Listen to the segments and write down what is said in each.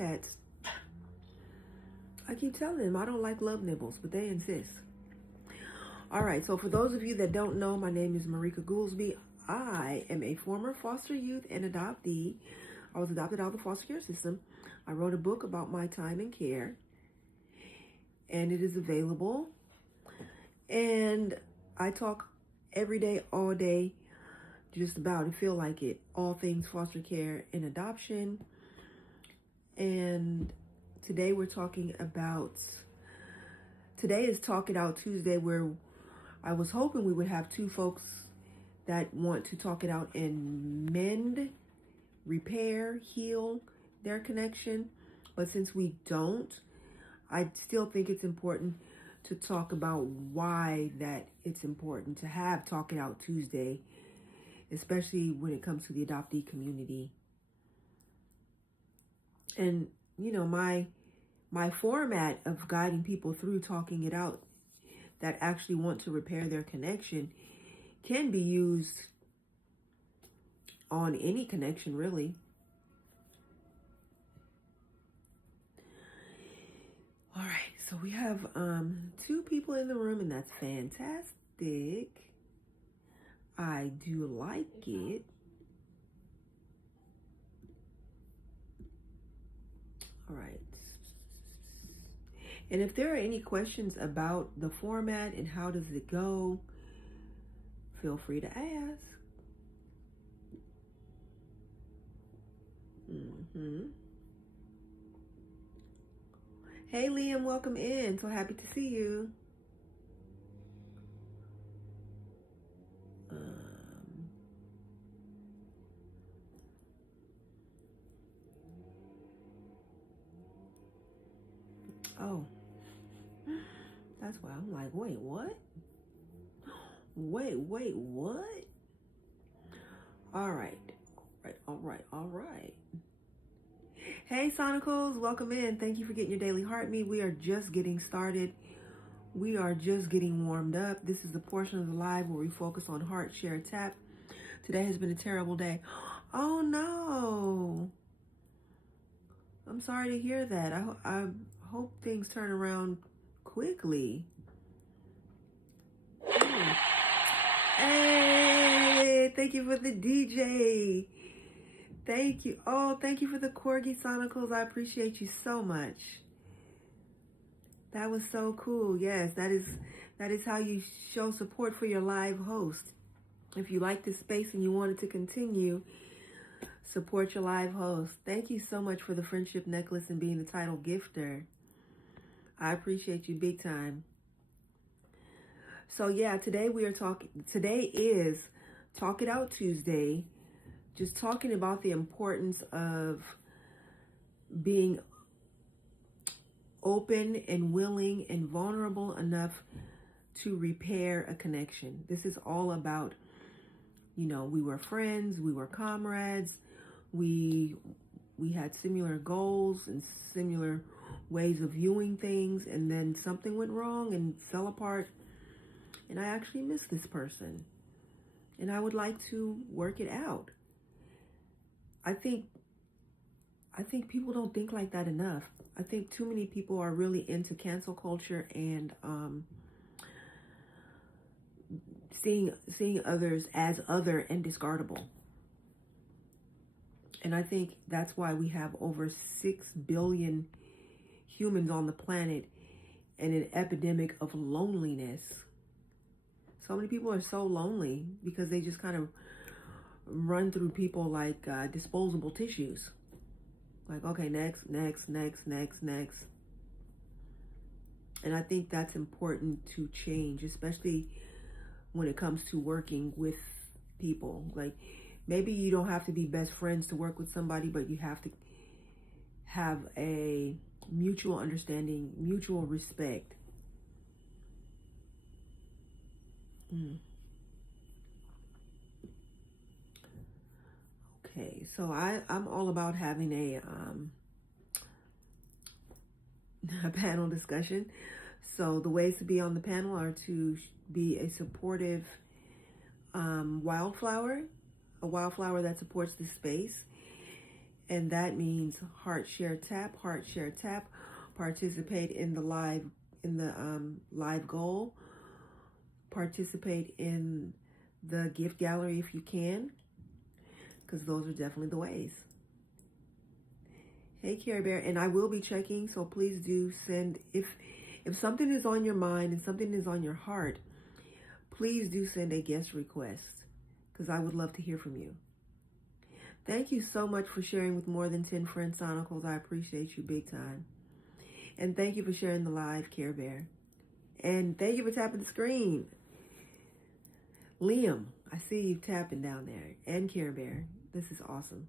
cats. I keep telling them I don't like love nibbles, but they insist. All right, so for those of you that don't know, my name is Marika Goolsby. I am a former foster youth and adoptee. I was adopted out of the foster care system. I wrote a book about my time in care, and it is available. And I talk every day, all day, just about, I feel like it, all things foster care and adoption. And today we're talking about, today is Talk It Out Tuesday, where I was hoping we would have two folks that want to talk it out and mend, repair, heal their connection. But since we don't, I still think it's important to talk about why that it's important to have Talk It Out Tuesday, especially when it comes to the adoptee community. And, you know, my format of guiding people through talking it out that actually want to repair their connection can be used on any connection, really. All right, so we have two people in the room, and that's fantastic. I do like it. All right. And if there are any questions about the format and how does it go, feel free to ask. Hey, Liam, welcome in. So happy to see you. Oh, that's why I'm like, wait, what? Wait, what? All right. Hey, Sonicals, welcome in. Thank you for getting your daily heart meet. We are just getting started. We are just getting warmed up. This is the portion of the live where we focus on heart, share, tap. Today has been a terrible day. Oh, no. I'm sorry to hear that. I hope things turn around quickly. Hey, thank you for the DJ. Thank you. Oh, thank you for the Corgi Sonicals. I appreciate you so much. That was so cool. Yes, that is how you show support for your live host. If you like this space and you want it to continue, support your live host. Thank you so much for the friendship necklace and being the title gifter. I appreciate you big time. So yeah, today is Talk It Out Tuesday. Just talking about the importance of being open and willing and vulnerable enough to repair a connection. This is all about, you know, we were friends, we were comrades, we had similar goals and similar ways of viewing things, and then something went wrong and fell apart, and I actually miss this person, and I would like to work it out. I think people don't think like that enough. I think too many people are really into cancel culture and seeing others as other and discardable. And I think that's why we have over 6 billion humans on the planet and an epidemic of loneliness. So many people are so lonely because they just kind of run through people like disposable tissues. Like, okay, next. And I think that's important to change, especially when it comes to working with people. Like, maybe you don't have to be best friends to work with somebody, but you have to have a mutual understanding, mutual respect. Okay, so I'm all about having a panel discussion. So the ways to be on the panel are to be a supportive wildflower, a wildflower that supports the space, And that means heart share tap, participate in the live goal, participate in the gift gallery if you can, because those are definitely the ways. Hey, Care Bear, and I will be checking, so please do send, if something is on your mind and something is on your heart, please do send a guest request, because I would love to hear from you. Thank you so much for sharing with more than 10 friends, Sonicals. I appreciate you big time. And thank you for sharing the live, Care Bear. And thank you for tapping the screen. Liam, I see you tapping down there. And Care Bear. This is awesome.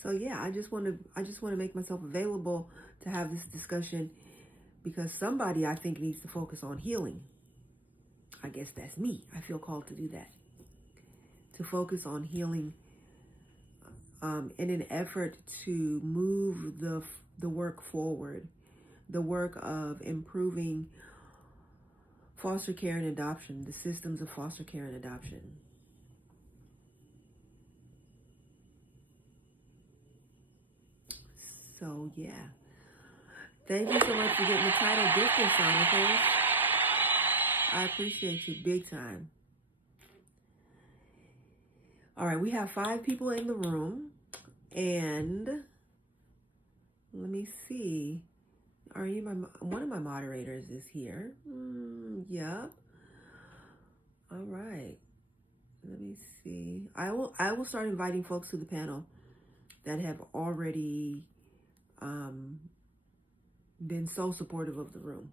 So yeah, I just want to make myself available to have this discussion, because somebody, I think, needs to focus on healing. I guess that's me. I feel called to do that. To focus on healing in an effort to move the work forward, the work of improving foster care and adoption, the systems of foster care and adoption. So yeah, thank you so much for getting the title Gifted, Sonicals. I appreciate you big time. All right, we have 5 people in the room, and let me see. Are you one of my moderators is here? Yep. All right. Let me see. I will start inviting folks to the panel that have already been so supportive of the room.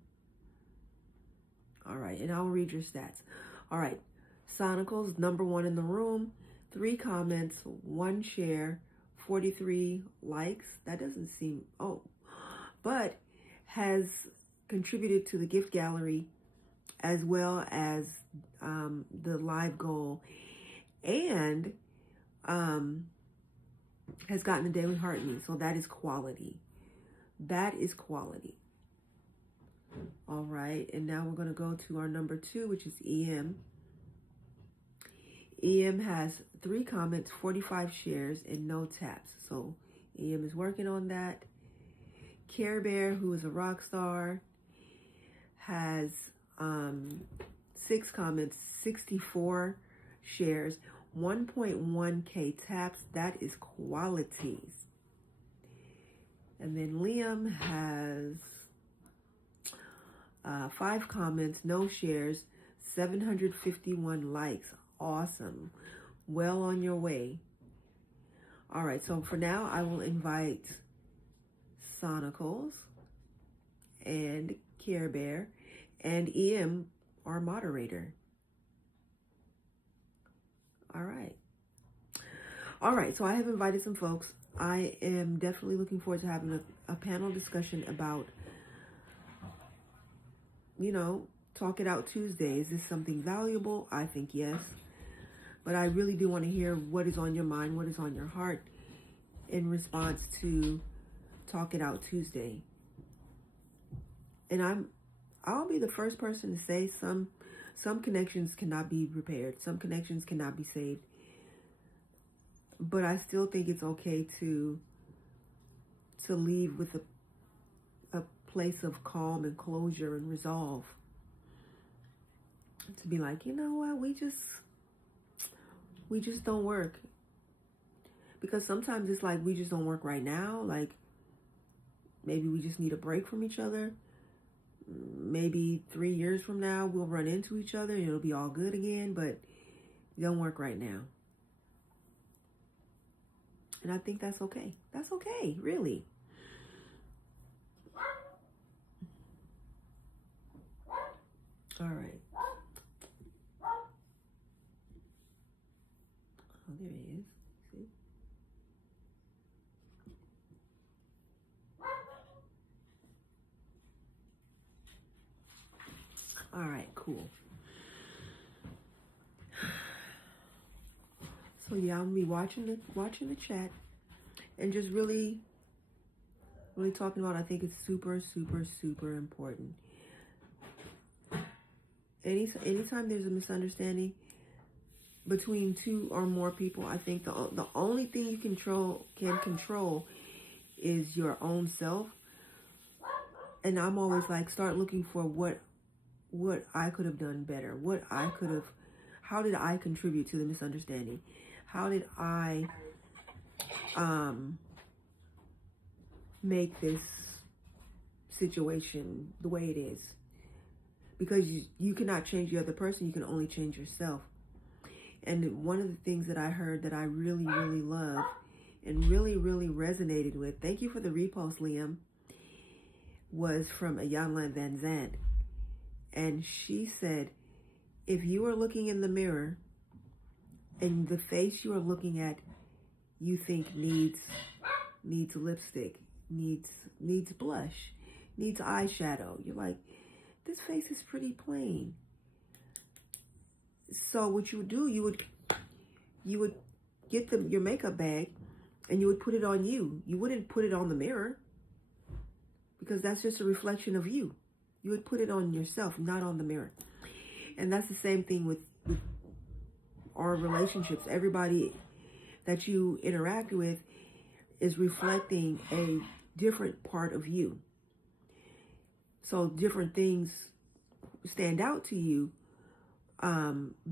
All right, and I'll read your stats. All right, Sonicals, number 1 in the room, 3 comments, 1 share, 43 likes. That doesn't seem, but has contributed to the gift gallery as well as the live goal, and has gotten the daily heart meet. So that is quality. That is quality. All right, and now we're going to go to our number 2, which is EM. EM has 3 comments, 45 shares, and no taps. So EM is working on that. Care Bear, who is a rock star, has 6 comments, 64 shares, 1.1K taps. That is qualities. And then Liam has 5 comments, no shares, 751 likes. Awesome. Well on your way. All right, so for now, I will invite Sonicals and Care Bear and EM, our moderator. All right. All right, so I have invited some folks. I am definitely looking forward to having a panel discussion about, Talk It Out Tuesday. Is this something valuable? I think yes. But I really do want to hear what is on your mind, what is on your heart in response to Talk It Out Tuesday. And I'll be the first person to say some connections cannot be repaired. Some connections cannot be saved. But I still think it's okay to leave with a place of calm and closure and resolve. To be like, you know what, we just don't work. Because sometimes it's like we just don't work right now. Like maybe we just need a break from each other. Maybe 3 years from now we'll run into each other and it'll be all good again, but it don't work right now. And I think that's okay. That's okay, really. All right. Oh, there he is. See? All right, cool. So yeah, I'm gonna be watching the chat and just really talking about. I think it's super, super, super important. Anytime there's a misunderstanding, between two or more people, I think the only thing you can control is your own self. And I'm always like, start looking for what I could have done better. How did I contribute to the misunderstanding? How did I make this situation the way it is? Because you cannot change the other person, you can only change yourself. And one of the things that I heard that I really, really love and really, really resonated with, thank you for the repost, Liam, was from Ayanla Van Zandt. And she said, if you are looking in the mirror and the face you are looking at, you think needs lipstick, needs blush, needs eyeshadow, you're like, this face is pretty plain. So what you would do, you would get your makeup bag and you would put it on you. You wouldn't put it on the mirror, because that's just a reflection of you. You would put it on yourself, not on the mirror. And that's the same thing with our relationships. Everybody that you interact with is reflecting a different part of you. So different things stand out to you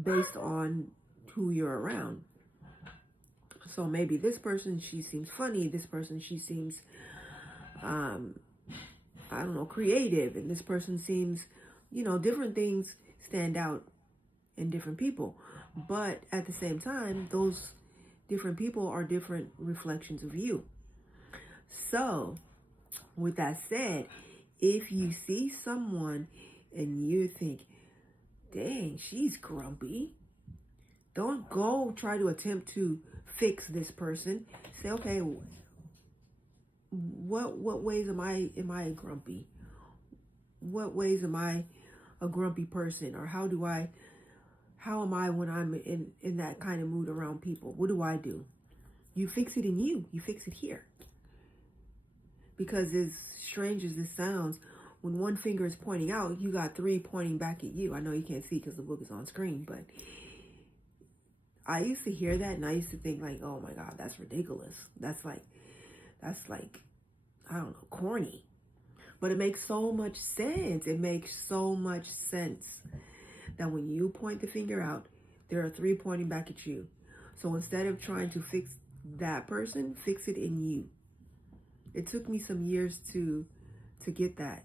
based on who you're around. So maybe this person, she seems funny. This person, she seems, creative. And this person seems, different things stand out in different people. But at the same time, those different people are different reflections of you. So with that said, if you see someone and you think, dang, she's grumpy, don't go try to attempt to fix this person. Say, okay, what ways am I grumpy? What ways am I a grumpy person? Or how am I when I'm in that kind of mood around people? What do I do? You fix it in you. You fix it here. Because as strange as this sounds, when one finger is pointing out, you got three pointing back at you. I know you can't see because the book is on screen, but I used to hear that and I used to think like, oh my God, that's ridiculous. That's like, I don't know, corny. But it makes so much sense. It makes so much sense that when you point the finger out, there are three pointing back at you. So instead of trying to fix that person, fix it in you. It took me some years to get that.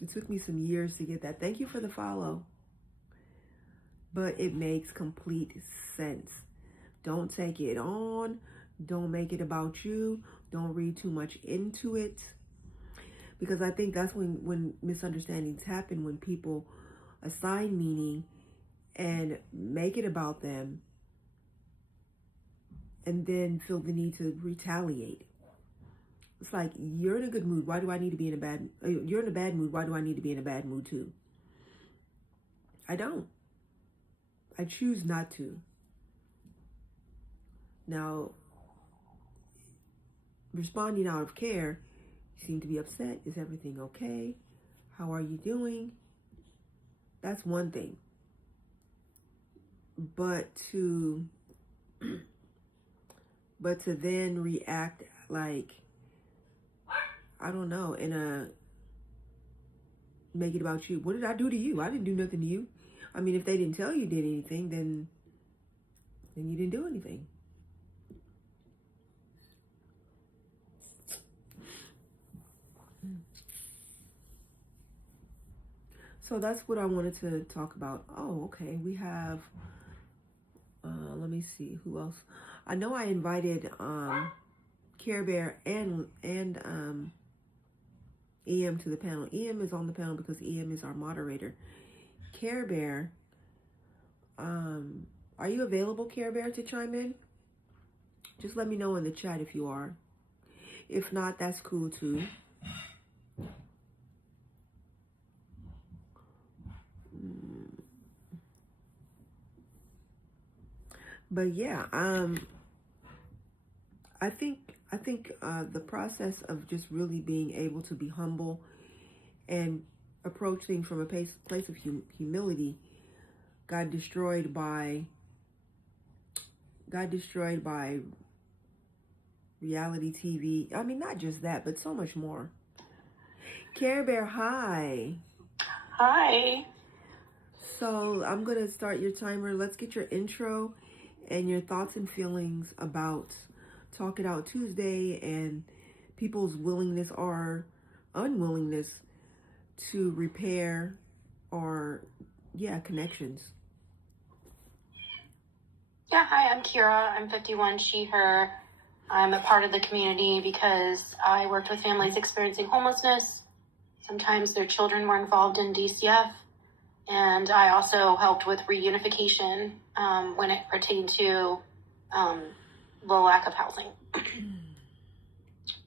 It took me some years to get that. Thank you for the follow. But it makes complete sense. Don't take it on. Don't make it about you. Don't read too much into it. Because I think that's when misunderstandings happen, when people assign meaning and make it about them and then feel the need to retaliate. It's like, you're in a good mood. Why do I need to be in a bad? You're in a bad mood. Why do I need to be in a bad mood too? I don't. I choose not to. Now, responding out of care, you seem to be upset. Is everything okay? How are you doing? That's one thing. But to then react like, I don't know, make it about you. What did I do to you? I didn't do nothing to you. I mean, if they didn't tell you did anything, then you didn't do anything. So that's what I wanted to talk about. Oh, okay. We have, let me see, who else? I know I invited Care Bear and EM to the panel. EM is on the panel because EM is our moderator. Care Bear, are you available, Care Bear, to chime in? Just let me know in the chat if you are. If not, that's cool too. But yeah, I think the process of just really being able to be humble and approach things from a place of humility got destroyed by reality TV. I mean, not just that, but so much more. Care Bear, hi. Hi. So I'm going to start your timer. Let's get your intro and your thoughts and feelings about Talk It Out Tuesday and people's willingness or unwillingness to repair or, connections. Yeah, hi, I'm Kira. I'm 51, she, her. I'm a part of the community because I worked with families experiencing homelessness. Sometimes their children were involved in DCF. And I also helped with reunification when it pertained to the lack of housing.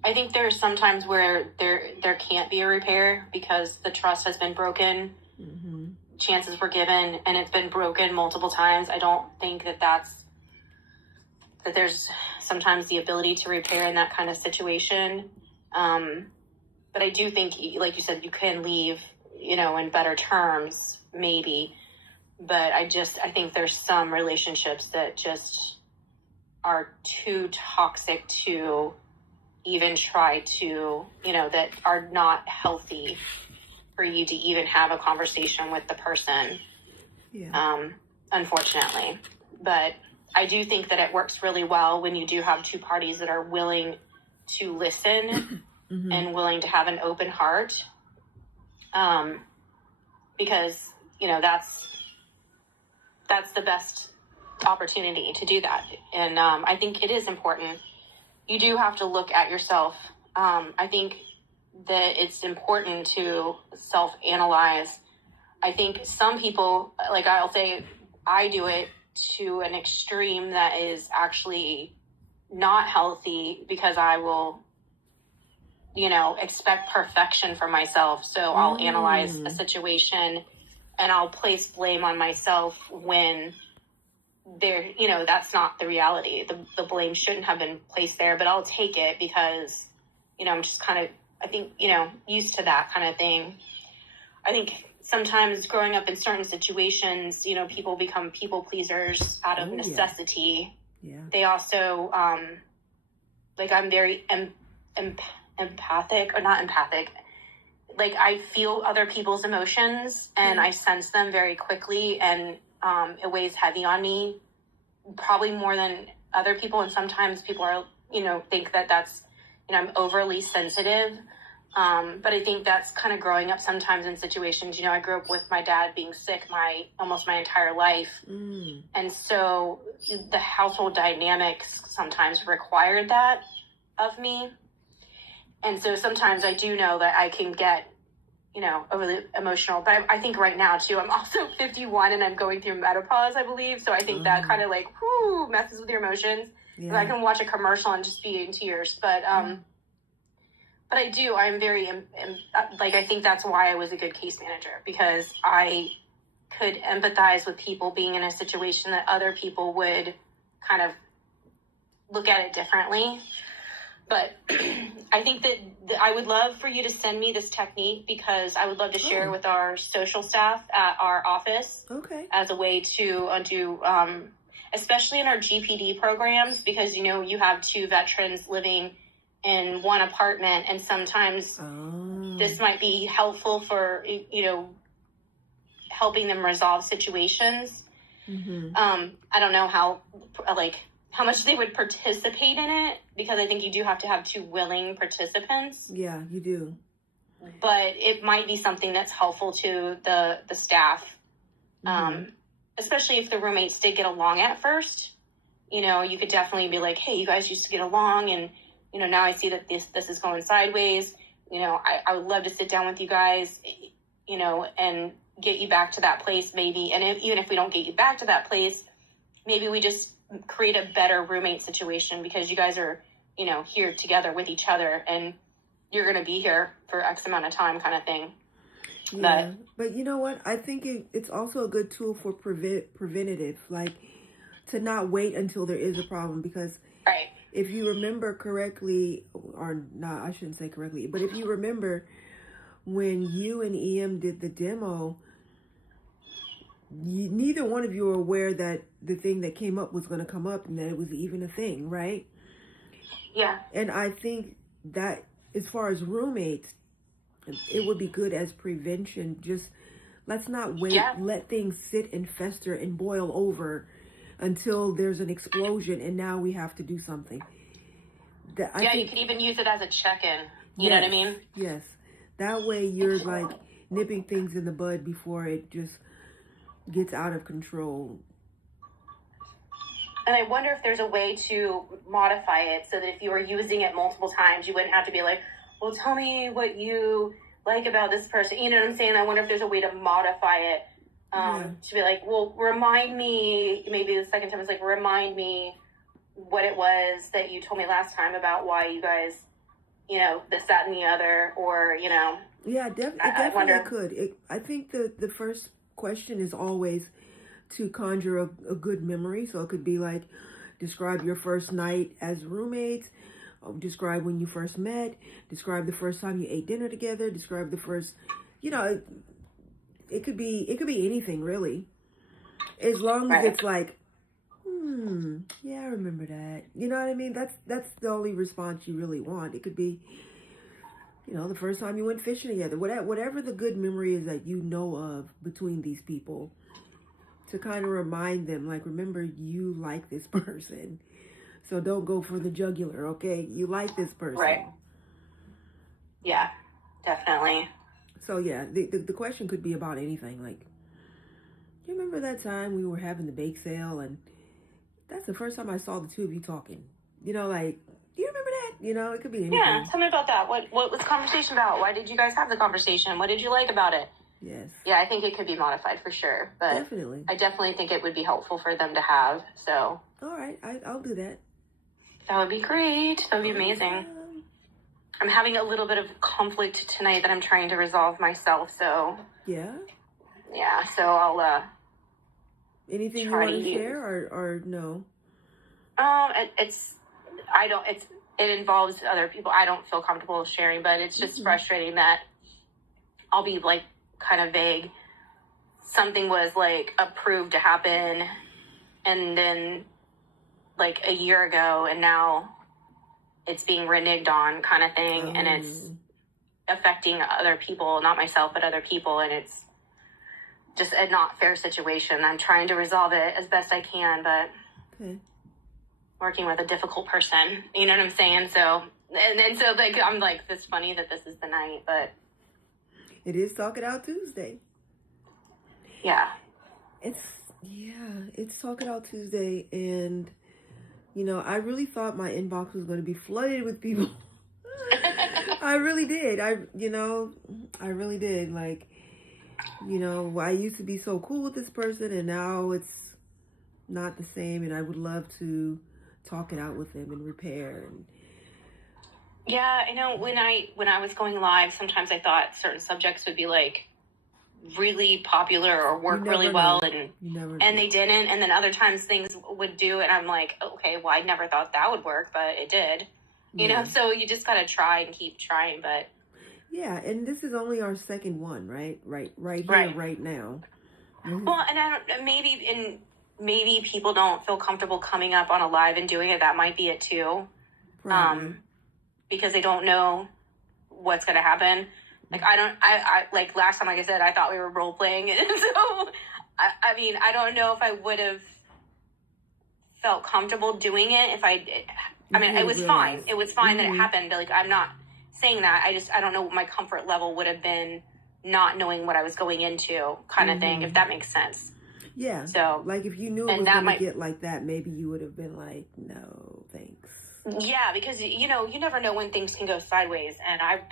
I think there's sometimes where there can't be a repair because the trust has been broken. Mm-hmm. Chances were given, and it's been broken multiple times. I don't think that there's sometimes the ability to repair in that kind of situation. But I do think, like you said, you can leave, in better terms, maybe. But I think there's some relationships that just are too toxic to even try to, that are not healthy for you to even have a conversation with the person. Yeah. Unfortunately. But I do think that it works really well when you do have two parties that are willing to listen mm-hmm. and willing to have an open heart. Because, that's the best opportunity to do that. And I think it is important. You do have to look at yourself. I think that it's important to self-analyze. I think some people, like I'll say, I do it to an extreme that is actually not healthy because I will, expect perfection for myself. So I'll analyze a situation and I'll place blame on myself when that's not the reality. The blame shouldn't have been placed there, but I'll take it because, I'm just kind of, I think, used to that kind of thing. I think sometimes growing up in certain situations, people become people pleasers out of necessity. Yeah. They also, I'm very empathic, or not empathic. Like, I feel other people's emotions and I sense them very quickly, and it weighs heavy on me, probably more than other people. And sometimes people are, think that that's, I'm overly sensitive. But I think that's kind of growing up sometimes in situations. I grew up with my dad being sick almost my entire life. And so the household dynamics sometimes required that of me. And so sometimes I do know that I can get, overly emotional. But I think right now, too, I'm also 51 and I'm going through menopause, I believe. So I think that kind of messes with your emotions. Yeah. I can watch a commercial and just be in tears. But I'm very, I think that's why I was a good case manager, because I could empathize with people being in a situation that other people would kind of look at it differently. But I think that I would love for you to send me this technique, because I would love to share with our social staff at our office as a way to undo, especially in our GPD programs, because, you have two veterans living in one apartment, and sometimes this might be helpful for, helping them resolve situations. Mm-hmm. I don't know how much they would participate in it, because I think you do have to have two willing participants. Yeah, you do. But it might be something that's helpful to the staff, especially if the roommates did get along at first. You could definitely be like, hey, you guys used to get along, and, now I see that this is going sideways. I would love to sit down with you guys, and get you back to that place maybe. And even if we don't get you back to that place, maybe we just create a better roommate situation, because you guys are, here together with each other, and you're going to be here for X amount of time, kind of thing. Yeah, but you know what? I think it's also a good tool for preventative, like to not wait until there is a problem, because if you remember correctly, or not, I shouldn't say correctly, but if you remember when you and EM did the demo, neither one of you were aware that the thing that came up was going to come up and that it was even a thing, right? Yeah. And I think that as far as roommates, it would be good as prevention. Just let's not wait, let things sit and fester and boil over until there's an explosion and now we have to do something. I think, you could even use it as a check-in. You know what I mean? Yes. That way you're like nipping things in the bud before it just gets out of control. And I wonder if there's a way to modify it so that if you were using it multiple times, you wouldn't have to be like, well, tell me what you like about this person. You know what I'm saying? I wonder if there's a way to modify it. To be like, well, remind me, maybe the second time it's like, remind me what it was that you told me last time about why you guys, you know, this, that, and the other, or, you know. Yeah, it definitely could. I think the first question is always to conjure a good memory. So it could be like, describe your first night as roommates, describe when you first met, describe the first time you ate dinner together, describe the first, you know, it could be anything really. As long as it's like, yeah, I remember that. You know what I mean? That's the only response you really want. It could be, you know, the first time you went fishing together, whatever the good memory is that you know of between these people, to kind of remind them, like, remember, you like this person. So don't go for the jugular, okay? You like this person. Right. Yeah, definitely. So, yeah, the question could be about anything. Like, you remember that time we were having the bake sale and that's the first time I saw the two of you talking? You know, like, do you remember that? You know, it could be anything. Yeah, tell me about that. What was the conversation about? Why did you guys have the conversation? What did you like about it? Yes. Yeah, I think it could be modified for sure. But definitely. I definitely think it would be helpful for them to have. So. All right, I'll do that. That would be great. That would be amazing. I'm having a little bit of conflict tonight that I'm trying to resolve myself. So. Yeah. Yeah. So I'll. Anything you want to share or no? It involves other people. I don't feel comfortable sharing, but it's just frustrating that I'll be like kind of vague. Something was like approved to happen and then like a year ago and now it's being reneged on kind of thing. And it's affecting other people, not myself, but other people. And it's just a not fair situation. I'm trying to resolve it as best I can, but working with a difficult person, you know what I'm saying? So, and so like, I'm like, it's funny that this is the night, but. It is Talk It Out Tuesday. Yeah. It's Talk It Out Tuesday. And, you know, I really thought my inbox was going to be flooded with people. I really did. I really did. Like, you know, I used to be so cool with this person and now it's not the same. And I would love to talk it out with them and repair. And yeah, I know when I was going live, sometimes I thought certain subjects would be like really popular or work really well and they didn't. And then other times things would do. And I'm like, okay, well, I never thought that would work, but it did, you know? So you just got to try and keep trying, but. Yeah. And this is only our second one, right? Right here, right now. Mm-hmm. Well, and maybe people don't feel comfortable coming up on a live and doing it. That might be it too. Probably. Because they don't know what's going to happen. Like, I like last time, like I said, I thought we were role playing. And so, I mean, I don't know if I would have felt comfortable doing it if it was fine. It was fine that it happened. Like, I'm not saying that. I don't know what my comfort level would have been not knowing what I was going into kind of thing, if that makes sense. Yeah. So, like, if you knew it was going to get like that, maybe you would have been like, no, thanks. Yeah, because, you know, you never know when things can go sideways. And I've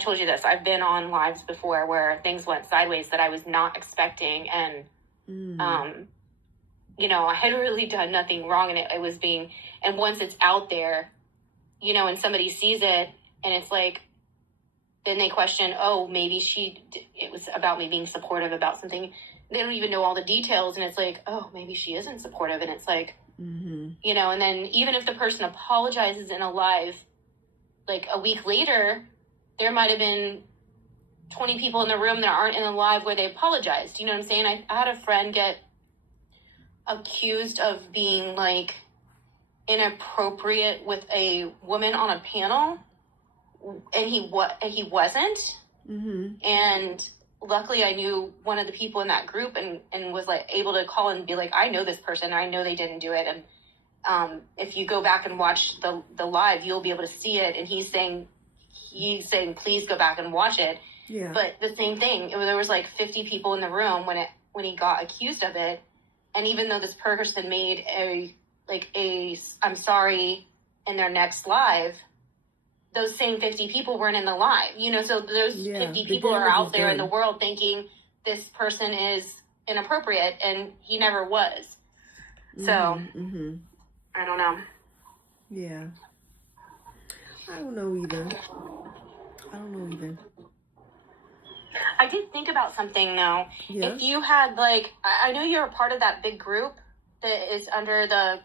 told you this, I've been on lives before where things went sideways that I was not expecting. And, you know, I had really done nothing wrong. And it was and once it's out there, you know, and somebody sees it and it's like, then they question, oh, maybe it was about me being supportive about something. They don't even know all the details. And it's like, oh, maybe she isn't supportive. And it's like, you know, and then even if the person apologizes in a live, like a week later, there might have been 20 people in the room that aren't in the live where they apologized. You know what I'm saying? I had a friend get accused of being like inappropriate with a woman on a panel, and he wasn't. And luckily I knew one of the people in that group and was like able to call and be like, I know this person, I know they didn't do it. And if you go back and watch the live, you'll be able to see it. And he's saying please go back and watch it. Yeah. But the same thing, there was like 50 people in the room when he got accused of it. And even though this person made a I'm sorry in their next live, those same 50 people weren't in the live, you know, so those 50 people are out there in the world thinking this person is inappropriate, and he never was. So, I don't know. Yeah. I don't know either. I did think about something, though. Yeah. If you had, like, I know you're a part of that big group that is under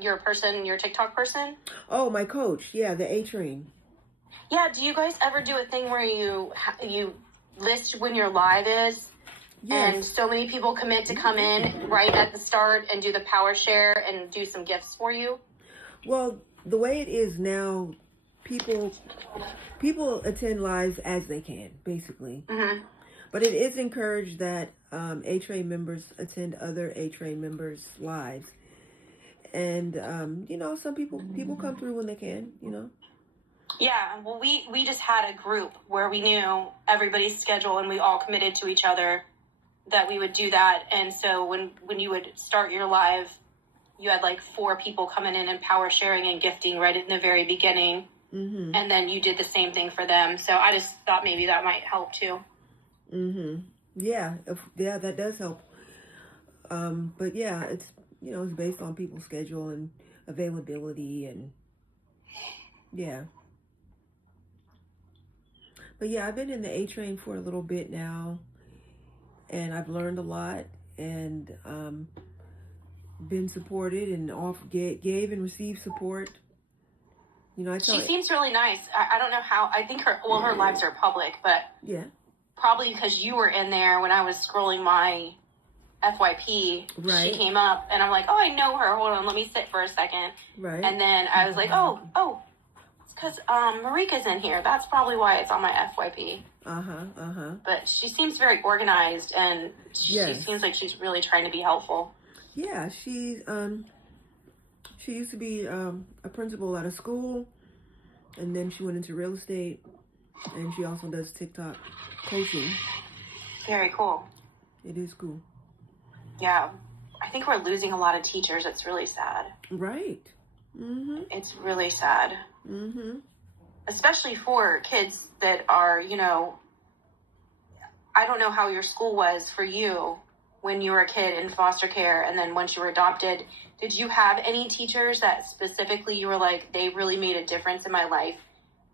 your TikTok person. Oh, my coach. Yeah, the A-Train. Yeah, do you guys ever do a thing where you list when your live is? Yes. And so many people commit to come in right at the start and do the power share and do some gifts for you? Well, the way it is now, people attend lives as they can, basically. But it is encouraged that A-Train members attend other A-Train members' lives. And, you know, some people come through when they can, you know. Yeah, well, we just had a group where we knew everybody's schedule and we all committed to each other that we would do that. And so when you would start your live, you had like 4 people coming in and power sharing and gifting right in the very beginning. And then you did the same thing for them. So I just thought maybe that might help too. Yeah, that does help. But yeah, it's, you know, it's based on people's schedule and availability, and yeah. But yeah, I've been in the A-Train for a little bit now, and I've learned a lot, and been supported and gave and received support. You know, she seems really nice. I don't know how. I think her lives are public, but yeah, probably because you were in there when I was scrolling my FYP. Right. She came up, and I'm like, oh, I know her. Hold on, let me sit for a second. Right. And then I was like, oh, it's because Marika's in here. That's probably why it's on my FYP. But she seems very organized, and she seems like she's really trying to be helpful. Yeah, she used to be a principal at a school, and then she went into real estate, and she also does TikTok coaching. Very cool. It is cool. Yeah, I think we're losing a lot of teachers. It's really sad. Right. It's really sad. Especially for kids that are, you know, I don't know how your school was for you when you were a kid in foster care, and then once you were adopted. Did you have any teachers that specifically you were like, they really made a difference in my life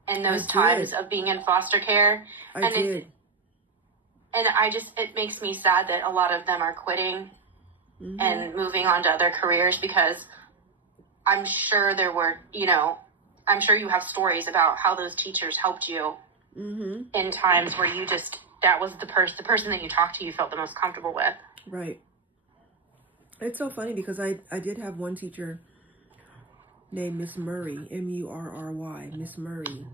in those times of being in foster care? I did. And it makes me sad that a lot of them are quitting and moving on to other careers, because I'm sure I'm sure you have stories about how those teachers helped you in times where that was the person that you talked to, you felt the most comfortable with. Right. It's so funny because I did have one teacher named Miss Murray, Murry, Miss Murray.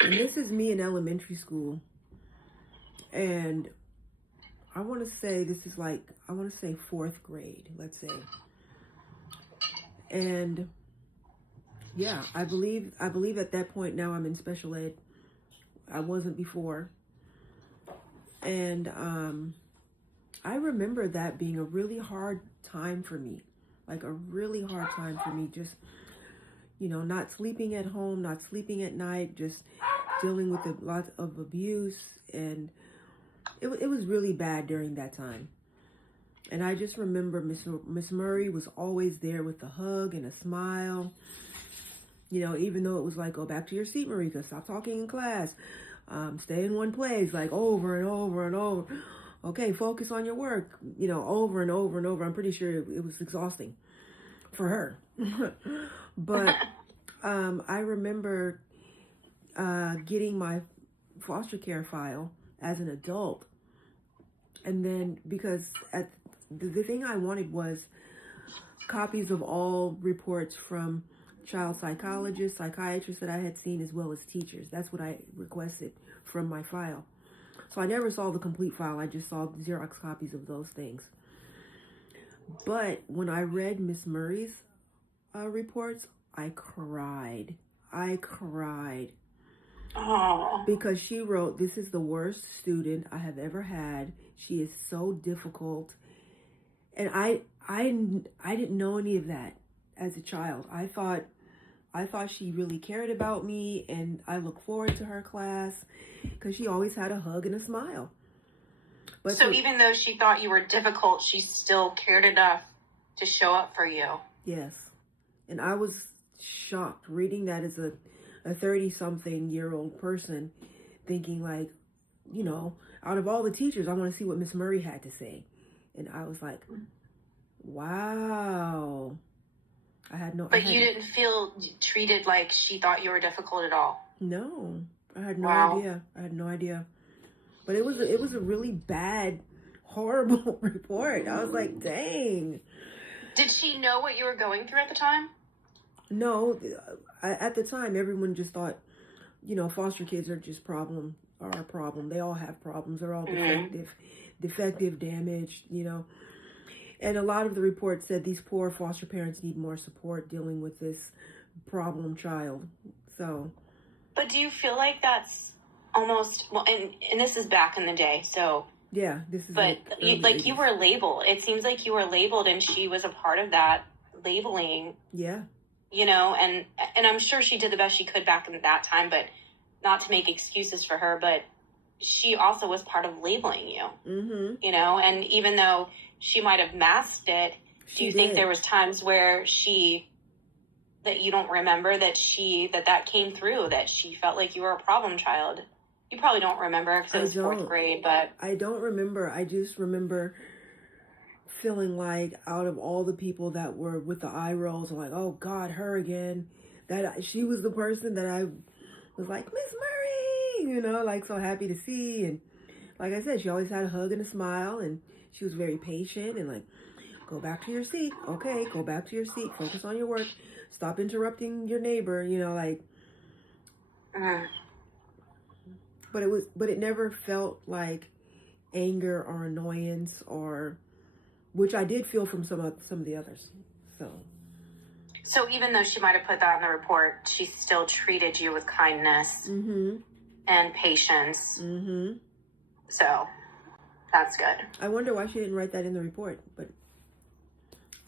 And this is me in elementary school. And I want to say this is like, 4th grade, let's say. And yeah, I believe at that point now I'm in special ed. I wasn't before. And I remember that being a really hard time for me. Like a really hard time for me. Just, you know, not sleeping at home, not sleeping at night, just dealing with a lot of abuse. And it was really bad during that time. And I just remember Miss Murray was always there with a hug and a smile. You know, even though it was like, go back to your seat, Marika, stop talking in class. Stay in one place, like over and over and over. Okay, focus on your work, you know, over and over and over. I'm pretty sure it was exhausting for her. But I remember getting my foster care file as an adult. And then because the thing I wanted was copies of all reports from child psychologists, psychiatrists that I had seen, as well as teachers. That's what I requested from my file. So I never saw the complete file. I just saw Xerox copies of those things. But when I read Miss Murray's reports, I cried. Oh. Because she wrote, "This is the worst student I have ever had. She is so difficult." And I didn't know any of that as a child. I thought she really cared about me, and I look forward to her class because she always had a hug and a smile. But so even though she thought you were difficult, she still cared enough to show up for you. Yes. And I was shocked reading that as a 30-something-year-old person, thinking like, you know, out of all the teachers, I want to see what Miss Murray had to say. And I was like, wow. But you didn't feel treated like she thought you were difficult at all? No. I had no Wow. idea. I had no idea. But it was a really bad, horrible report. I was like, dang. Did she know what you were going through at the time? No. At the time, everyone just thought, you know, foster kids are just a problem. They all have problems. They're all defective, damaged, you know. And a lot of the reports said these poor foster parents need more support dealing with this problem child. So. But do you feel like that's almost, well, and this is back in the day, so. Yeah, this is. But you were labeled. It seems like you were labeled, and she was a part of that labeling. Yeah. You know, and I'm sure she did the best she could back in that time, but not to make excuses for her, but she also was part of labeling you. Mm-hmm. You know, and even though she might have masked it, do you think there was times where that you don't remember that came through, that she felt like you were a problem child? You probably don't remember because it was fourth grade, but... I don't remember. I just remember feeling like out of all the people that were with the eye rolls, I'm like, oh God, her again. That she was the person that I was like, Miss Murray, you know, like so happy to see. And like I said, she always had a hug and a smile, and she was very patient and like, go back to your seat. Okay, go back to your seat. Focus on your work. Stop interrupting your neighbor, you know, like... But it never felt like anger or annoyance, or which I did feel from some of the others. So even though she might have put that in the report, she still treated you with kindness and patience. Mm-hmm. So that's good. I wonder why she didn't write that in the report, but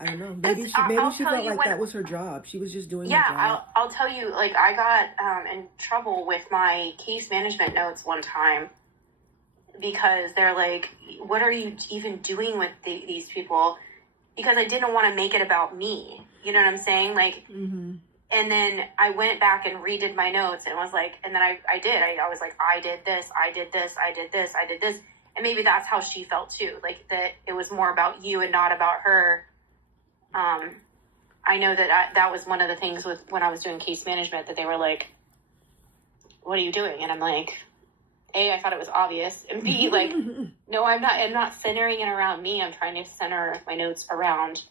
I don't know. Maybe she felt like that was her job. She was just doing her job. Yeah, I'll tell you, like, I got in trouble with my case management notes one time because they're like, what are you even doing with these people? Because I didn't want to make it about me. You know what I'm saying? Like, and then I went back and redid my notes and was like, and then I was like, I did this, I did this, I did this, I did this. And maybe that's how she felt too. Like that it was more about you and not about her. I know that was one of the things with when I was doing case management that they were like, what are you doing? And I'm like, A, I thought it was obvious. And B, like, no, I'm not centering it around me. I'm trying to center my notes around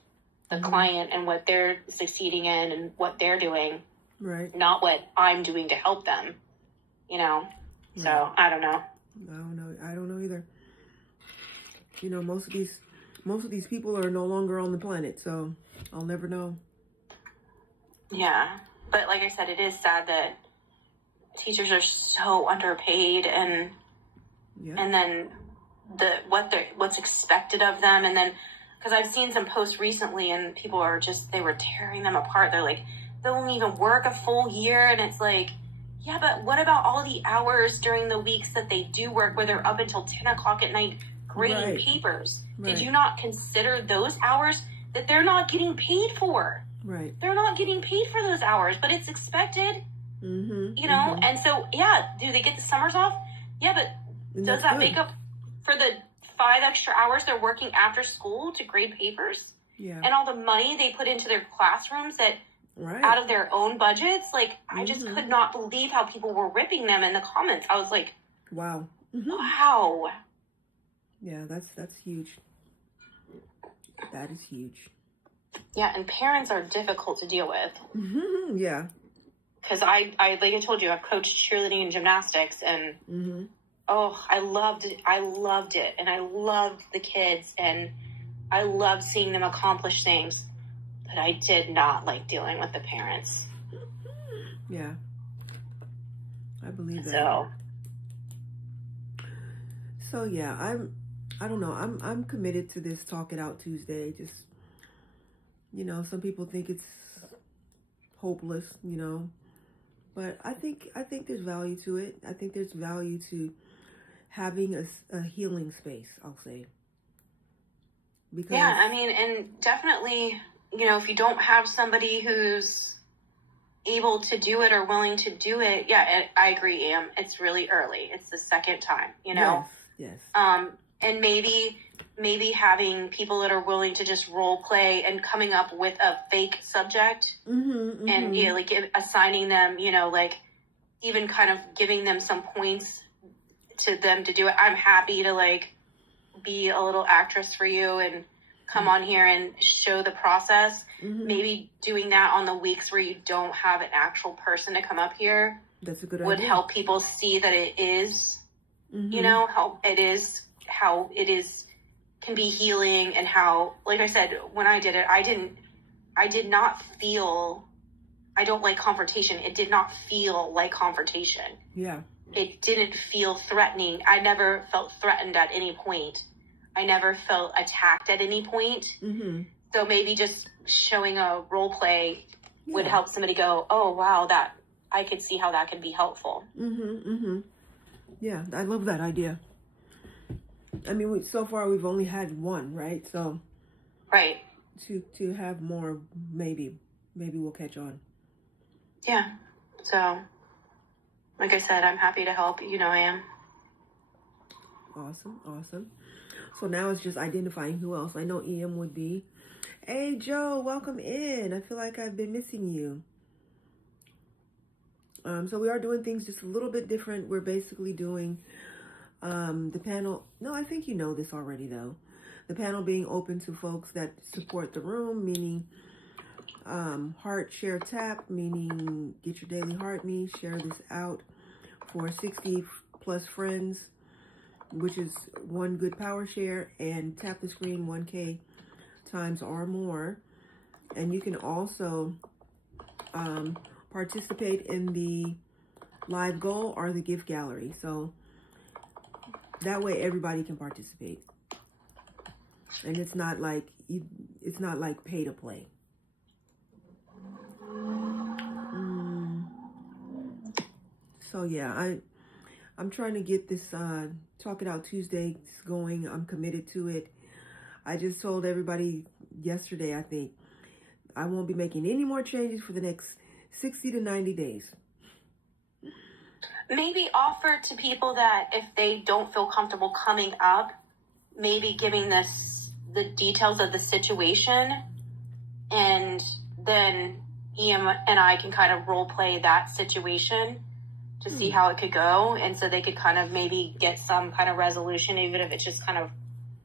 the client and what they're succeeding in and what they're doing. Right. Not what I'm doing to help them, you know? Right. So I don't know. I don't know either. You know, most of these people are no longer on the planet, so I'll never know. Yeah. But like I said, it is sad that teachers are so underpaid and then what's expected of them. And then, because I've seen some posts recently and people are they were tearing them apart. They're like, they won't even work a full year. And it's like, yeah, but what about all the hours during the weeks that they do work where they're up until 10 o'clock at night grading papers? Right. Did you not consider those hours that they're not getting paid for? Right. They're not getting paid for those hours, but it's expected. You know? And so, yeah, do they get the summers off? Yeah, but does that make up for the 5 extra hours they're working after school to grade papers? Yeah. And all the money they put into their classrooms that out of their own budgets? Like, I just could not believe how people were ripping them in the comments. I was like, Wow. Wow. Yeah, that's huge. That is huge. Yeah, and parents are difficult to deal with. Yeah. Because I like I told you, I've coached cheerleading and gymnastics, and I loved it. I loved it, and I loved the kids, and I loved seeing them accomplish things. But I did not like dealing with the parents. Yeah, I believe that. So yeah, I don't know. I'm committed to this Talk It Out Tuesday. Just, some people think it's hopeless, but I think there's value to it. I think there's value to having a healing space, I'll say. Because yeah, I mean, and definitely, if you don't have somebody who's able to do it or willing to do it, yeah, I agree, Am. It's really early. It's the second time, Yes. And maybe having people that are willing to just role play and coming up with a fake subject and like assigning them, like even kind of giving them some points to them to do it. I'm happy to like be a little actress for you and come on here and show the process. Maybe doing that on the weeks where you don't have an actual person to come up here. That's a good would idea. help people see that it is, how it is can be healing, and how, like I said, when I did it, I did not feel, I don't like confrontation. It did not feel like confrontation. Yeah. It didn't feel threatening. I never felt threatened at any point. I never felt attacked at any point. So maybe just showing a role play would help somebody go, oh, wow, that I could see how that could be helpful. Yeah, I love that idea. I mean, so far we've only had one, right? So, right. To have more, maybe we'll catch on. Yeah. So, like I said, I'm happy to help. I am. Awesome. So now it's just identifying who else. I know EM would be. Hey, Joe, welcome in. I feel like I've been missing you. So we are doing things just a little bit different. We're basically doing the panel. No, I think you know this already, though. The panel being open to folks that support the room, meaning heart, share, tap, meaning get your daily heart me, share this out for 60 plus friends, which is one good power share, and tap the screen 1K times or more. And you can also participate in the live goal or the gift gallery. So that way everybody can participate. And it's not like pay to play. So yeah, I'm trying to get this Talk It Out Tuesday going. I'm committed to it. I just told everybody yesterday, I think, I won't be making any more changes for the next 60 to 90 days. Maybe offer to people that if they don't feel comfortable coming up, maybe giving the details of the situation, and then EM and I can kind of role play that situation to see how it could go, and so they could kind of maybe get some kind of resolution, even if it's just kind of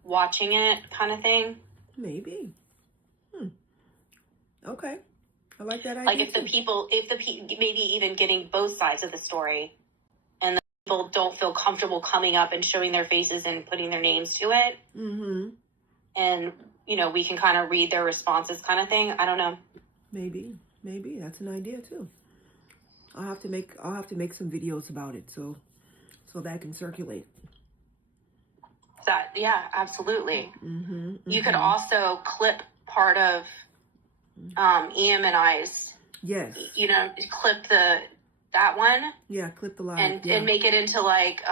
watching it kind of thing. Maybe. Okay. I like that idea. Like if the people, maybe even getting both sides of the story, and the people don't feel comfortable coming up and showing their faces and putting their names to it. And, we can kind of read their responses kind of thing. I don't know. Maybe that's an idea too. I'll have to make some videos about it so that can circulate. Yeah, absolutely. You could also clip part of EM and I's. Yes. Clip that one. Yeah, clip the live. And make it into like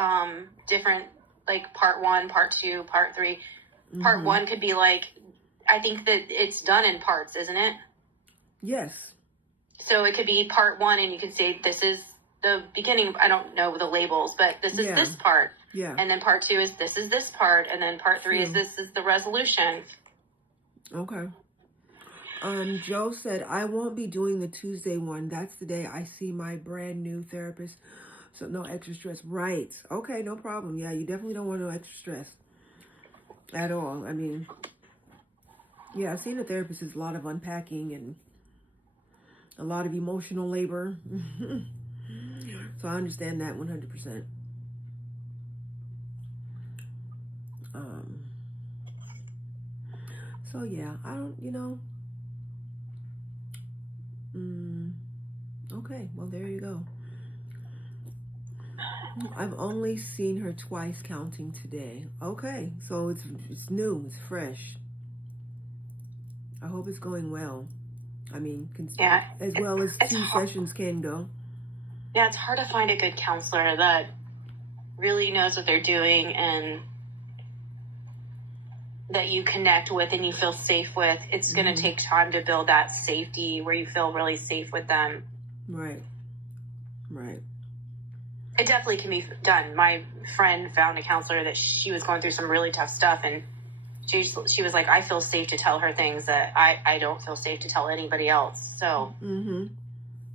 different, like part 1, part 2, part 3. Part 1 could be like, I think that it's done in parts, isn't it? Yes. So it could be part 1, and you could say, this is the beginning. I don't know the labels, but this is this part. Yeah. And then part 2 is this part. And then part 3 is this is the resolution. Okay. Joe said, I won't be doing the Tuesday one. That's the day I see my brand new therapist. So no extra stress. Right. Okay, no problem. Yeah, you definitely don't want no extra stress at all. I mean, yeah, seeing a therapist is a lot of unpacking and a lot of emotional labor. So I understand that 100%. Um, so yeah, I don't, okay, well, there you go. I've only seen her twice counting today. Okay, so it's new, it's fresh. I hope it's going well. I mean, Yeah, as well as it's two hard. sessions can go. Yeah, it's hard to find a good counselor that really knows what they're doing and that you connect with and you feel safe with. It's going to take time to build that safety where you feel really safe with them. Right. It definitely can be done. My friend found a counselor that she was going through some really tough stuff, and she was like, I feel safe to tell her things that I don't feel safe to tell anybody else. So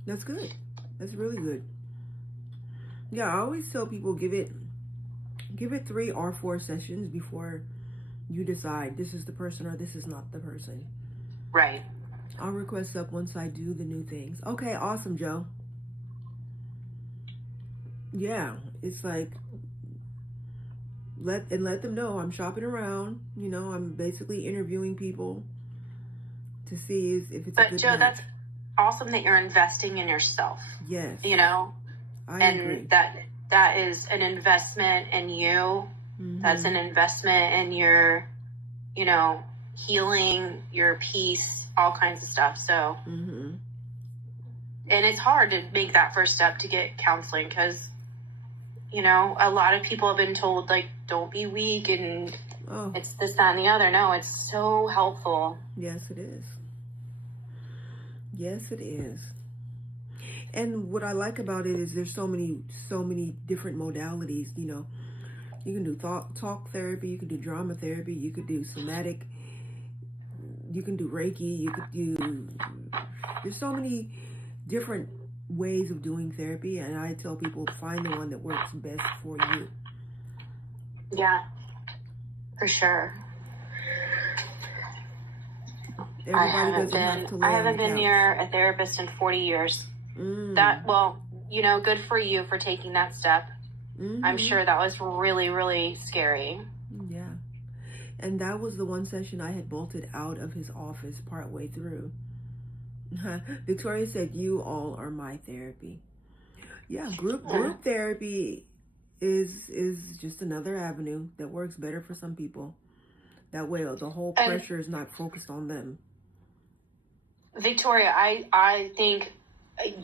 that's good. That's really good. Yeah, I always tell people give it 3 or 4 sessions before you decide this is the person or this is not the person. Right. I'll request up once I do the new things. Okay, awesome, Joe. Yeah, it's like let them know I'm shopping around. I'm basically interviewing people to see if it's a good Joe, match. that's awesome that you're investing in yourself. Yes. I agree. That is an investment in you. That's an investment in your, healing, your peace, all kinds of stuff. So, and it's hard to make that first step to get counseling because, a lot of people have been told, like, don't be weak and it's this, that, and the other. No, it's so helpful. Yes, it is. Yes, it is. And what I like about it is there's so many different modalities. You can do talk therapy, you can do drama therapy, you could do somatic, you can do Reiki, you could do. There's so many different ways of doing therapy, and I tell people find the one that works best for you. Yeah, for sure. Everybody I haven't been near a therapist in 40 years. Good for you for taking that step. I'm sure that was really, really scary. Yeah. And that was the one session I had bolted out of his office partway through. Victoria said, you all are my therapy. Yeah, group therapy is just another avenue that works better for some people. That way the whole pressure is not focused on them. Victoria, I think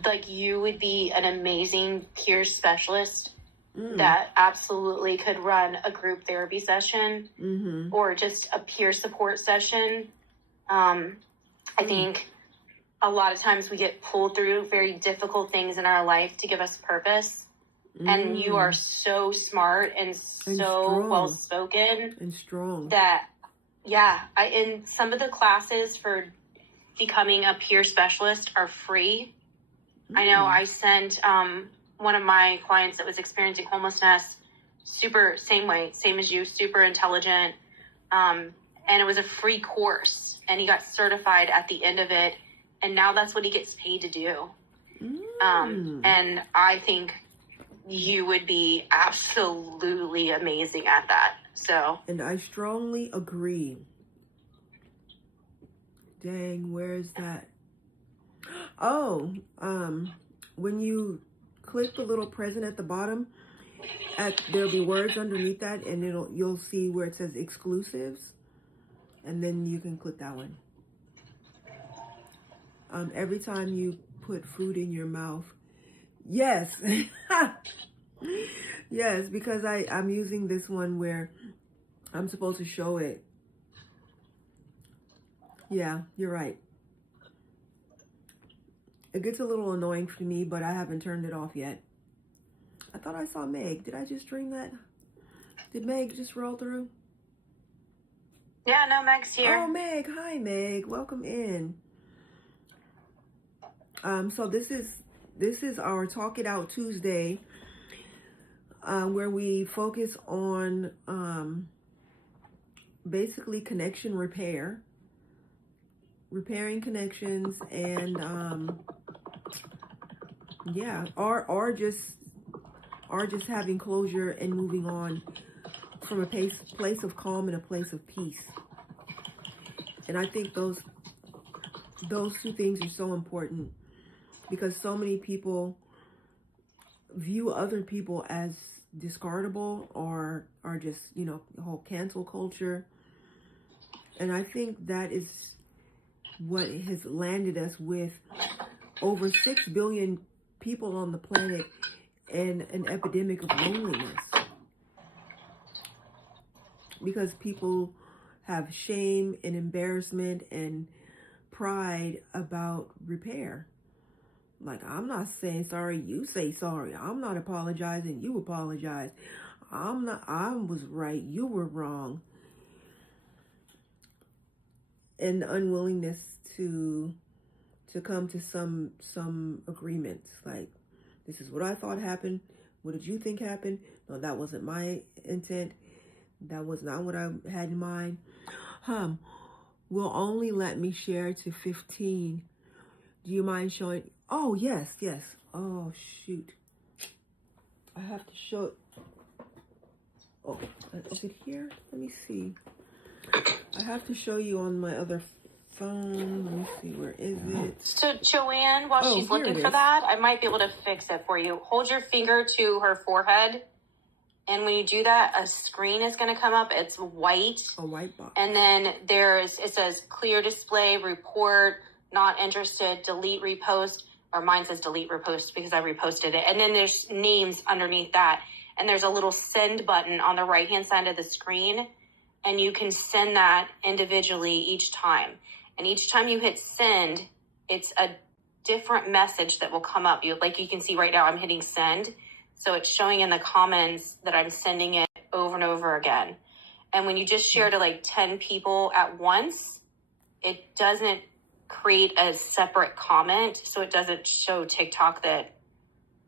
like you would be an amazing peer specialist that absolutely could run a group therapy session or just a peer support session. I think a lot of times we get pulled through very difficult things in our life to give us purpose. And you are so smart and so well spoken and strong that, in some of the classes for becoming a peer specialist are free. I know I sent one of my clients that was experiencing homelessness, same as you, super intelligent. And it was a free course and he got certified at the end of it. And now that's what he gets paid to do. And I think you would be absolutely amazing at that. So. And I strongly agree. Dang, where's that? Oh, when you click the little present at the bottom, there'll be words underneath that, and you'll see where it says exclusives, and then you can click that one. Every time you put food in your mouth, yes, yes, because I'm using this one where I'm supposed to show it. Yeah, you're right. It gets a little annoying for me, but I haven't turned it off yet. I thought I saw Meg. Did I just dream that? Did Meg just roll through? Yeah, no, Meg's here. Oh, Meg. Hi, Meg. Welcome in. So this is our Talk It Out Tuesday. where we focus on basically connection repair, repairing connections, and yeah, or just having closure and moving on from a place of calm and a place of peace. And I think those two things are so important, because so many people view other people as discardable, or are just, you know, the whole cancel culture. And I think that is what has landed us with over 6 billion people on the planet and an epidemic of loneliness. Because people have shame and embarrassment and pride about repair. Like, I'm not saying sorry, you say sorry. I'm not apologizing, you apologize. I was right, you were wrong. And the unwillingness to come to some agreements. Like, this is what I thought happened. What did you think happened? No, that wasn't my intent. That was not what I had in mind. Will only let me share to 15. Do you mind showing? Oh, yes. Oh, shoot. I have to show it. Oh, is it here? Let me see. I have to show you on my other phone. Let me see. Where is it? So, Joanne, while she's looking for that, I might be able to fix it for you. Hold your finger to her forehead. And when you do that, a screen is going to come up. It's white. A white box. And then it says clear display, report, not interested, delete, repost. Or mine says delete, repost because I reposted it. And then there's names underneath that. And there's a little send button on the right-hand side of the screen. And you can send that individually each time. And each time you hit send, it's a different message that will come up. You can see right now I'm hitting send. So it's showing in the comments that I'm sending it over and over again. And when you just share to like 10 people at once, it doesn't create a separate comment. So it doesn't show TikTok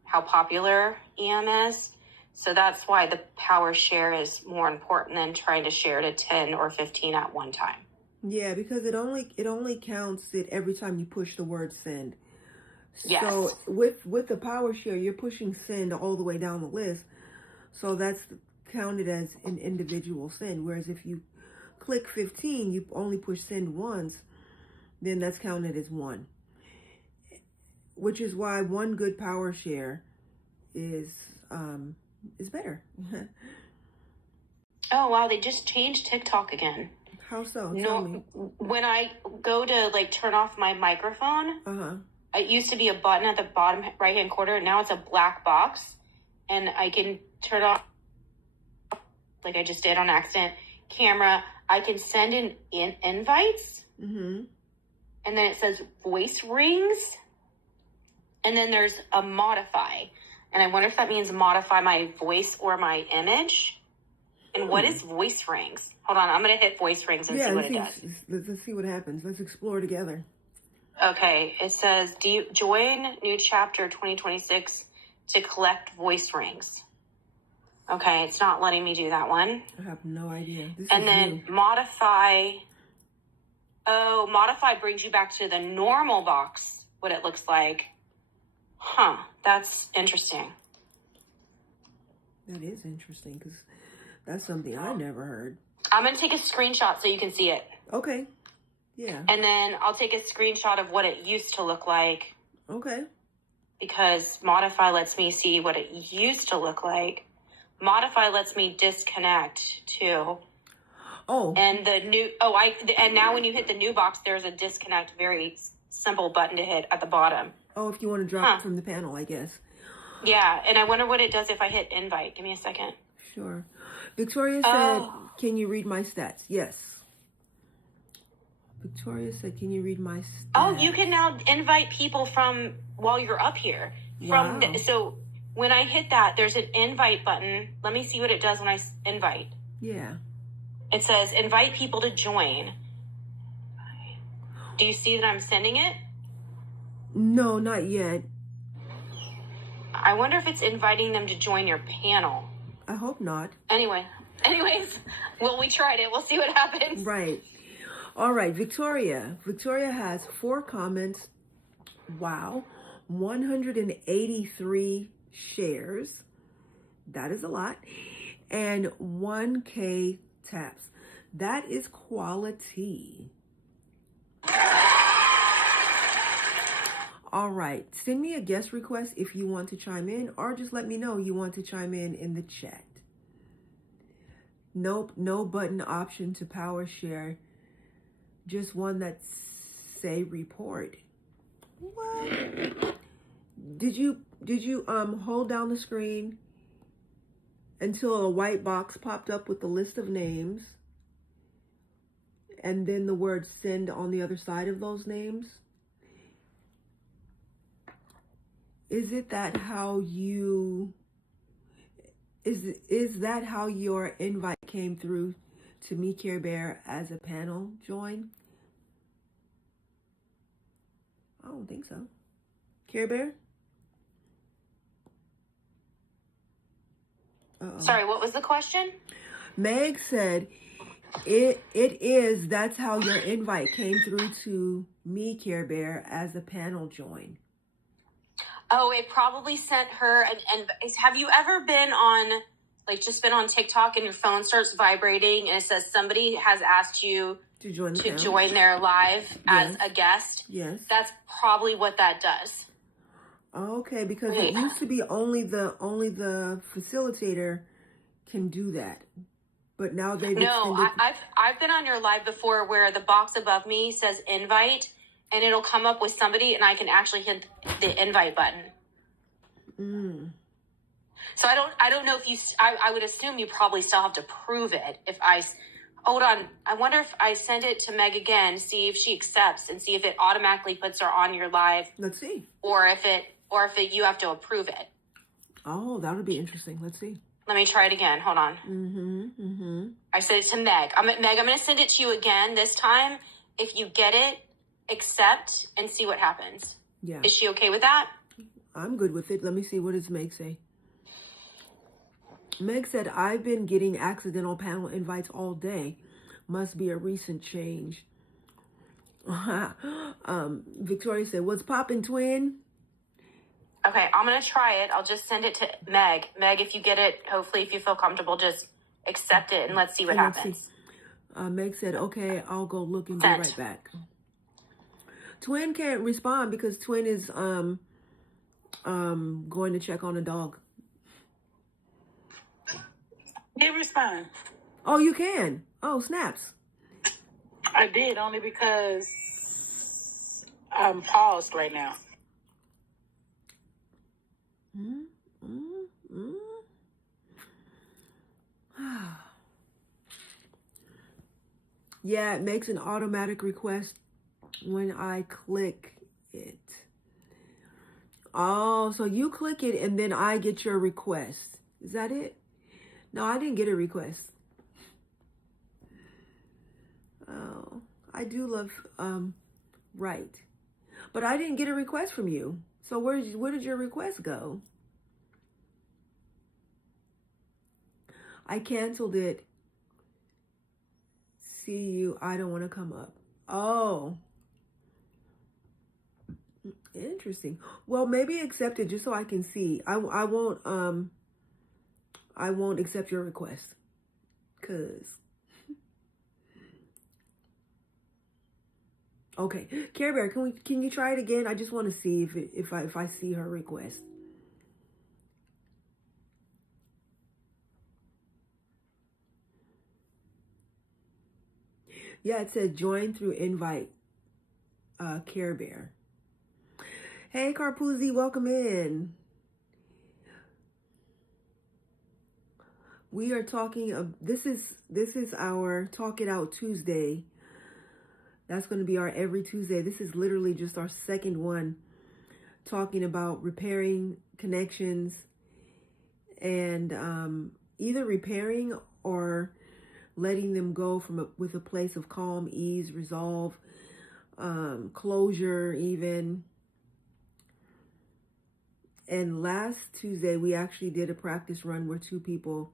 how popular EM is. So that's why the power share is more important than trying to share to 10 or 15 at one time. Yeah, because it only counts it every time you push the word send. Yes. So with the power share, you're pushing send all the way down the list. So that's counted as an individual send. Whereas if you click 15, you only push send once, then that's counted as one. Which is why one good power share is better. Oh, wow. They just changed TikTok again. How so? No, Tell me. when I go to turn off my microphone, it used to be a button at the bottom right-hand corner. Now it's a black box, and I can turn off, like I just did on accident, camera. I can send in invites, and then it says voice rings, and then there's a modify. And I wonder if that means modify my voice or my image. And what is voice rings? Hold on, I'm going to hit voice rings and see what it does. Let's see what happens. Let's explore together. Okay, it says, join new chapter 2026 to collect voice rings. Okay, it's not letting me do that one. I have no idea. And then modify. Oh, modify brings you back to the normal box, what it looks like. Huh, that's interesting. That is interesting, because that's something I never heard. I'm going to take a screenshot so you can see it. Okay. Yeah. And then I'll take a screenshot of what it used to look like. Okay. Because modify lets me see what it used to look like. Modify lets me disconnect too. Oh. And and now when you hit the new box, there's a disconnect, very simple button to hit at the bottom. Oh, if you want to drop it from the panel, I guess. Yeah, and I wonder what it does if I hit invite. Give me a second. Sure. Victoria said, can you read my stats? Yes. Victoria said, can you read my stats? Oh, you can now invite people from while you're up here. Wow. So when I hit that, there's an invite button. Let me see what it does when I invite. Yeah. It says invite people to join. Do you see that I'm sending it? No, not yet. I wonder if it's inviting them to join your panel. I hope not. Anyways, well, we tried it. We'll see what happens. Right. All right, Victoria. Victoria has 4 comments. Wow. 183 shares. That is a lot. And 1K taps. That is quality. All right. Send me a guest request if you want to chime in, or just let me know you want to chime in the chat. Nope, no button option to power share. Just one that say report. What? Did you hold down the screen until a white box popped up with the list of names and then the word send on the other side of those names? Is that how your invite came through to me, Care Bear, as a panel join? I don't think so. Care Bear? Sorry, what was the question? Meg said that's how your invite came through to me, Care Bear, as a panel join. Oh, it probably sent her. And have you ever been on, just been on TikTok and your phone starts vibrating and it says somebody has asked you to join their live as a guest? Yes. That's probably what that does. Okay, because it used to be only the facilitator can do that, but now they've extended. I've been on your live before where the box above me says invite, and it'll come up with somebody, and I can actually hit the invite button. So I don't know if you. I would assume you probably still have to prove it. Hold on, I wonder if I send it to Meg again, see if she accepts, and see if it automatically puts her on your live. Let's see. Or if you have to approve it. Oh, that would be interesting. Let's see. Let me try it again. Hold on. I sent it to Meg. I'm going to send it to you again this time. If you get it, accept and see what happens. Yeah. Is she okay with that? I'm good with it. Let me see. What does Meg say? Meg said, I've been getting accidental panel invites all day. Must be a recent change. Victoria said, what's poppin', twin? Okay, I'm going to try it. I'll just send it to Meg. Meg, if you get it, hopefully if you feel comfortable, just accept it and let's see what happens. Meg said, okay, I'll go look and be right back. Twin can't respond because Twin is going to check on a dog. Did respond. Oh, you can. Oh, snaps. I did, only because I'm paused right now. Yeah, it makes an automatic request when I click it. Oh, so you click it and then I get your request. Is that it? No, I didn't get a request. Oh, I do love right. But I didn't get a request from you. So where did your request go? I canceled it. See you. I don't want to come up. Oh. Interesting. Well, maybe accept it just so I can see. I won't accept your request. 'Cause okay, Care Bear, can you try it again? I just want to see if I see her request. Yeah, it says join through invite. Care Bear. Hey, Carpuzzi, welcome in. We are talking. This is our Talk It Out Tuesday. That's going to be our every Tuesday. This is literally just our second one, talking about repairing connections and either repairing or letting them go with a place of calm, ease, resolve, closure even. And last Tuesday, we actually did a practice run where 2 people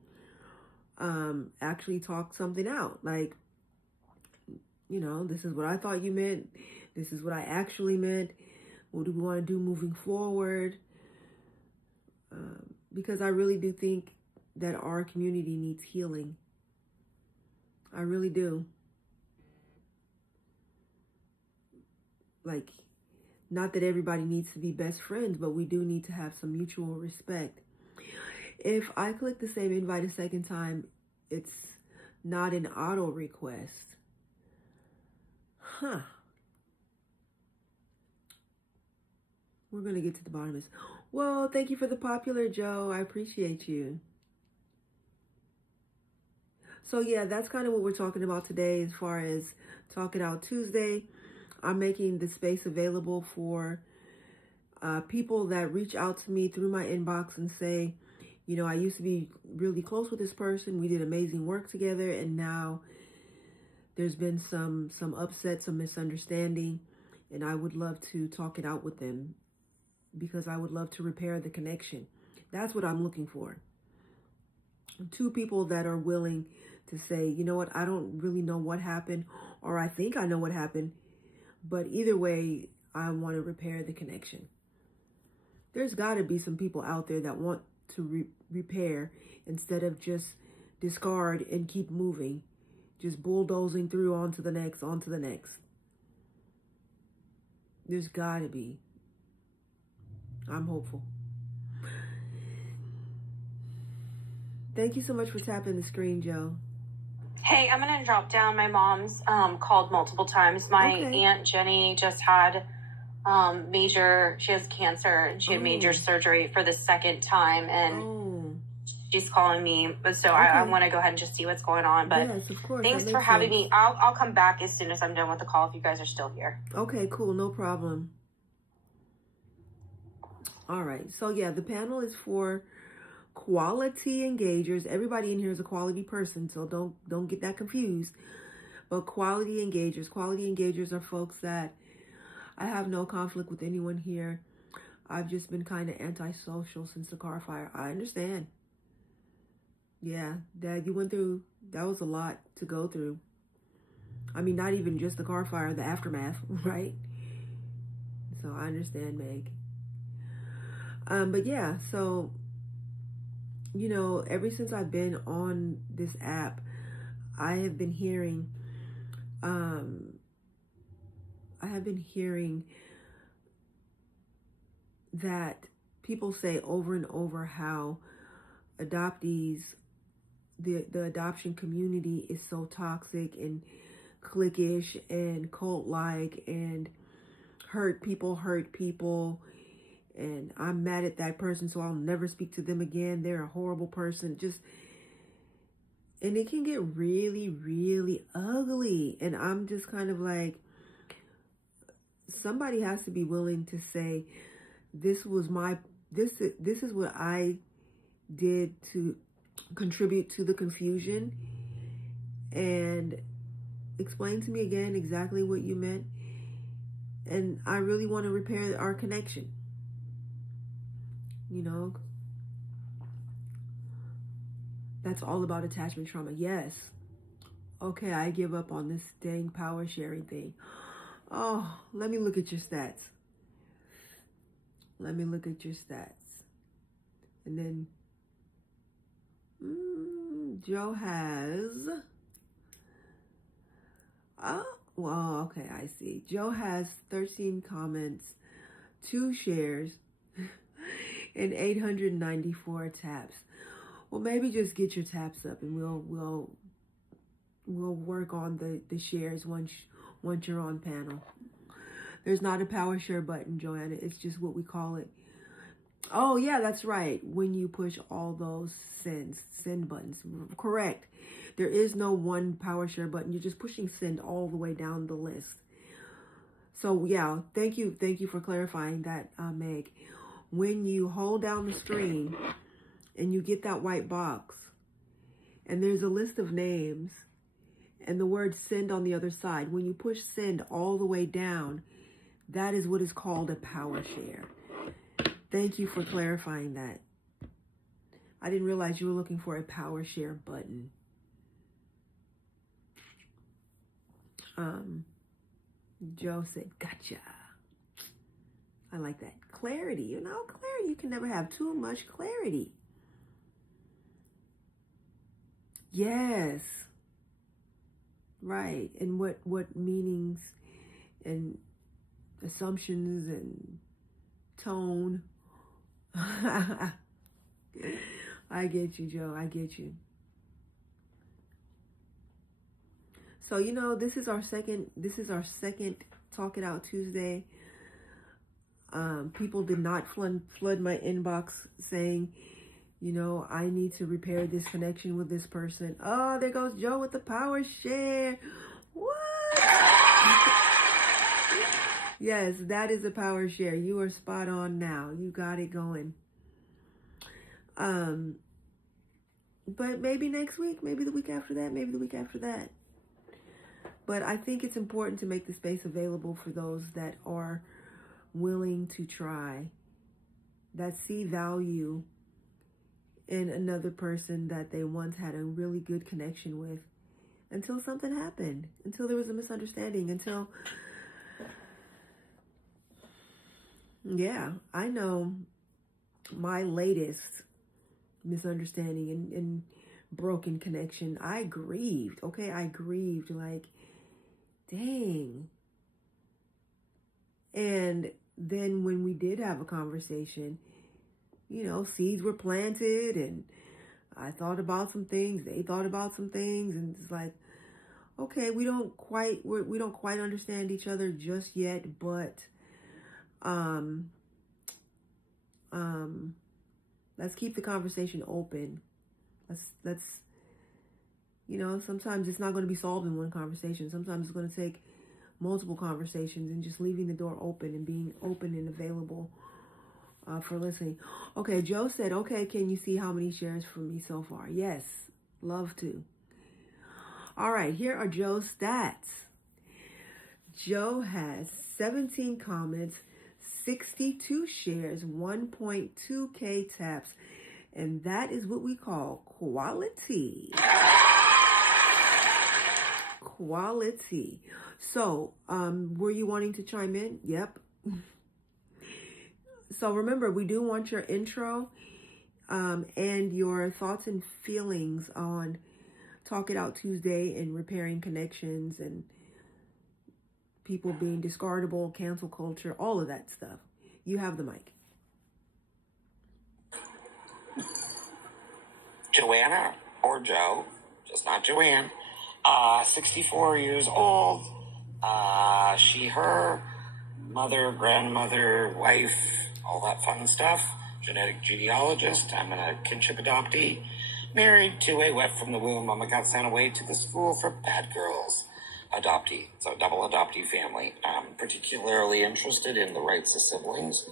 actually talk something out. Like, this is what I thought you meant. This is what I actually meant. What do we want to do moving forward? Because I really do think that our community needs healing. I really do. Like, not that everybody needs to be best friends, but we do need to have some mutual respect. If I click the same invite a second time, it's not an auto request. Huh. We're going to get to the bottom of this. Well, thank you for the popular, Joe. I appreciate you. So yeah, that's kind of what we're talking about today as far as Talk It Out Tuesday. I'm making the space available for people that reach out to me through my inbox and say, I used to be really close with this person. We did amazing work together, and now there's been some upset, some misunderstanding, and I would love to talk it out with them because I would love to repair the connection. That's what I'm looking for. Two people that are willing to say, you know what, I don't really know what happened, or I think I know what happened, but either way, I want to repair the connection. There's got to be some people out there that want to repair instead of just discard and keep moving, just bulldozing through onto the next. There's got to be. I'm hopeful. Thank you so much for tapping the screen, Joe. Hey, I'm going to drop down. My mom's called multiple times. My Aunt Jenny just had she has cancer, and she had major surgery for the second time, and she's calling me. So I want to go ahead and just see what's going on. But yes, of course. Thanks for having me. I'll come back as soon as I'm done with the call if you guys are still here. Okay, cool. No problem. All right. So yeah, the panel is for quality engagers. Everybody in here is a quality person, so don't get that confused. But quality engagers are folks that I have no conflict with anyone here. I've just been kind of antisocial since the car fire. I understand. Yeah, Dad, you went through, that was a lot to go through. I mean, not even just the car fire, the aftermath, right? So I understand, Meg. But yeah, so, ever since I've been on this app, I have been hearing, that people say over and over how adoptees, the adoption community is so toxic and cliquish and cult-like and hurt people, and I'm mad at that person, so I'll never speak to them again. They're a horrible person. And it can get really, really ugly. And I'm just kind of like, somebody has to be willing to say, this is what I did to contribute to the confusion, and explain to me again exactly what you meant. And I really want to repair our connection. That's all about attachment trauma. Yes. Okay, I give up on this dang power sharing thing. Oh, let me look at your stats. And then Joe has, okay, I see. Joe has 13 comments, 2 shares, and 894 taps. Well, maybe just get your taps up, and we'll work on the shares once you're on panel. There's not a power share button, Joanna. It's just what we call it. Oh yeah, that's right. When you push all those send buttons, correct. There is no one power share button. You're just pushing send all the way down the list. So yeah, thank you for clarifying that, Meg. When you hold down the screen and you get that white box, and there's a list of names and the word send on the other side, when you push send all the way down, that is what is called a power share. Thank you for clarifying that. I didn't realize you were looking for a power share button. Joe said, gotcha. I like that. Clarity. Clarity. You can never have too much clarity. Yes. Right. And what meanings and assumptions and tone. I get you, Joe. I get you. So, this is our second Talk It Out Tuesday. People did not flood my inbox saying, I need to repair this connection with this person. Oh, there goes Joe with the power share. What? Yes, that is a power share. You are spot on now. You got it going. But maybe next week, maybe the week after that, maybe the week after that. But I think it's important to make the space available for those that are willing to try, that see value in another person that they once had a really good connection with, until something happened, until there was a misunderstanding, until, yeah, I know my latest misunderstanding and broken connection. I grieved, okay? I grieved like, dang. And then when we did have a conversation, seeds were planted, and I thought about some things, they thought about some things, and it's like, okay, we don't quite understand each other just yet, but let's keep the conversation open. Let's sometimes it's not going to be solved in one conversation. Sometimes it's going to take multiple conversations, and just leaving the door open and being open and available for listening. Okay, Joe said, okay, can you see how many shares from me so far? Yes, love to. All right, here are Joe's stats. Joe has 17 comments, 62 shares, 1.2K taps, and that is what we call quality. Quality. So, were you wanting to chime in? Yep. So remember, we do want your intro and your thoughts and feelings on Talk It Out Tuesday and repairing connections and people being discardable, cancel culture, all of that stuff. You have the mic. Joanna, or Joe, just not Joanne, 64 years old, she, her, mother, grandmother, wife, all that fun stuff, genetic genealogist, I'm a kinship adoptee, married to a wet from the womb mama, got sent away to the school for bad girls, adoptee, so double adoptee family. I'm particularly interested in the rights of siblings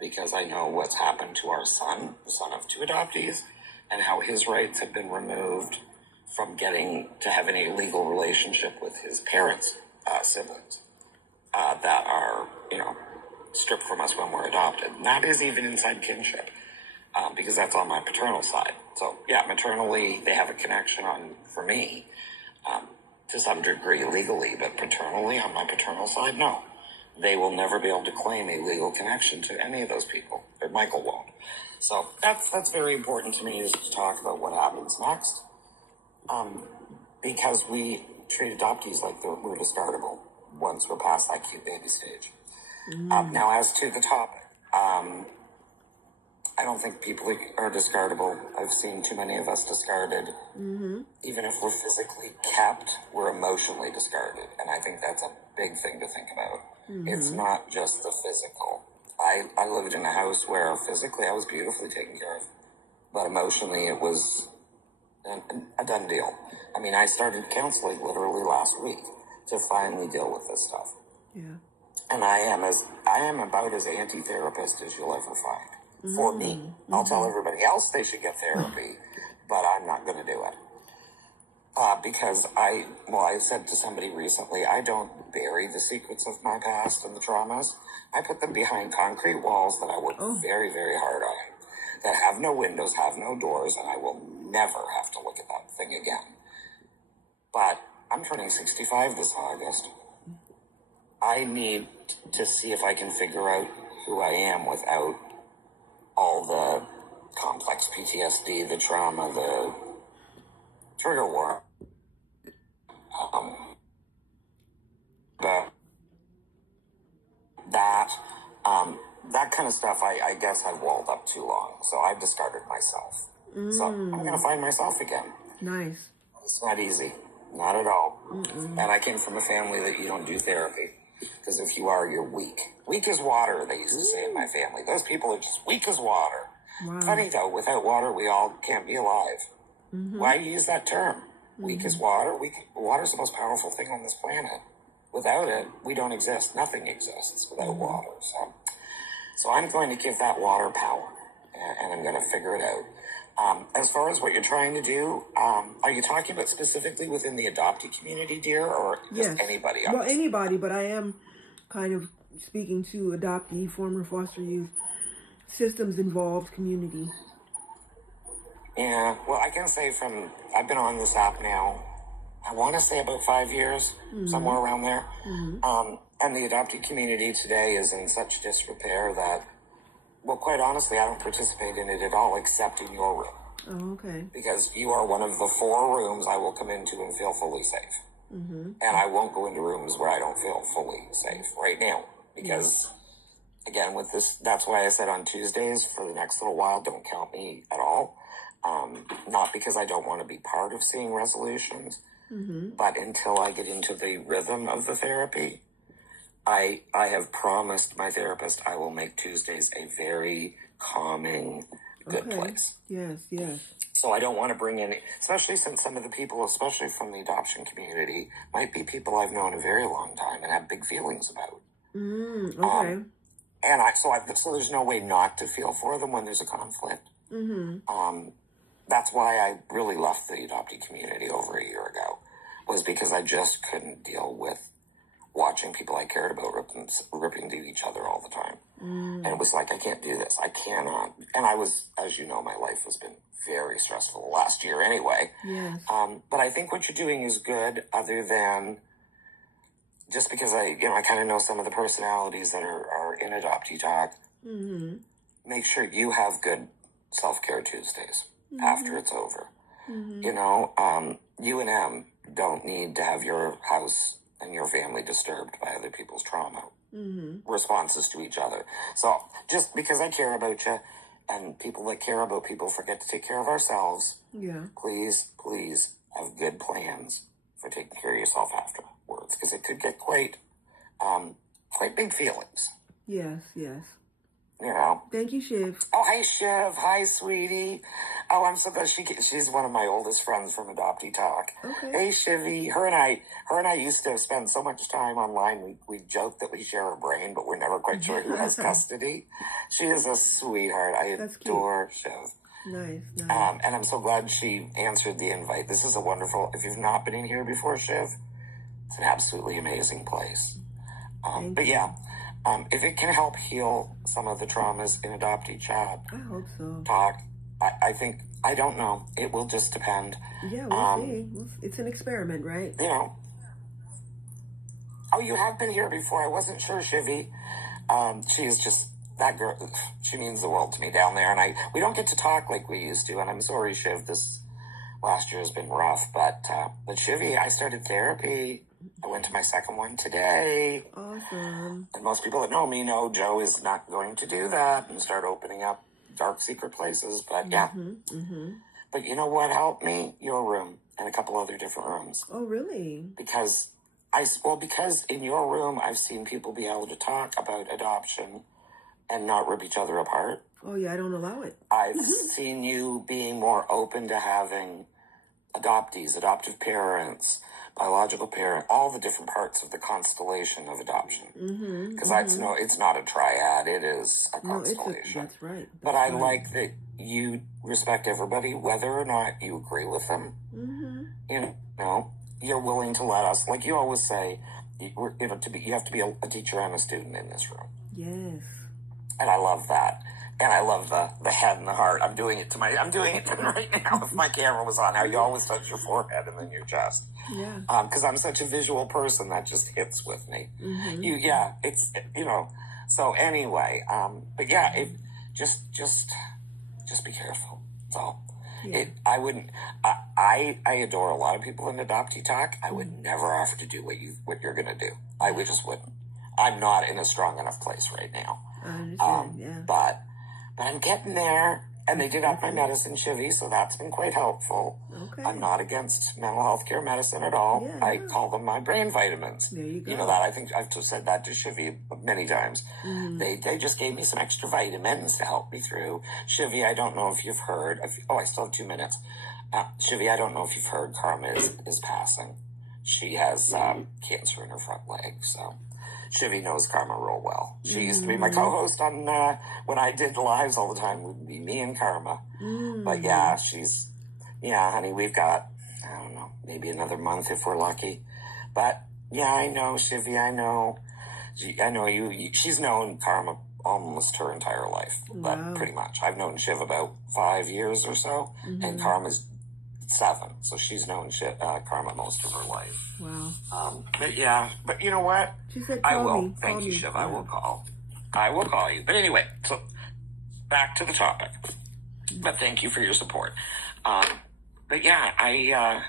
because I know what's happened to our son, the son of two adoptees, and how his rights have been removed from getting to have any legal relationship with his parents' siblings that are, stripped from us when we're adopted. And that is even inside kinship because that's on my paternal side. So, yeah, maternally, they have a connection for me to some degree legally, but paternally, on my paternal side, no. They will never be able to claim a legal connection to any of those people, or Michael won't. So that's very important to me, is to talk about what happens next. Because we treat adoptees like we're discardable once we're past that cute baby stage. Now, as to the topic, I don't think people are discardable. I've seen too many of us discarded. Even if we're physically kept, we're emotionally discarded. And I think that's a big thing to think about. It's not just the physical. I lived in a house where physically I was beautifully taken care of, but emotionally it was a done deal. I mean, I started counseling literally last week to finally deal with this stuff. Yeah. And I am about as anti-therapist as you'll ever find. For me. I'll tell everybody else they should get therapy, but I'm not going to do it. Because I said to somebody recently, I don't bury the secrets of my past and the traumas. I put them behind concrete walls that I work very, very hard on. that have no windows, have no doors, and I will never have to look at that thing again. But I'm turning 65 this August. I need to see if I can figure out who I am without all the complex PTSD, the trauma, the trigger war. But that kind of stuff, I guess I've walled up too long. So I've discarded myself. So I'm going to find myself again. Nice. It's not easy. Not at all. And I came from a family that you don't do therapy. Because if you are, you're weak. Weak as water, they used to say in my family. Those people are just weak as water. Wow. Funny though, without water, we all can't be alive. Why use that term? Weak as water? Water's the most powerful thing on this planet. Without it, we don't exist. Nothing exists without water. So I'm going to give that water power, and I'm going to figure it out. As far as what you're trying to do, are you talking about specifically within the adoptee community, dear, or just anybody else? Well, anybody, but I am kind of speaking to adoptee, former foster youth, systems involved community. Yeah, well, I can say I've been on this app now, I want to say about 5 years, somewhere around there. And the adoptee community today is in such disrepair that, well, quite honestly, I don't participate in it at all, except in your room. Oh, okay. Because you are one of the 4 rooms I will come into and feel fully safe. And I won't go into rooms where I don't feel fully safe right now. Because, again, with this, that's why I said on Tuesdays for the next little while, don't count me at all. Not because I don't want to be part of seeing resolutions, but until I get into the rhythm of the therapy, I have promised my therapist I will make Tuesdays a very calming, good place. Yes. So I don't want to bring in, especially since some of the people, especially from the adoption community, might be people I've known a very long time and have big feelings about. Okay. So there's no way not to feel for them when there's a conflict. That's why I really left the adoptee community over a year ago, was because I just couldn't deal with watching people I cared about ripping to each other all the time. And it was like, I can't do this. I cannot. And I was, as you know, my life has been very stressful the last year anyway. Yes. But I think what you're doing is good, other than just because I kind of know some of the personalities that are in Adoptee Talk. Make sure you have good self-care Tuesdays after it's over. You and Em don't need to have your house and your family disturbed by other people's trauma responses to each other. So just because I care about you, and people that care about people forget to take care of ourselves, please have good plans for taking care of yourself afterwards, because it could get quite big feelings. Yes. Thank you, Shiv. Oh, hey, Shiv. Hi, sweetie. Oh, I'm so glad she's one of my oldest friends from Adoptee Talk. Okay. Hey, Shivy. Her and I used to spend so much time online. We joke that we share a brain, but we're never quite sure who has custody. She is a sweetheart. I adore Shiv. Nice. And I'm so glad she answered the invite. This is a wonderful, if you've not been in here before, Shiv, it's an absolutely amazing place. If it can help heal some of the traumas in Adoptee Chat, I hope so. Talk, I think, I don't know. It will just depend. Yeah, we'll see. It's an experiment, right? Oh, you have been here before. I wasn't sure, Shivy. She is just, that girl, she means the world to me down there. And we don't get to talk like we used to. And I'm sorry, Shiv, this last year has been rough. But Shivy, I started therapy. I went to my second one today. Awesome. And most people that know me know Joe is not going to do that and start opening up dark secret places. But But you know what helped me? Your room and a couple other different rooms. Oh, really? Because in your room, I've seen people be able to talk about adoption and not rip each other apart. Oh, yeah, I don't allow it. I've seen you being more open to having adoptees, adoptive parents, biological parent, all the different parts of the constellation of adoption. Because it's not a triad, it is a constellation. That's right. But I like that you respect everybody, whether or not you agree with them. You're willing to let us, like you always say, you have to be a teacher and a student in this room. Yes. And I love that. And I love the head and the heart. I'm doing it right now. If my camera was on, how you always touch your forehead and then your chest. Yeah. Because I'm such a visual person, that just hits with me. It's So anyway, but yeah, just be careful. That's all. Yeah. I adore a lot of people in Adoptee Talk. I would never offer to do what you're gonna do. Just wouldn't. I'm not in a strong enough place right now. I understand. Yeah. But I'm getting there. And they did up my medicine, Chivy, so that's been quite helpful. Okay. I'm not against mental health care medicine at all. Yeah, I call them my brain vitamins. There you go. You know that. I think I've just said that to Chivy many times. They just gave me some extra vitamins to help me through. Chivy, I don't know if you've heard. I still have 2 minutes. Chivy, I don't know if you've heard Karma is passing. She has cancer in her front leg, so... Chivy knows Karma real well. She used to be my co-host on when I did lives all the time. It would be me and Karma. But yeah, honey, we've got, I don't know, maybe another month if we're lucky. But yeah, I know, Chivy, I know. I know she's known Karma almost her entire life. Wow. But pretty much. I've known Shiv about 5 years or so, and Karma's 7. So she's known Karma most of her life. Wow. But you know what? She said, I call will. me. Thank Call you, me. Shiv. I will call you. But anyway, so back to the topic. But thank you for your support. But yeah,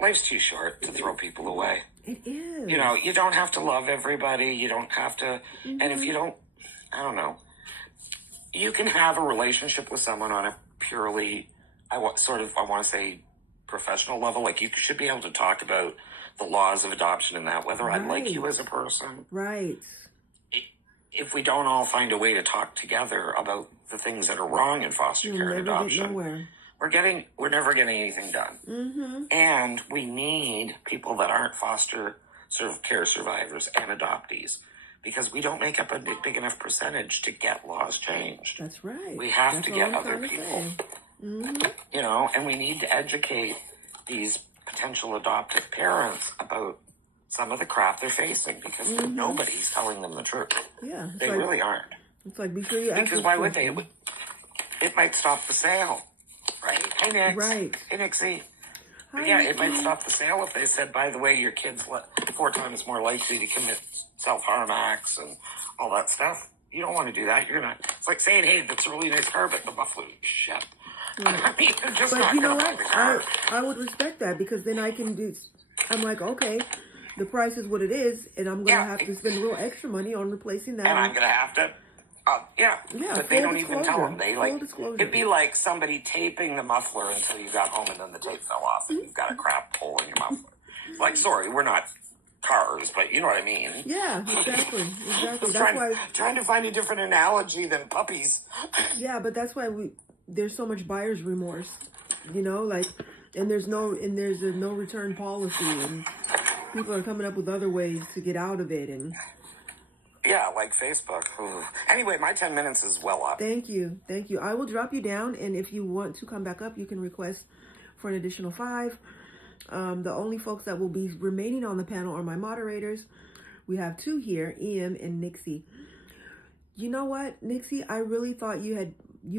life's too short to throw people away. It is. You don't have to love everybody. You don't have to. And if you don't, I don't know. You can have a relationship with someone on a purely, I want to say, professional level. Like, you should be able to talk about the laws of adoption and that, whether I like you as a person. Right. If we don't all find a way to talk together about the things that are wrong in foster care and adoption, we're never getting anything done. And we need people that aren't foster care survivors and adoptees, because we don't make up a big enough percentage to get laws changed. That's right. We have to get other people. And we need to educate these potential adoptive parents about some of the crap they're facing, because nobody's telling them the truth. Yeah. They really aren't. It's like, be sure you ask. Because why would they? It might stop the sale, right? Hey, Nix. Right. Hey, Nixie. Hi, Yeah, it might stop the sale if they said, by the way, your kid's 4 times more likely to commit self-harm acts and all that stuff. You don't want to do that. It's like saying, hey, that's a really nice car, but the muffler is shit. I mean, you're just But not you know going to what? buy the car. I would respect that, because then I'm like, okay, the price is what it is, and I'm going to have to spend a little extra money on replacing that. And I'm going to have to, but they don't even tell them. It'd be like somebody taping the muffler until you got home and then the tape fell off and you've got a crap hole in your muffler. Like, sorry, we're not cars, but you know what I mean. Yeah, exactly. That's trying to find a different analogy than puppies. Yeah, but that's why there's so much buyer's remorse, and there's a no return policy, and people are coming up with other ways to get out of it, and yeah, like Facebook. Ooh. Anyway, my 10 minutes is well up. Thank you. I will drop you down, and if you want to come back up, you can request for an additional 5. The only folks that will be remaining on the panel are my moderators. We have 2 here, Em and Nixie. You know what, Nixie? I really thought you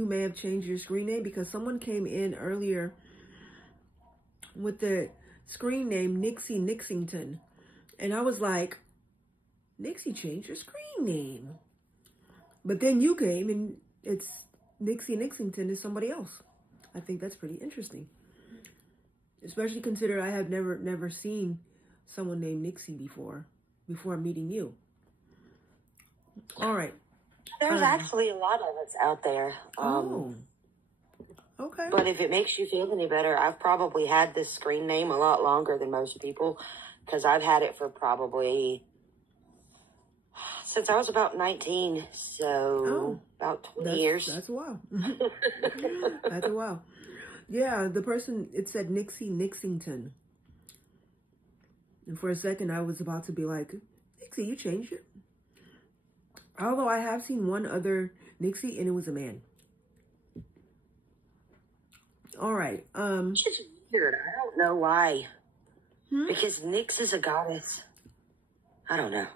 may have changed your screen name, because someone came in earlier with the screen name Nixie Nixington. And I was like, Nixie changed your screen name. But then you came and it's Nixie Nixington is somebody else. I think that's pretty interesting. Especially consider I have never seen someone named Nixie before meeting you. All right. There's actually a lot of us out there. Okay. But if it makes you feel any better, I've probably had this screen name a lot longer than most people, because I've had it for probably since I was about 19. So about 20 years. That's a while. That's a while. Yeah, the person, it said Nixie Nixington. And for a second, I was about to be like, Nixie, you changed it? Although I have seen one other Nixie, and it was a man. All right. It's just weird. I don't know why. Because Nyx is a goddess. I don't know.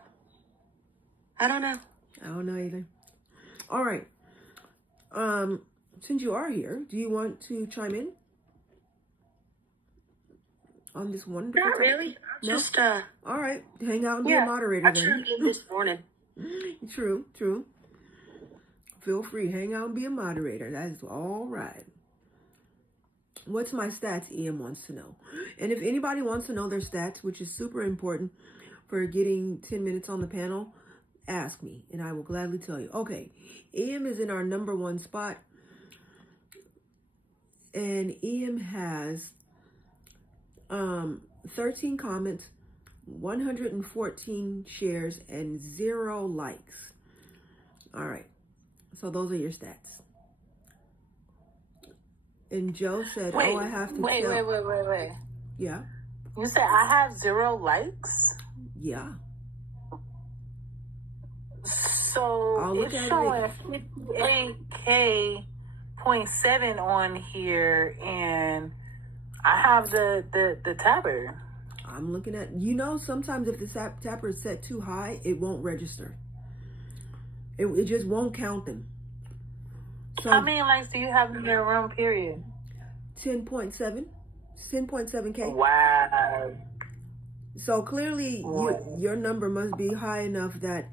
I don't know either. All right. Since you are here, do you want to chime in on this wonderful Not topic? really. No? Just All right. Hang out and be a moderator I then. tuned in this morning. True. Feel free. Hang out and be a moderator. That is all right. What's my stats? Ian wants to know. And if anybody wants to know their stats, which is super important for getting 10 minutes on the panel, ask me and I will gladly tell you. Okay, Ian is in our number 1 spot. And Ian has 13 comments, 114 shares, and 0 likes. All right. So those are your stats. And Joe said, Wait, I have to wait. Yeah. You said I have 0 likes? Yeah. So it's showing 58K.7 on here, and I have the tapper. I'm looking at, sometimes if the tapper is set too high, it won't register. It just won't count them. So How many likes do you have in your room, period? 10.7K. Wow. So clearly your number must be high enough that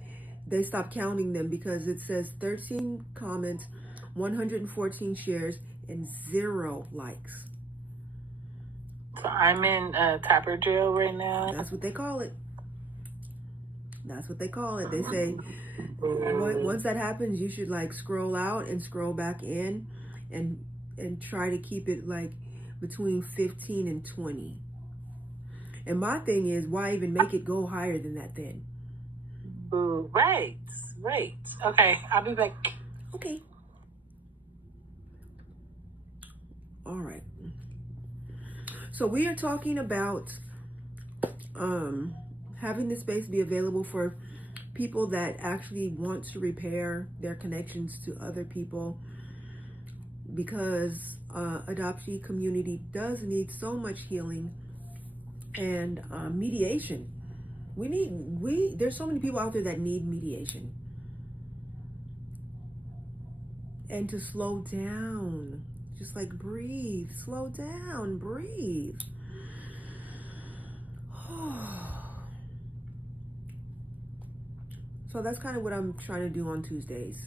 they stop counting them, because it says 13 comments, 114 shares, and 0 likes. So I'm in tapper jail right now. That's what they call it. They say once that happens, you should scroll out and scroll back in and try to keep it between 15 and 20. And my thing is, why even make it go higher than that then? Ooh, right. Okay, I'll be back. Okay. All right. So we are talking about having the space be available for people that actually want to repair their connections to other people, because adoptee community does need so much healing and mediation. There's so many people out there that need mediation. And to slow down, just breathe, slow down, breathe. So that's kind of what I'm trying to do on Tuesdays.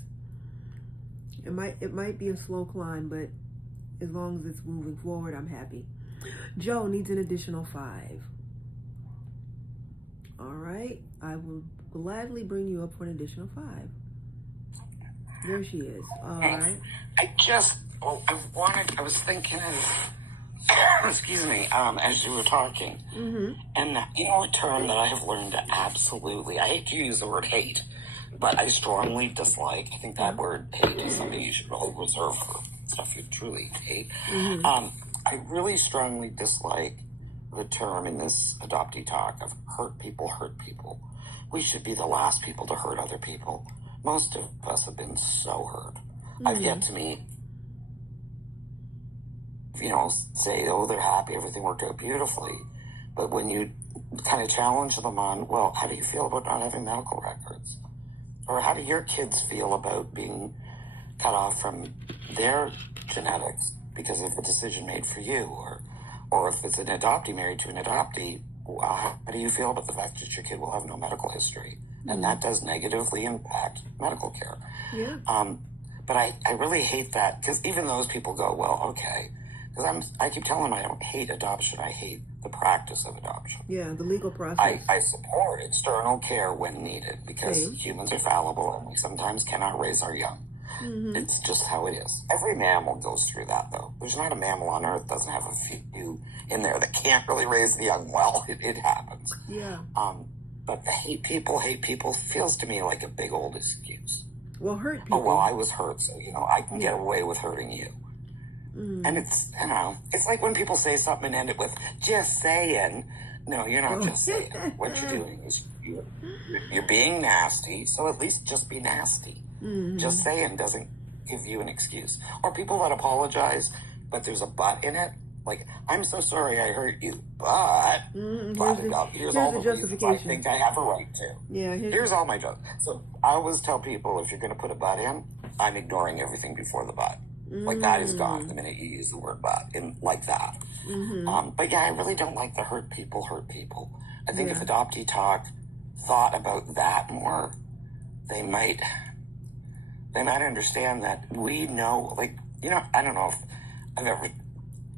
It might be a slow climb, but as long as it's moving forward, I'm happy. Joe needs an additional 5. All right, I will gladly bring you up for an additional 5. There she is. All right. I was thinking excuse me, as you were talking. Mm-hmm. And a term that I have learned to absolutely, I hate to use the word hate, but I strongly dislike. I think that word hate is something you should really reserve for stuff you truly hate. Mm-hmm. I really strongly dislike the term in this adoptee talk of hurt people. We should be the last people to hurt other people. Most of us have been so hurt. Mm-hmm. I've yet to meet, say, they're happy, everything worked out beautifully. But when you kind of challenge them on, well, how do you feel about not having medical records? Or how do your kids feel about being cut off from their genetics because of a decision made for you? Or if it's an adoptee married to an adoptee, how do you feel about the fact that your kid will have no medical history? Mm-hmm. And that does negatively impact medical care. Yeah. But I really hate that, because even those people go, well, okay. Because I keep telling them I don't hate adoption. I hate the practice of adoption. Yeah, the legal process. I support external care when needed, because humans are fallible and we sometimes cannot raise our young. Mm-hmm. It's just how it is. Every mammal goes through that, though. There's not a mammal on Earth that doesn't have a few in there that can't really raise the young well. It happens. Yeah. But the hate people feels to me like a big old excuse. Well, hurt people. Oh, well, I was hurt, so, I can get away with hurting you. Mm. And it's, it's like when people say something and end it with, just saying. No, you're not just saying. What you're doing is you're being nasty, so at least just be nasty. Mm-hmm. Just saying doesn't give you an excuse. Or people that apologize, but there's a but in it. Like, I'm so sorry I hurt you, but here's all the reasons I think I have a right to. Yeah. Here's all my jokes. So I always tell people, if you're going to put a but in, I'm ignoring everything before the but. Like, that is gone the minute you use the word but, and like that. But yeah, I really don't like the hurt people. I think if Adoptee Talk thought about that more, they might understand that we know, like, you know, I don't know if I've ever,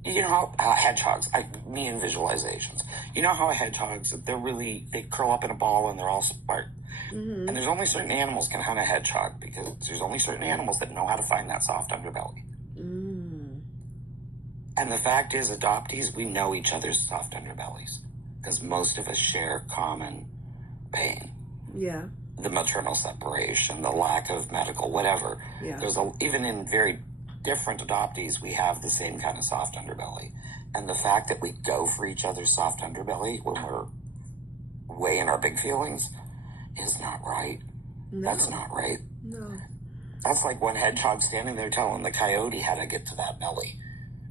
you know how hedgehogs, me and visualizations, you know how hedgehogs, they curl up in a ball and they're all smart. And there's only certain animals can hunt a hedgehog, because there's only certain animals that know how to find that soft underbelly. And the fact is, adoptees, we know each other's soft underbellies, because most of us share common pain. Yeah. The maternal separation, the lack of medical, whatever. Yeah. Even in very different adoptees, we have the same kind of soft underbelly. And the fact that we go for each other's soft underbelly when we're way in our big feelings is not right. No. That's not right. No. That's like one hedgehog standing there telling the coyote how to get to that belly.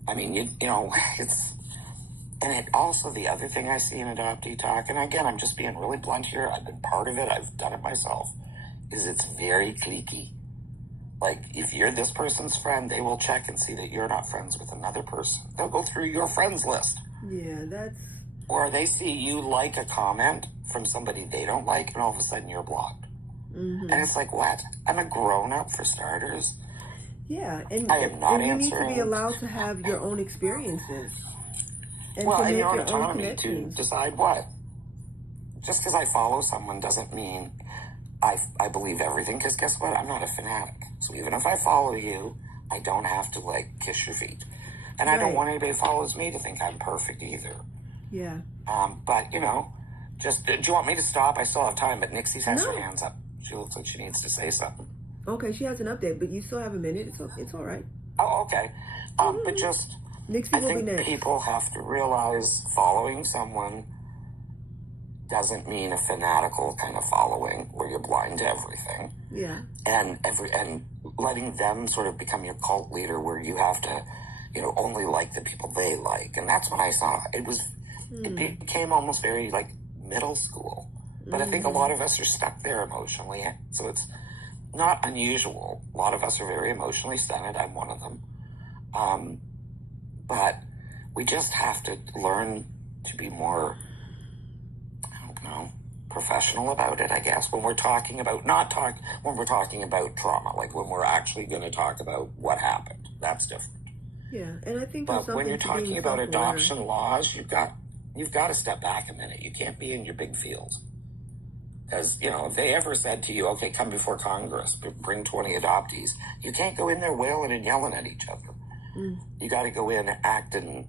I mean, you know, it's... And it also, the other thing I see in Adoptee Talk, and again, I'm just being really blunt here, I've been part of it, I've done it myself, is it's very cliquey. Like, if you're this person's friend, they will check and see that you're not friends with another person. They'll go through your friends list. Yeah, that's... Or they see you like a comment from somebody they don't like, and all of a sudden you're blocked. And it's like, what? I'm a grown-up, for starters. Yeah, and, I am not and you answering. need to be allowed to have your own experiences. And Well, to and make your own your own autonomy to connections. decide what. Just because I follow someone doesn't mean I believe everything, because guess what? I'm not a fanatic. So even if I follow you, I don't have to, like, kiss your feet. And I don't want anybody who follows me to think I'm perfect either. Yeah. But, you know, do you want me to stop? I still have time, but Nixie's has her hands up. She looks like she needs to say something. Okay, she has an update, but you still have a minute. It's all right. Oh, okay. But just... Nixie I will be think next. people have to realize following someone doesn't mean a fanatical kind of following where you're blind to everything. Yeah. And letting them sort of become your cult leader, where you have to, you know, only like the people they like. And that's when I saw it became almost very like middle school. But I think a lot of us are stuck there emotionally. So it's not unusual. A lot of us are very emotionally stunted. I'm one of them. But we just have to learn to be more, I don't know, professional about it, I guess, when we're talking about, when we're talking about trauma, like when we're actually going to talk about what happened. That's different. Yeah, and I think But when you're talking about adoption laws, you've got to step back a minute. You can't be in your big feels. Because, you know, if they ever said to you, okay, come before Congress, bring 20 adoptees, you can't go in there wailing and yelling at each other. You got to go in acting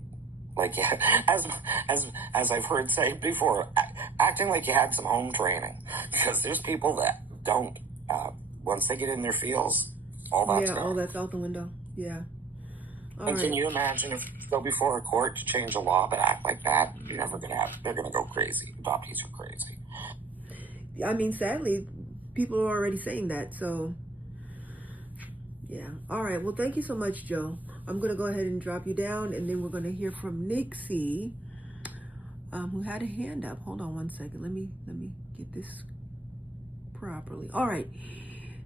like, as I've heard say before, acting like you had some home training. Because there's people that don't, once they get in their feels, all that's gone. all that's out the window. Yeah. And can you imagine if you go before a court to change a law but act like that? You're never going to they're going to go crazy. Adoptees are crazy. I mean, sadly, people are already saying that. So, yeah. All right. Well, thank you so much, Joe. I'm going to go ahead and drop you down, and then we're going to hear from Nixie, who had a hand up. Hold on one second. Let me get this properly. All right.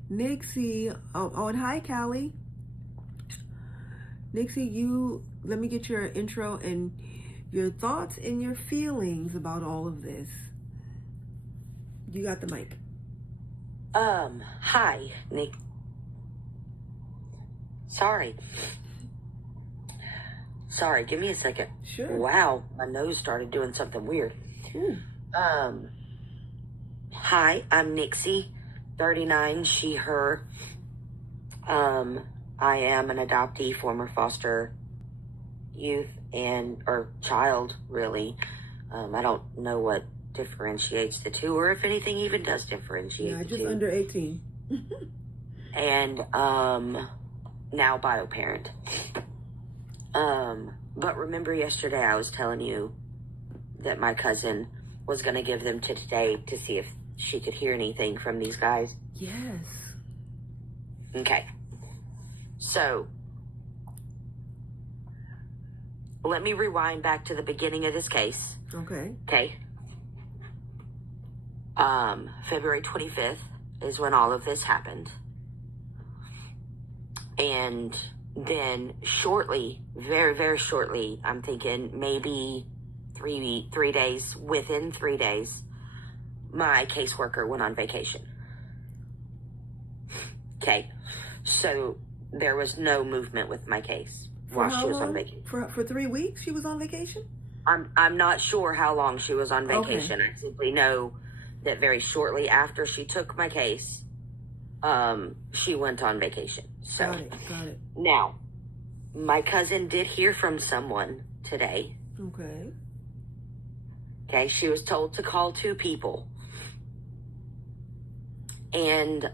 Nixie. Oh, and hi, Callie. Nixie, let me get your intro and your thoughts and your feelings about all of this. You got the mic. Hi, Nick. Sorry, give me a second. Sure. Wow, my nose started doing something weird. Ooh. Hi, I'm Nixie, 39, she, her. I am an adoptee, former foster youth or child, really. I don't know what differentiates the two, or if anything even does differentiate the two. Just under 18. And now bio-parent. But remember yesterday I was telling you that my cousin was going to give them to today to see if she could hear anything from these guys? Yes. Okay. So, let me rewind back to the beginning of this case. Okay. Okay. February 25th is when all of this happened. And then shortly, very, very shortly, I'm thinking maybe 3 days, within 3 days, my caseworker went on vacation. Okay. So there was no movement with my case while she was on vacation. For 3 weeks she was on vacation? I'm not sure how long she was on vacation. Okay. I simply know that very shortly after she took my case, she went on vacation. So Got it. now, my cousin did hear from someone today. Okay. Okay, she was told to call 2 people. And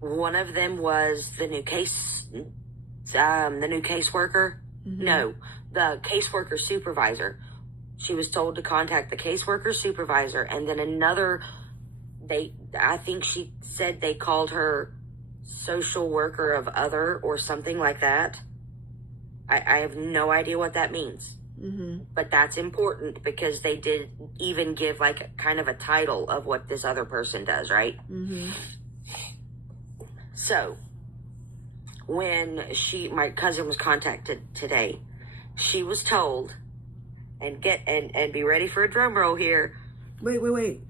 one of them was the new caseworker. Mm-hmm. No, the caseworker supervisor. She was told to contact the caseworker supervisor, and then another. I think she said they called her social worker of other or something like that. I have no idea what that means. Mm-hmm. But that's important because they did even give like kind of a title of what this other person does, right? Mm-hmm. So when my cousin was contacted today, she was told, and be ready for a drum roll here. Wait.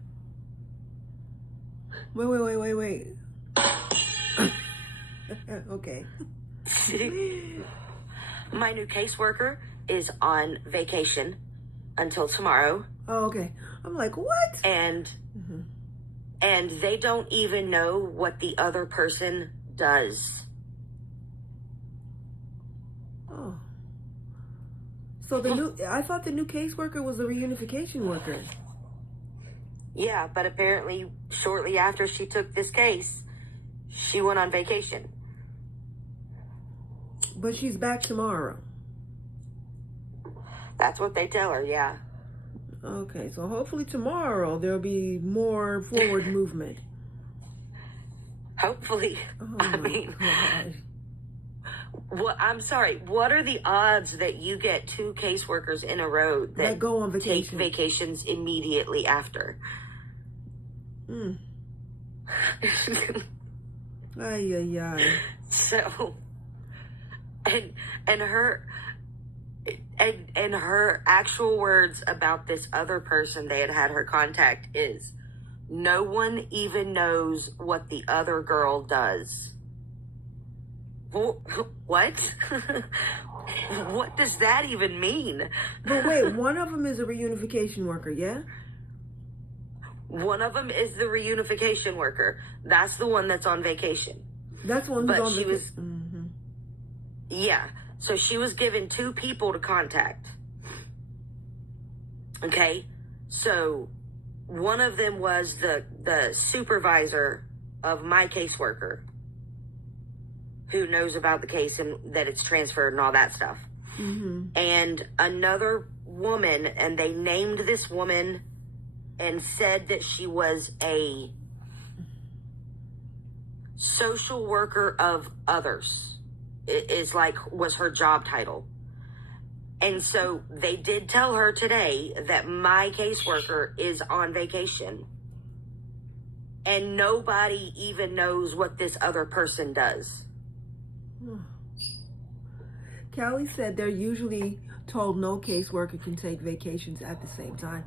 Okay. My new caseworker is on vacation until tomorrow. Oh, okay. I'm like, what? And they don't even know what the other person does. Oh. So I thought the new caseworker was a reunification worker. Yeah, but apparently shortly after she took this case, she went on vacation. But she's back tomorrow. That's what they tell her, yeah. Okay, so hopefully tomorrow there'll be more forward movement. Hopefully. Oh I my mean, God. I'm sorry. What are the odds that you get 2 caseworkers in a row that go on take vacation. vacations immediately after? Mm. Ay. So, and her actual words about this other person they had her contact is, no one even knows what the other girl does. What? What does that even mean? But wait, one of them is a reunification worker, yeah? One of them is the reunification worker. That's the one that's on vacation. That's one who's But on she was, Mm-hmm. yeah. So she was given 2 people to contact. Okay? So one of them was the supervisor of my caseworker, who knows about the case and that it's transferred and all that stuff. Mm-hmm. And another woman, and they named this woman and said that she was a social worker of others. Was her job title. And so they did tell her today that my caseworker is on vacation. And nobody even knows what this other person does. Callie said they're usually told no caseworker can take vacations at the same time.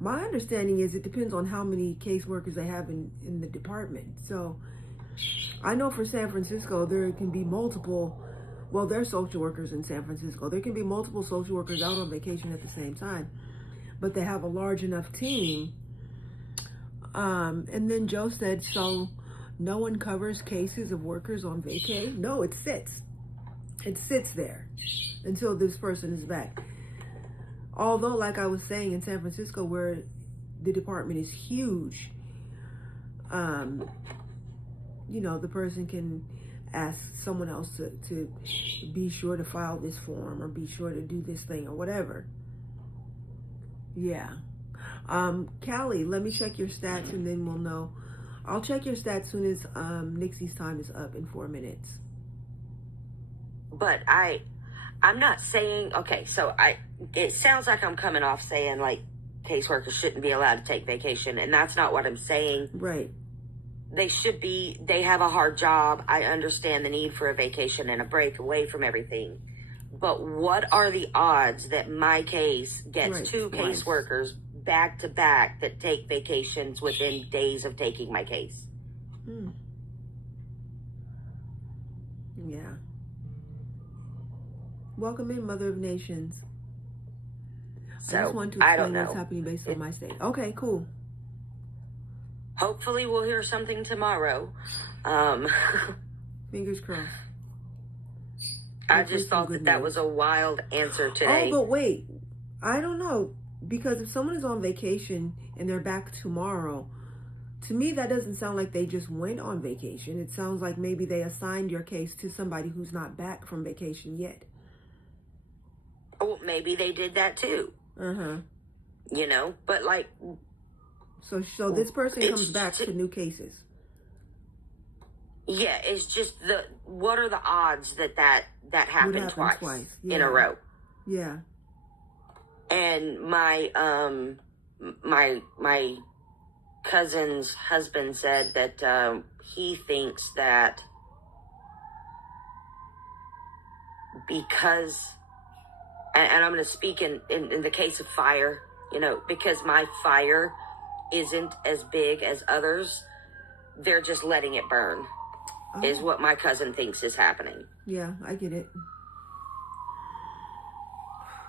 My understanding is it depends on how many caseworkers they have in the department. So I know for San Francisco, there can be multiple, they're social workers in San Francisco. There can be multiple social workers out on vacation at the same time, but they have a large enough team. And then Joe said, so no one covers cases of workers on vacay? No, it sits. It sits there until this person is back. Although, like I was saying, in San Francisco, where the department is huge, the person can ask someone else to be sure to file this form or be sure to do this thing or whatever. Yeah. Callie, let me check your stats and then we'll know. I'll check your stats as soon as Nixie's time is up in 4 minutes. But I'm not saying, okay, so it sounds like I'm coming off saying like caseworkers shouldn't be allowed to take vacation, and that's not what I'm saying. Right. they have a hard job. I understand the need for a vacation and a break away from everything. But what are the odds that my case gets two caseworkers back to back that take vacations within days of taking my case? Yeah. Welcome in, Mother of Nations. So, I just want to explain what's happening based on my state. Okay, cool. Hopefully we'll hear something tomorrow. Fingers crossed. I just thought that was a wild answer today. Oh, but wait. I don't know. Because if someone is on vacation and they're back tomorrow, to me that doesn't sound like they just went on vacation. It sounds like maybe they assigned your case to somebody who's not back from vacation yet. Oh, maybe they did that too. You know, but like... So this person comes back to new cases. Yeah, it's just what are the odds that happened twice in a row? Yeah. And my cousin's husband said that he thinks that because, and I'm going to speak in the case of fire, you know, because my fire isn't as big as others, they're just letting it burn, is what my cousin thinks is happening. Yeah, I get it.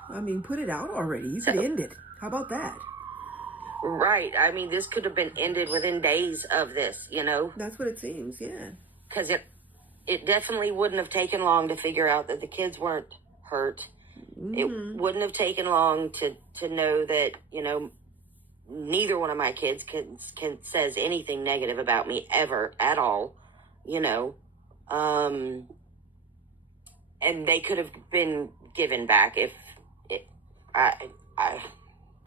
I mean, put it out already. You could end it. How about that? Right. I mean, this could have been ended within days of this, you know? That's what it seems, yeah. Because it definitely wouldn't have taken long to figure out that the kids weren't hurt. It wouldn't have taken long to know that, you know, neither one of my kids says anything negative about me ever at all, you know. And they could have been given back if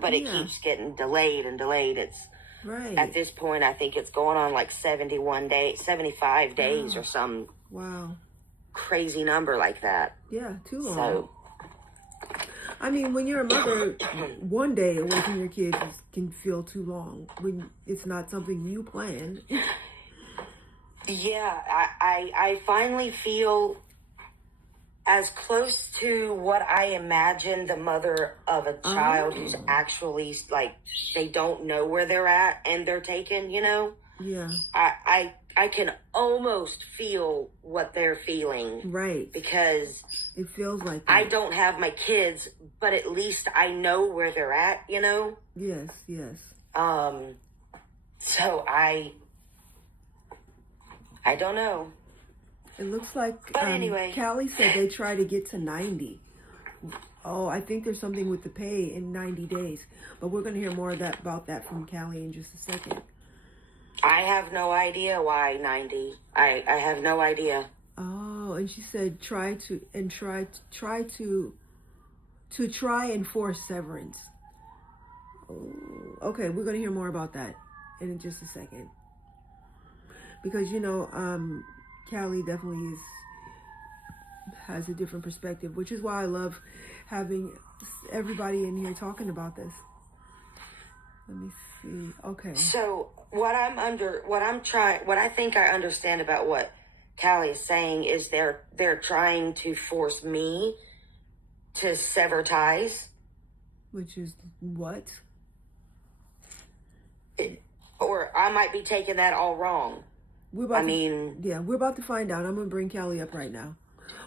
but it keeps getting delayed and delayed. It's right. At this point, I think it's going on like 75 days or some crazy number like that. Yeah, too long. So, I mean, when you're a mother, one day away from your kids can feel too long when it's not something you planned. Yeah, I finally feel as close to what I imagine the mother of a child who's actually, like, they don't know where they're at and they're taken, you know? Yeah. I can almost feel what they're feeling. Right. Because it feels like that. I don't have my kids, but at least I know where they're at, you know? Yes, yes. So I don't know. It looks like, but anyway, Callie said they try to get to 90. Oh, I think there's something with the pay in 90 days. But we're going to hear more about that from Callie in just a second. I have no idea why 90. I have no idea. Oh, and she said try and force severance. Oh, okay, we're going to hear more about that in just a second. Because, you know, Callie definitely has a different perspective, which is why I love having everybody in here talking about this. Let me see. Okay. So what I think I understand about what Callie is saying is they're trying to force me to sever ties. Which is what? Or I might be taking that all wrong. We're about to find out. I'm going to bring Callie up right now.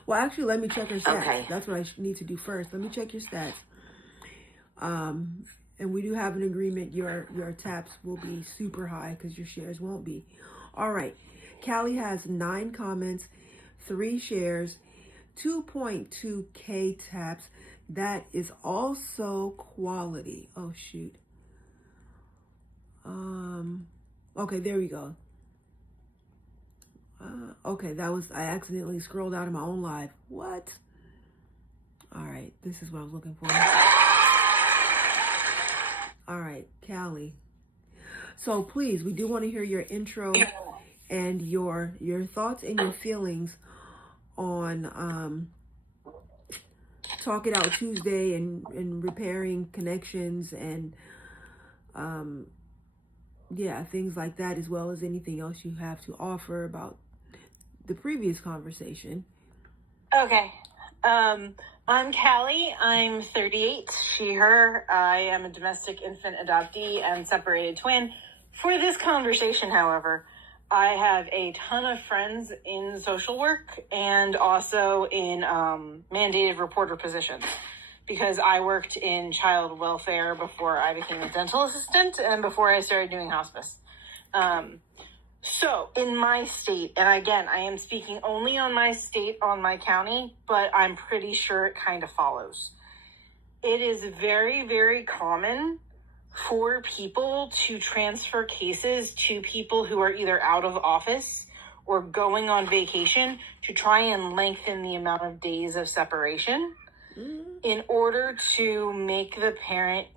Well, actually, let me check her stats. Okay. That's what I need to do first. Let me check your stats. And we do have an agreement. Your taps will be super high because your shares won't be. All right. Callie has 9 comments, 3 shares, 2.2K taps. That is also quality. Oh, shoot. Okay, there we go. Okay, I accidentally scrolled out of my own live. What? All right, this is what I was looking for. All right, Callie. So please, we do want to hear your intro and your thoughts and your feelings on Talk It Out Tuesday and repairing connections and Yeah, things like that, as well as anything else you have to offer about the previous conversation. Okay. I'm Callie. I'm 38. She, her. I am a domestic infant adoptee and separated twin. For this conversation, however, I have a ton of friends in social work and also in mandated reporter positions, because I worked in child welfare before I became a dental assistant and before I started doing hospice. So in my state, and again, I am speaking only on my state, on my county, but I'm pretty sure it kind of follows. It is very, very common for people to transfer cases to people who are either out of office or going on vacation to try and lengthen the amount of days of separation in order to make the parent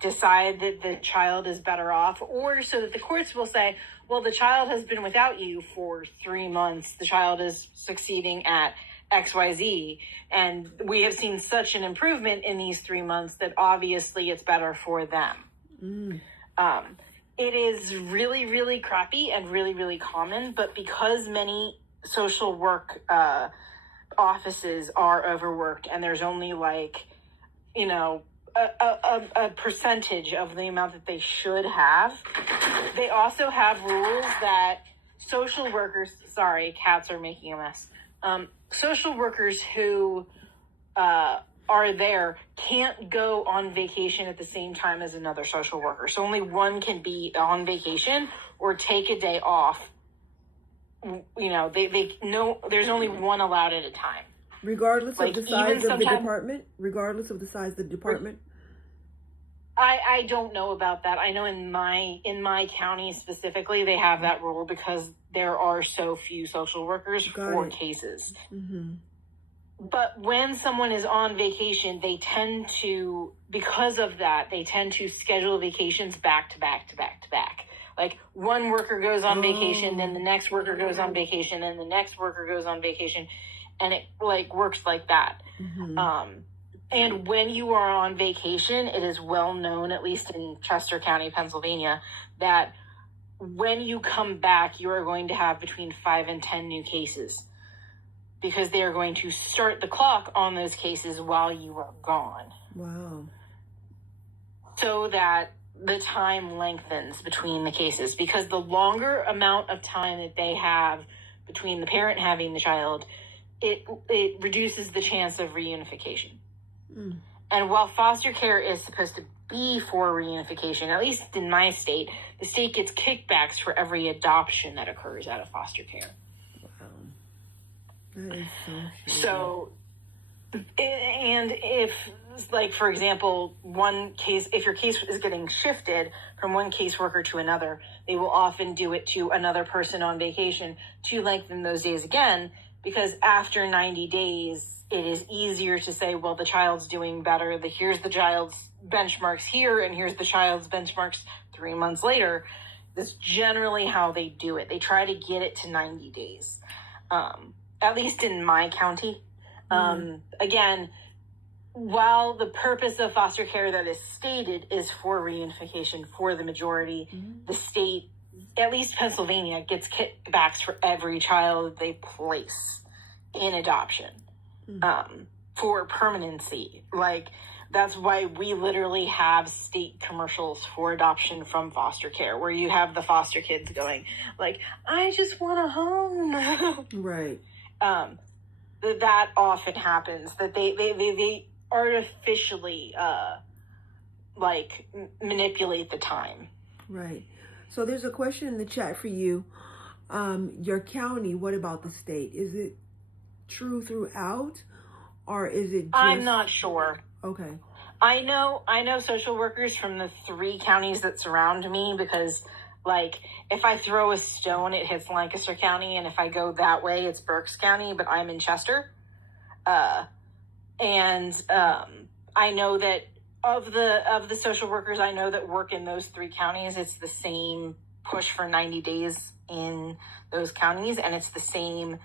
decide that the child is better off, or so that the courts will say, well, the child has been without you for 3 months. The child is succeeding at XYZ. And we have seen such an improvement in these 3 months that obviously it's better for them. It is really, really crappy and really, really common, but because many social work offices are overworked and there's only a percentage of the amount that they should have. They also have rules that social workers, sorry, cats are making a mess. Social workers who are there can't go on vacation at the same time as another social worker. So only one can be on vacation or take a day off. They know there's only one allowed at a time. Regardless of the size of the department? Regardless of the size of the department? I don't know about that. I know in my county specifically, they have that rule because there are so few social workers for cases. Mm-hmm. But when someone is on vacation, they tend to, because of that, they tend to schedule vacations back to back to back to back. Like one worker goes on vacation, then the next worker goes on vacation, and the next worker goes on vacation. And it works like that. Mm-hmm. And when you are on vacation, it is well known, at least in Chester County, Pennsylvania, that when you come back, you are going to have between 5 and 10 new cases, because they are going to start the clock on those cases while you are gone. Wow. So that the time lengthens between the cases, because the longer amount of time that they have between the parent having the child, it reduces the chance of reunification. Mm. And while foster care is supposed to be for reunification, at least in my state, the state gets kickbacks for every adoption that occurs out of foster care. Wow. That is so true. So, and if, for example, if your case is getting shifted from one caseworker to another, they will often do it to another person on vacation to lengthen those days again, because after 90 days, it is easier to say, well, the child's doing better. Here's the child's benchmarks here, and here's the child's benchmarks 3 months later. That's generally how they do it. They try to get it to 90 days, at least in my county. Again, while the purpose of foster care that is stated is for reunification for the majority, the state, at least Pennsylvania, gets kickbacks for every child they place in adoption. For permanency. That's why we literally have state commercials for adoption from foster care, where you have the foster kids going, I just want a home. Right. That often happens, that they artificially, manipulate the time. Right. So there's a question in the chat for you. Your county, what about the state? Is it true throughout, or is it just... I'm not sure. Okay. I know social workers from the 3 counties that surround me, because if I throw a stone, it hits Lancaster County, and if I go that way, it's Berks County, but I'm in Chester. I know that of the social workers I know that work in those 3 counties, it's the same push for 90 days in those counties, and it's the same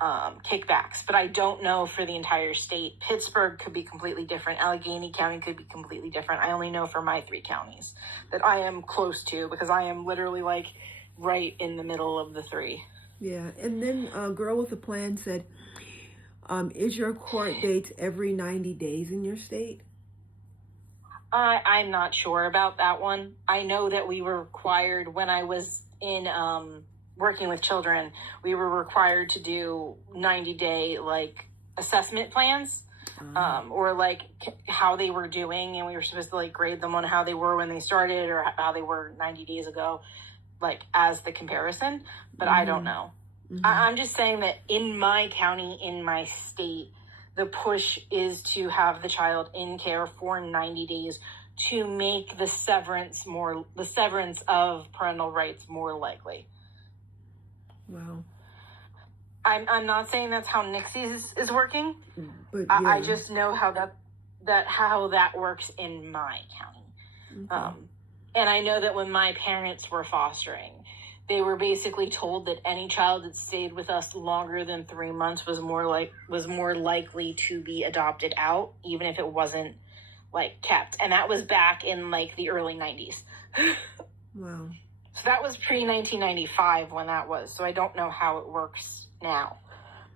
kickbacks, but I don't know for the entire state. Pittsburgh could be completely different. Allegheny County could be completely different. I only know for my 3 counties that I am close to, because I am literally like right in the middle of the 3. Yeah. And then Girl with a Plan said, is your court dates every 90 days in your state? I'm not sure about that one. I know that we were required, when I was in working with children, we were required to do 90-day like assessment plans, or like how they were doing, and we were supposed to like grade them on how they were when they started or how they were 90 days ago, like as the comparison. But I don't know. I'm just saying that in my county, in my state, the push is to have the child in care for 90 days to make the severance of parental rights more likely. Wow. I'm not saying that's how Nixie's is working, but yeah. I just know how that works in my county. Okay. And I know that when my parents were fostering, they were basically told that any child that stayed with us longer than 3 months was more likely to be adopted out, even if it wasn't like kept. And that was back in like the early 90s. Wow. So that was pre-1995 when that was. So I don't know how it works now.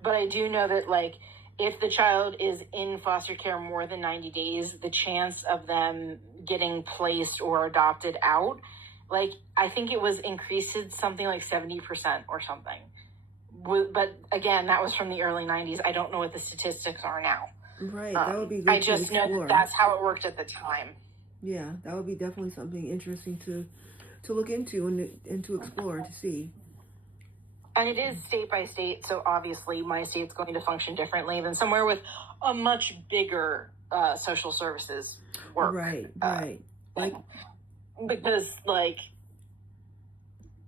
But I do know that, like, if the child is in foster care more than 90 days, the chance of them getting placed or adopted out, like, I think it was increased something like 70% or something. But again, that was from the early 90s. I don't know what the statistics are now. Right. That would be good. I just know that's how it worked at the time. Yeah, that would be definitely something interesting to look into and to explore, to see. And it is state by state, so obviously my state's going to function differently than somewhere with a much bigger social services work. Right. Like, because like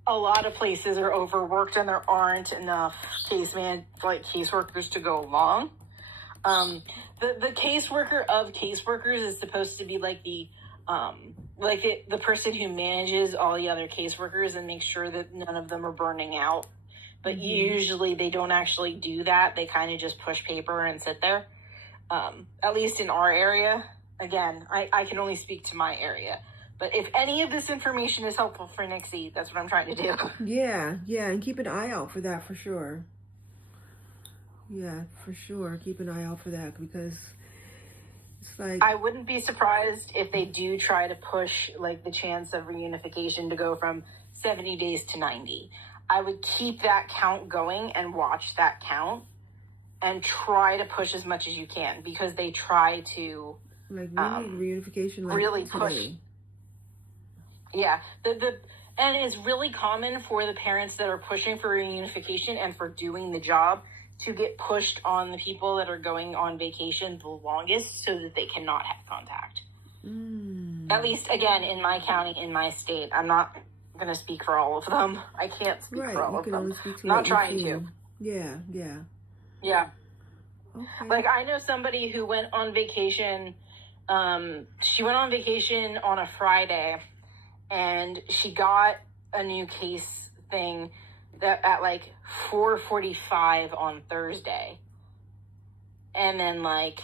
a lot of places are overworked and there aren't enough caseworkers to go along. The caseworker of caseworkers is supposed to be like the person who manages all the other caseworkers and makes sure that none of them are burning out. But usually they don't actually do that. They kind of just push paper and sit there. At least in our area. Again, I can only speak to my area. But if any of this information is helpful for Nixie, that's what I'm trying to do. Yeah, and keep an eye out for that for sure. Yeah, for sure. Keep an eye out for that, because it's like, I wouldn't be surprised if they do try to push like the chance of reunification to go from 70 days to 90. I would keep that count going and watch that count and try to push as much as you can, because they try to like, we need reunification like really today. push. Yeah, and it's really common for the parents that are pushing for reunification and for doing the job to get pushed on the people that are going on vacation the longest, so that they cannot have contact. At least, again, in my county, in my state. I'm not going to speak for all of them. I can't speak for all of them. Only speak to not trying to. Yeah. Okay. Like, I know somebody who went on vacation. She went on vacation on a Friday, and she got a new case thing that at like 4:45 on Thursday, and then like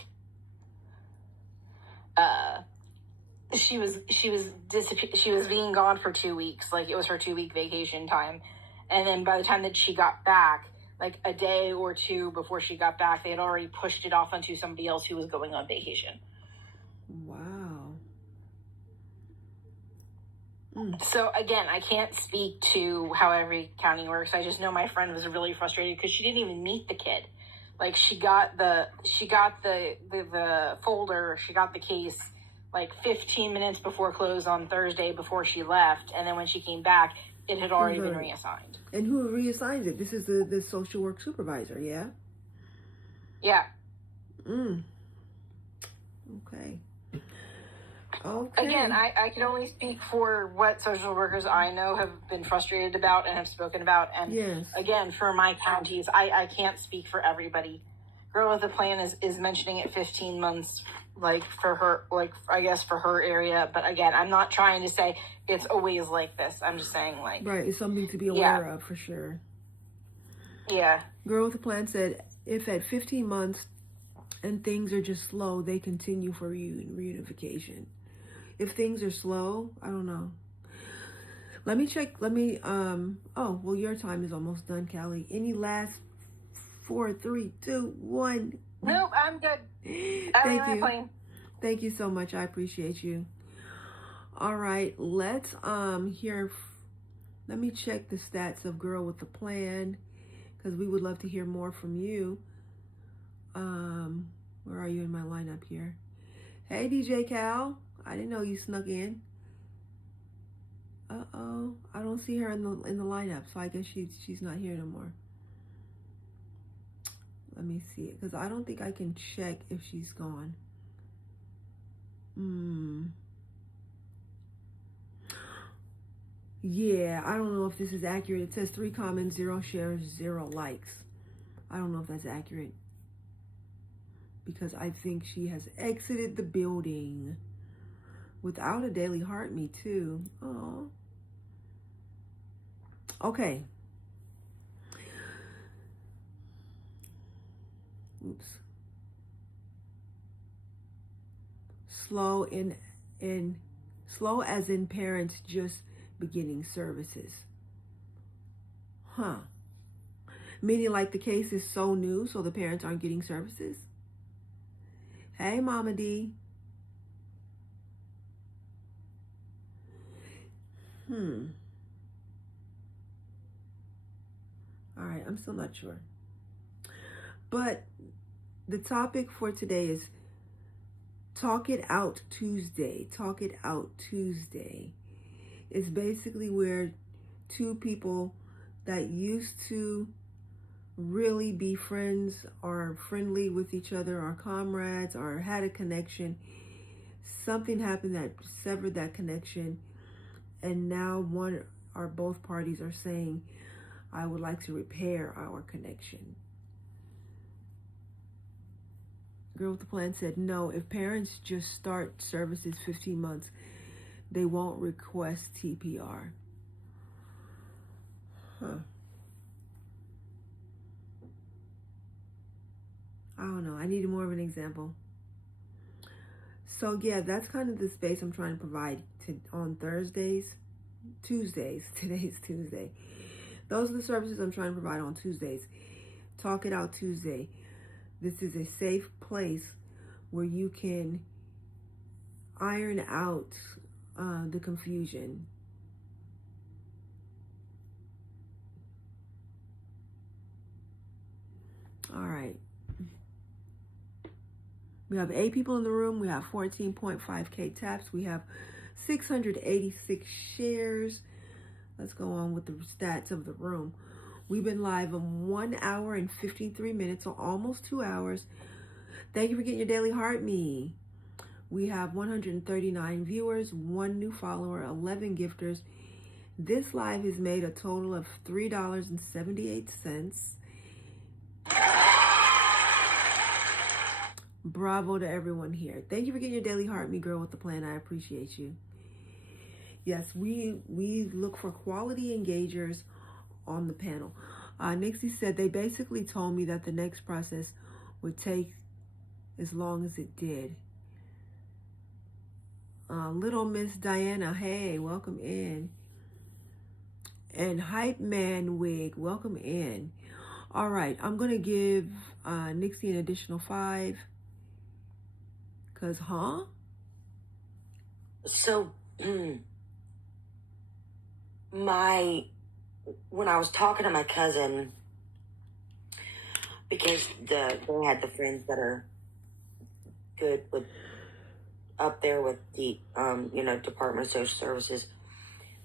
she was being gone for 2 weeks. Like, it was her 2-week vacation time, and then by the time that she got back, like a day or two before she got back, they had already pushed it off onto somebody else who was going on vacation. Wow. So again, I can't speak to how every county works. I just know my friend was really frustrated because she didn't even meet the kid. Like, she got the folder, she got the case like 15 minutes before close on Thursday before she left, and then when she came back, it had already been reassigned. And who reassigns it? This is the social work supervisor, yeah? Yeah. Okay. Again, I can only speak for what social workers I know have been frustrated about and have spoken about. And yes. Again, for my counties, I can't speak for everybody. Girl with a Plan is mentioning it 15 months, like, for her, like, I guess for her area. But again, I'm not trying to say it's always like this. I'm just saying, like, right, it's something to be aware of, for sure. Yeah. Girl with a Plan said, if at 15 months and things are just slow, they continue for reunification. If things are slow, I don't know. Let me check. Oh, well, your time is almost done, Callie. Any last 4, 3, 2, 1? Nope, I'm good. Thank you. Plane. Thank you so much. I appreciate you. All right, let's hear. Let me check the stats of Girl with a Plan, because we would love to hear more from you. Where are you in my lineup here? Hey, DJ Cal. I didn't know you snuck in. Uh-oh. I don't see her in the lineup, so I guess she's not here no more. Let me see it, because I don't think I can check if she's gone. Yeah, I don't know if this is accurate. It says 3 comments, 0 shares, 0 likes. I don't know if that's accurate, because I think she has exited the building without a daily heart me too. Oh. Okay. Oops. Slow slow as in parents just beginning services. Huh. Meaning like the case is so new, so the parents aren't getting services? Hey, Mama D. All right, I'm still not sure. But the topic for today is Talk It Out Tuesday. Talk It Out Tuesday is basically where two people that used to really be friends or friendly with each other or comrades or had a connection, something happened that severed that connection, and now one or both parties are saying, I would like to repair our connection. Girl with the Plan said, no, if parents just start services 15 months, they won't request TPR. Huh. I don't know. I needed more of an example. So yeah, that's kind of the space I'm trying to provide on Tuesdays. Today's Tuesday. Those are the services I'm trying to provide on Tuesdays. Talk It Out Tuesday. This is a safe place where you can iron out the confusion. All right. We have 8 people in the room. We have 14.5K taps. We have 686 shares. Let's go on with the stats of the room. We've been live in 1 hour and 53 minutes, so almost 2 hours. Thank you for getting your daily heart me. We have 139 viewers, 1 new follower, 11 gifters. This live has made a total of $3.78. Bravo to everyone here. Thank you for getting your daily heart me, Girl with the Plan. I appreciate you. Yes, we look for quality engagers on the panel. Nixie said they basically told me that the next process would take as long as it did. Little Miss Diana, hey, welcome in. And Hype Man Wig, welcome in. All right, I'm going to give Nixie an additional 5. Because, So, when I was talking to my cousin, because they had the friends that are good with up there with the Department of Social Services,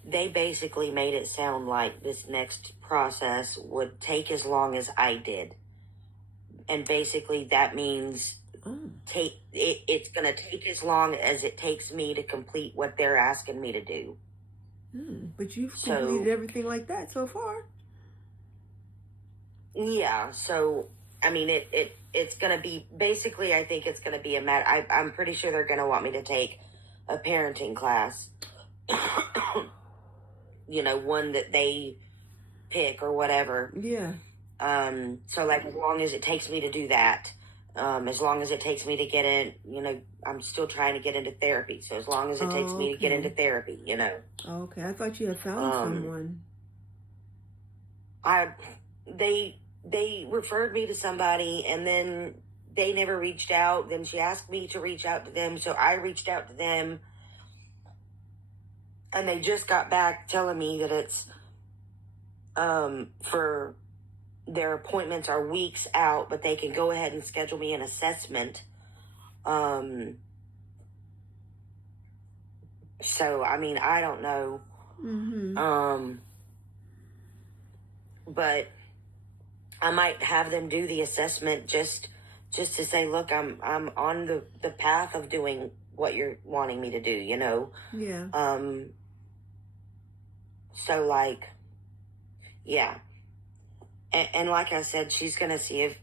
they basically made it sound like this next process would take as long as I did, and basically that means it's going to take as long as it takes me to complete what they're asking me to do. But you've completed everything like that so far. Yeah, so I mean, it's going to be basically. I think it's going to be a matter. I'm pretty sure they're going to want me to take a parenting class. One that they pick or whatever. Yeah. So like as long as it takes me to do that, as long as it takes me to get in, I'm still trying to get into therapy. So as long as it takes me to get into therapy, Okay, I thought you had found someone. They referred me to somebody, and then they never reached out. Then she asked me to reach out to them, so I reached out to them, and they just got back telling me that it's for their appointments are weeks out, but they can go ahead and schedule me an assessment. So I mean, I don't know. But I might have them do the assessment just to say, look, I'm on the path of doing what you're wanting me to do, Yeah. So like, yeah. And like I said, she's going to see if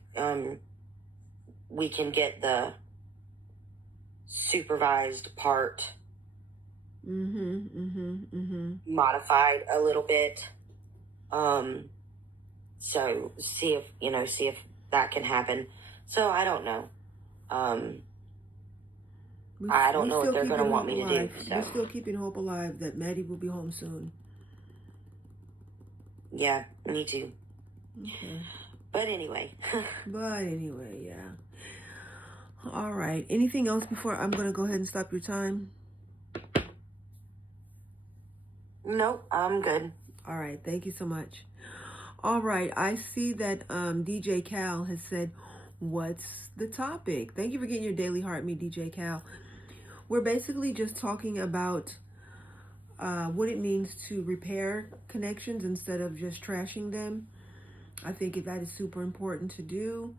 we can get the supervised part modified a little bit. So see if that can happen. So I don't know. I don't know what they're going to want me to do. So. We're still keeping hope alive that Maddie will be home soon. Yeah, me too. Okay. But anyway. Yeah. All right. Anything else before I'm going to go ahead and stop your time? Nope, I'm good. All right. Thank you so much. All right. I see that DJ Cal has said, what's the topic? Thank you for getting your Daily Heart, me, DJ Cal. We're basically just talking about what it means to repair connections instead of just trashing them. I think that is super important to do.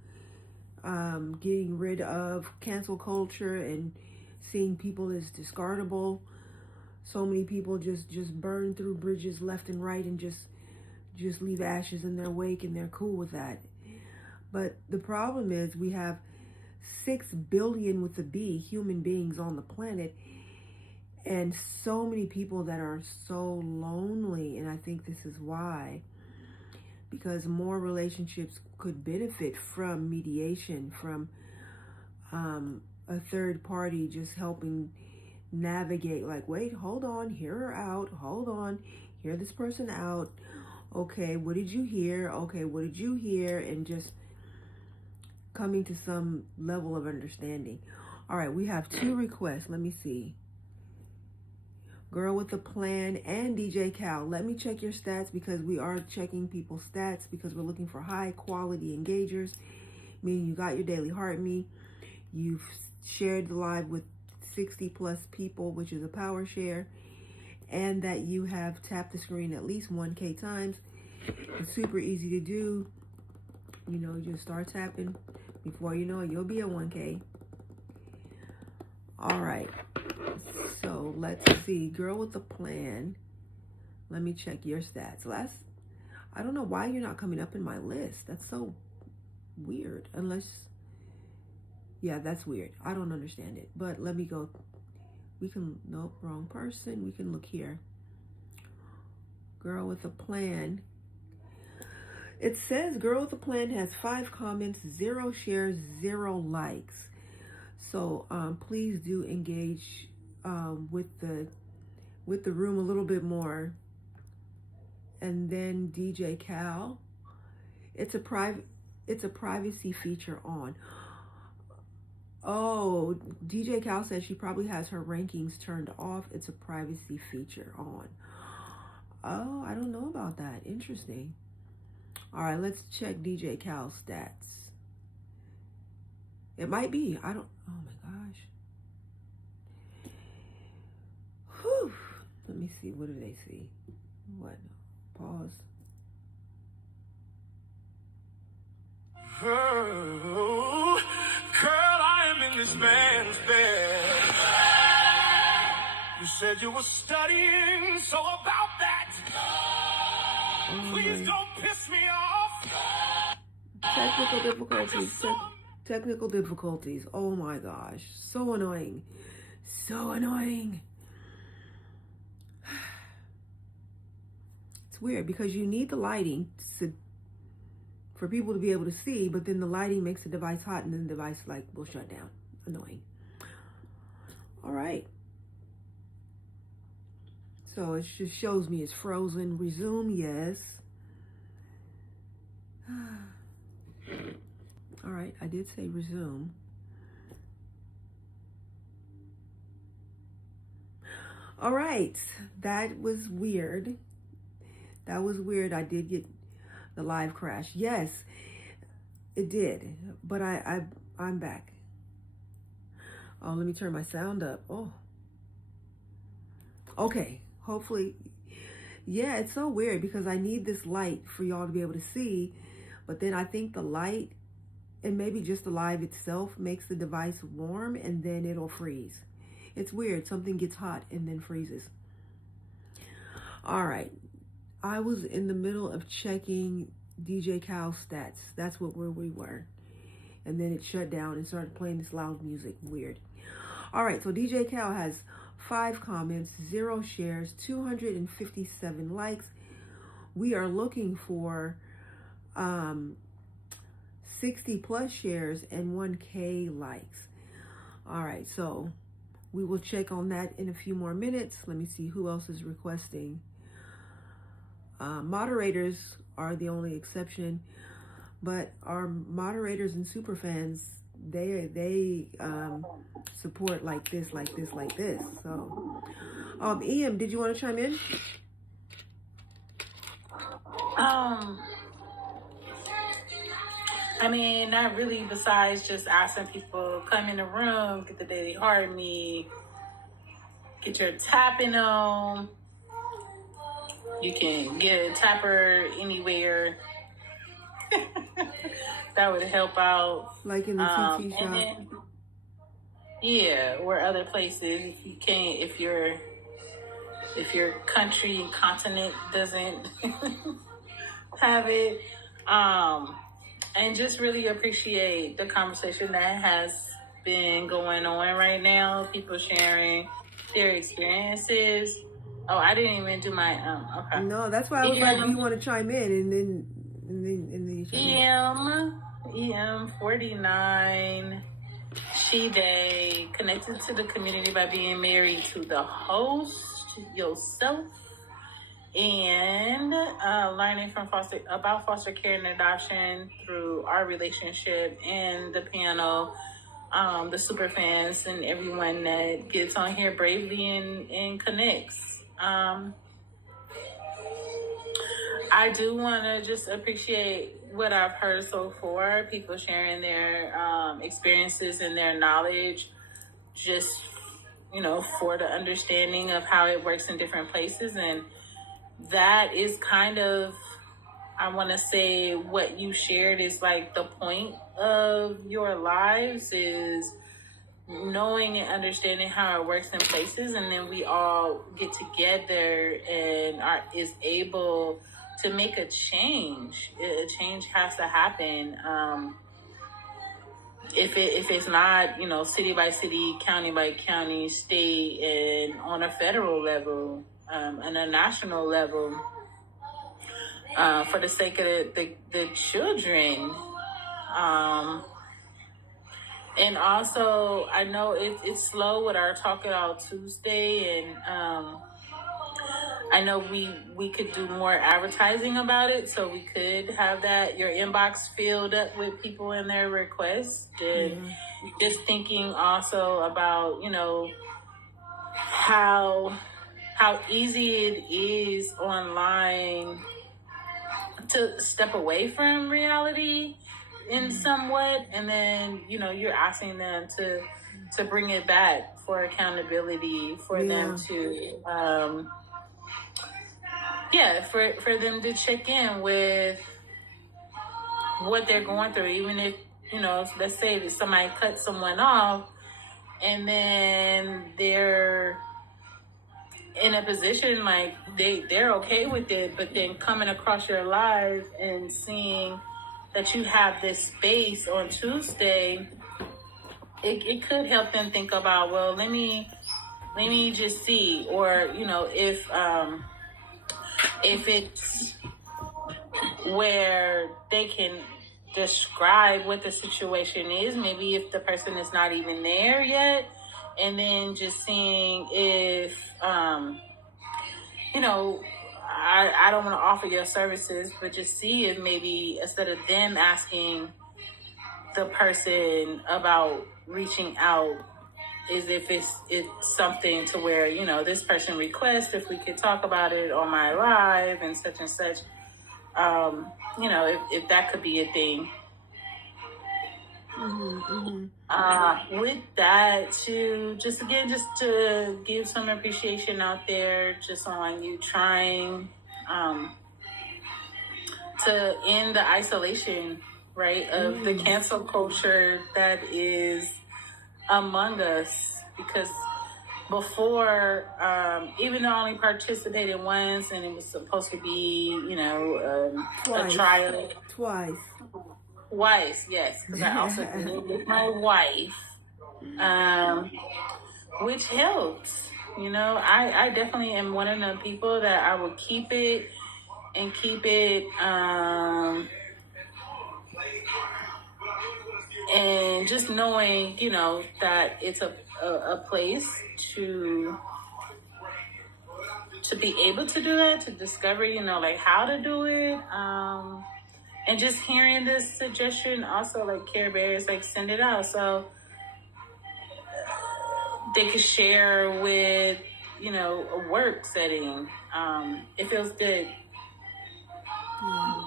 Getting rid of cancel culture and seeing people as discardable. So many people just burn through bridges left and right and just leave ashes in their wake, and they're cool with that. But the problem is we have 6 billion with a B human beings on the planet, and so many people that are so lonely. And I think this is why, because more relationships could benefit from mediation, from a third party just helping navigate, like, wait, hold on, hear her out, hold on, hear this person out. Okay, what did you hear? Okay, what did you hear? And just coming to some level of understanding. All right, we have 2 requests. Let me see. Girl with a Plan and DJ Cal. Let me check your stats, because we are checking people's stats because we're looking for high quality engagers, meaning you got your Daily Heart Me. You've shared the live with 60 plus people, which is a power share, and that you have tapped the screen at least 1K times. It's super easy to do. You just start tapping. Before you know it, you'll be at 1K. All right. So let's see. Girl with a Plan. Let me check your stats. I don't know why you're not coming up in my list. That's so weird. Yeah, that's weird. I don't understand it. But let me go. Nope, wrong person. We can look here. Girl with a Plan. It says Girl with a Plan has 5 comments, 0 shares, 0 likes. So please do engage with the room a little bit more. And then DJ Cal, it's a privacy feature on. Oh, DJ Cal says she probably has her rankings turned off. It's a privacy feature on. Oh, I don't know about that. Interesting. All right, let's check DJ Cal's stats. It might be. Oh my gosh. Whew. Let me see. What do they see? What? Pause. Oh, girl, I am in this man's bed. You said you were studying, so about that, please don't piss me off. Technical difficulties. Oh my gosh. So annoying. So annoying. It's weird because you need the lighting for people to be able to see, but then the lighting makes the device hot and then the device like will shut down. Annoying. All right. So it just shows me it's frozen. Resume, yes. All right, I did say resume. All right, that was weird. That was weird. I did get the live crash. Yes, it did. But I'm back. Oh, let me turn my sound up. Oh. Okay, hopefully. Yeah, it's so weird because I need this light for y'all to be able to see. But then I think the light and maybe just the live itself makes the device warm and then it'll freeze. It's weird. Something gets hot and then freezes. All right. I was in the middle of checking DJ Cal's stats. That's where we were. And then it shut down and started playing this loud music. Weird. All right. So DJ Cal has 5 comments, 0 shares, 257 likes. We are looking for 60 plus shares and 1K likes. All right. So we will check on that in a few more minutes. Let me see who else is requesting. Moderators are the only exception, but our moderators and super fans, they support like this. So, Ian, did you want to chime in? I mean, not really, besides just asking people, come in the room, get the daily heart me, get your tapping on. You can get a tapper anywhere. That would help out. Like in the TT shop? Then, yeah, or other places. If you can't, if your country and continent doesn't have it. And just really appreciate the conversation that has been going on right now. People sharing their experiences. Oh, I didn't even do my okay. No, that's why I was like, do you want to chime in? And then you chime in. EM 49. She they connected to the community by being married to the host yourself. And learning from foster care and adoption through our relationship and the panel, the super fans and everyone that gets on here bravely and connects. I do want to just appreciate what I've heard so far, people sharing their experiences and their knowledge, just, for the understanding of how it works in different places. And that is kind of, I want to say, what you shared is like the point of your lives, is knowing and understanding how it works in places, and then we all get together and is able to make a change. A change has to happen. If it's not, city by city, county by county, state, and on a federal level, and a national level, for the sake of the children. And also, I know it's slow with our Talk It Out Tuesday, and I know we could do more advertising about it, so we could have your inbox filled up with people and their requests. And just thinking also about, how easy it is online to step away from reality in somewhat, and then you're asking them to bring it back for accountability, for them to for them to check in with what they're going through, even if let's say that somebody cut someone off and then they're in a position like they're okay with it, but then coming across your live and seeing that you have this space on Tuesday, it could help them think about, well, let me just see, or if it's where they can describe what the situation is, maybe if the person is not even there yet, and then just seeing if, I don't want to offer your services, but just see if maybe instead of them asking the person about reaching out, is if it's something to where, this person requests if we could talk about it on my live and such, if that could be a thing. With that, just to give some appreciation out there, just on you trying to end the isolation, right, of the cancel culture that is among us. Because before, even though I only participated once, and it was supposed to be, a trial. Twice, yes, because I also did it with my wife, which helps. I definitely am one of the people that I will keep it, and just knowing, that it's a place to be able to do that, to discover, like how to do it. And just hearing this suggestion also, like Care Bears, like send it out so they could share with, a work setting. It feels good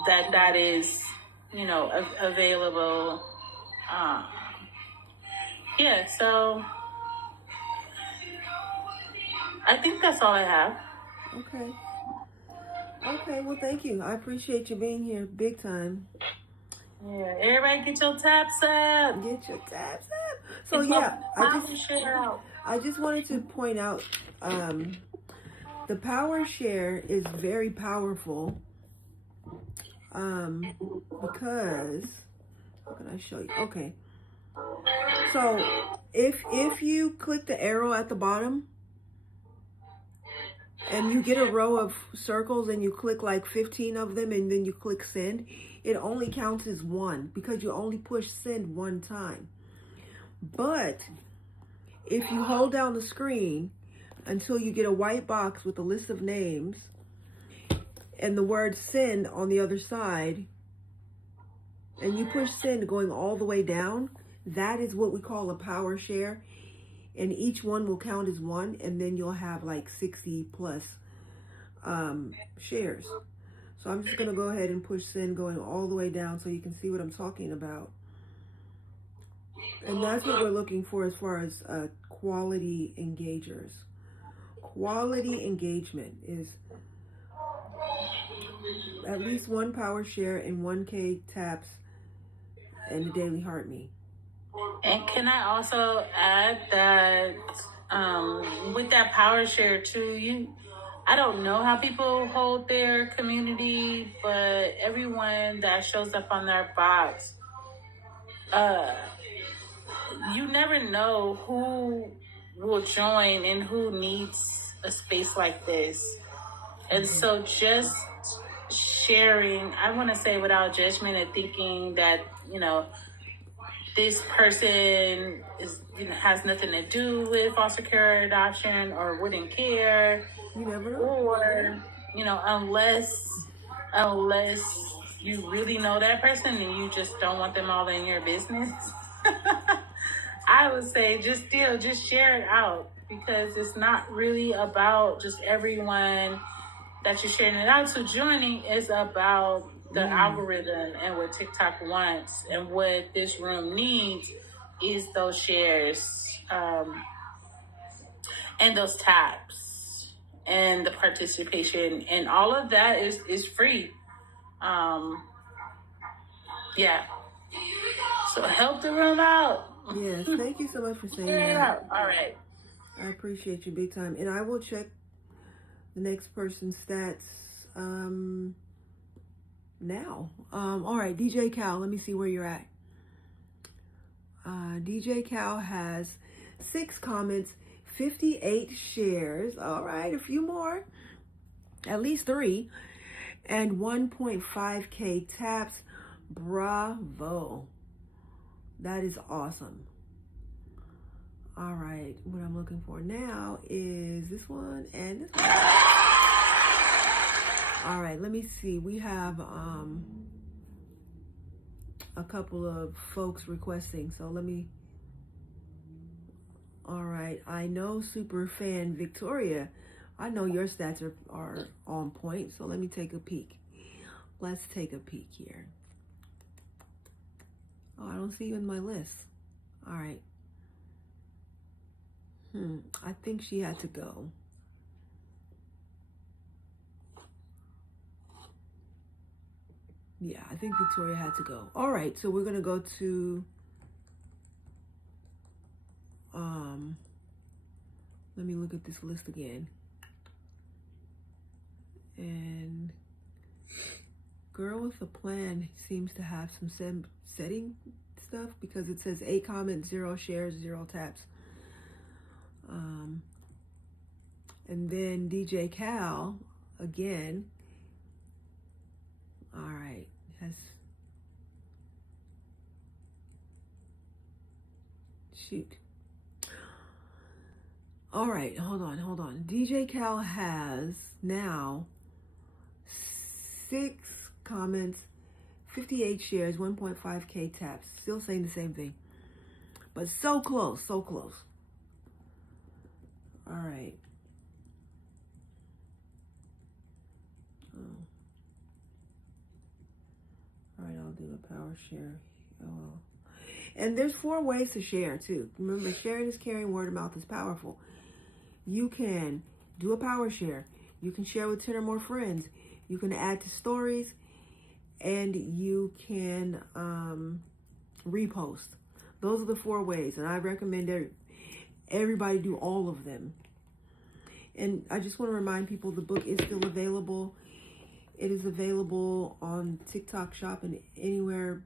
that is, available. So I think that's all I have. Okay, well, thank you. I appreciate you being here big time. Yeah, everybody get your taps up. So yeah, I just wanted to point out, the power share is very powerful, because, how can I show you? Okay. So if you click the arrow at the bottom, and you get a row of circles and you click like 15 of them and then you click send, it only counts as one because you only push send one time. But if you hold down the screen until you get a white box with a list of names and the word send on the other side, and you push send going all the way down, that is what we call a power share. And each one will count as one, and then you'll have like 60 plus shares. So I'm just going to go ahead and push send going all the way down so you can see what I'm talking about. And that's what we're looking for as far as quality engagers. Quality engagement is at least one power share and 1K taps and the Daily Heart Me. And can I also add that with that power share too, I don't know how people hold their community, but everyone that shows up on their box, you never know who will join and who needs a space like this. And so just sharing, I want to say without judgment and thinking that, this person has nothing to do with foster care or adoption or wouldn't care. You never know. Or, unless you really know that person and you just don't want them all in your business. I would say just share it out, because it's not really about just everyone that you're sharing it out to joining. Is about the algorithm and what TikTok wants, and what this room needs is those shares, and those taps and the participation, and all of that is free. So help the room out. Yes, thank you so much for saying that. All right. I appreciate you big time. And I will check the next person's stats now. All right, DJ Cal, let me see where you're at. DJ Cal has 6 comments, 58 shares. All right, a few more, at least 3. And 1.5K taps. Bravo. That is awesome. All right, what I'm looking for now is this one and this one. All right, let me see. We have a couple of folks requesting, so let me. All right, I know super fan Victoria. I know your stats are on point, so let me take a peek. Let's take a peek here. Oh, I don't see you in my list. All right. I think she had to go. Yeah, I think Victoria had to go. All right, so we're gonna go to let me look at this list again. And Girl with a Plan seems to have some setting stuff because it says 8 comments, 0 shares, 0 taps. And then DJ Cal again. All right, has shoot. All right, hold on. DJ Cal has now 6 comments, 58 shares, 1.5K taps. Still saying the same thing, but so close. All right. All right, I'll do a power share. Oh. And there's 4 ways to share too. Remember, sharing is caring, word of mouth is powerful. You can do a power share. You can share with 10 or more friends. You can add to stories, and you can repost. Those are the 4 ways, and I recommend everybody do all of them. And I just want to remind people the book is still available. It is available on TikTok Shop and anywhere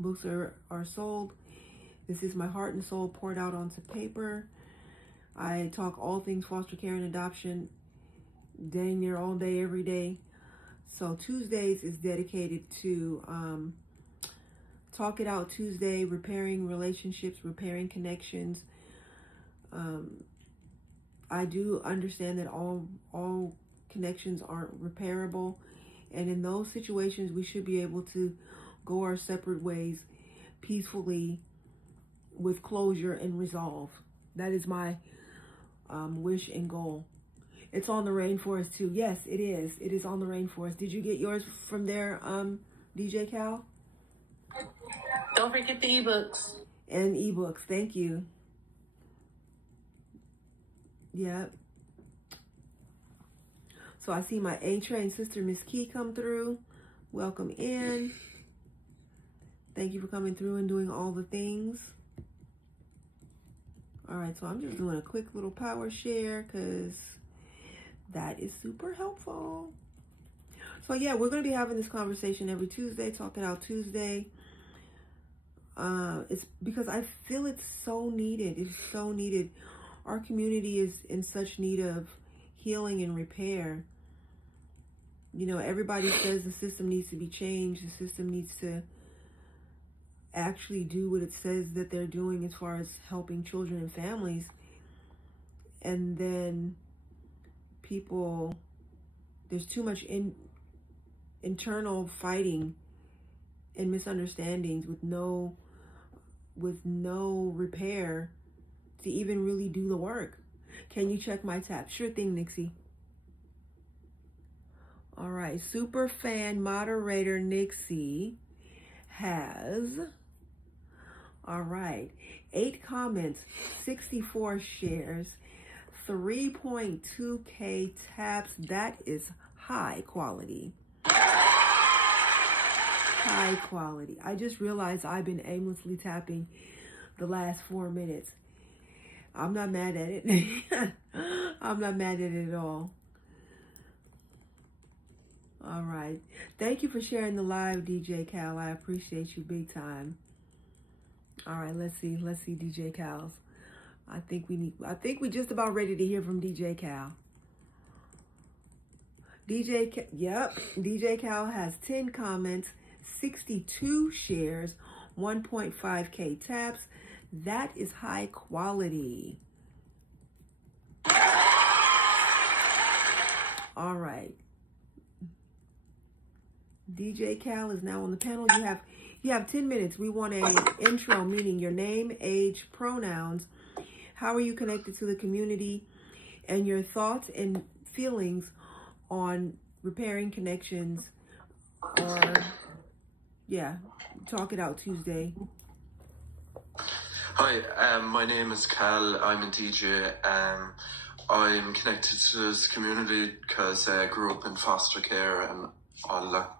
books are sold. This is my heart and soul poured out onto paper. I talk all things foster care and adoption dang near all day, every day. So Tuesdays is dedicated to Talk It Out Tuesday, repairing relationships, repairing connections. I do understand that all connections aren't repairable. And in those situations, we should be able to go our separate ways peacefully with closure and resolve. That is my wish and goal. It's on the rainforest too. Yes, it is. It is on the rainforest. Did you get yours from there, DJ Cal? Don't forget the ebooks. And ebooks. Thank you. Yep. So I see my A-Train sister, Miss Key, come through. Welcome in. Thank you for coming through and doing all the things. All right, so I'm just doing a quick little power share because that is super helpful. So yeah, we're going to be having this conversation every Tuesday, Talking Out Tuesday. It's because I feel it's so needed. It's so needed. Our community is in such need of healing and repair. You know, everybody says the system needs to be changed. The system needs to actually do what it says that they're doing as far as helping children and families. And then people, there's too much internal fighting and misunderstandings with no repair to even really do the work. Can you check my tab? Sure thing, Nixie. All right, super fan moderator Nixie has, all right, 8 comments, 64 shares, 3.2K taps. That is high quality. High quality. I just realized I've been aimlessly tapping the last 4 minutes. I'm not mad at it. I'm not mad at it at all. All right. Thank you for sharing the live, DJ Cal. I appreciate you big time. All right, let's see DJ Cal's. I think we're just about ready to hear from DJ Cal. DJ Cal has 10 comments, 62 shares, 1.5K taps. That is high quality. All right. DJ Cal is now on the panel. You have 10 minutes. We want a intro, meaning your name, age, pronouns. How are you connected to the community, and your thoughts and feelings on repairing connections, or Talk It Out Tuesday. Hi, my name is Cal. I'm a DJ. I'm connected to this community because I grew up in foster care and all that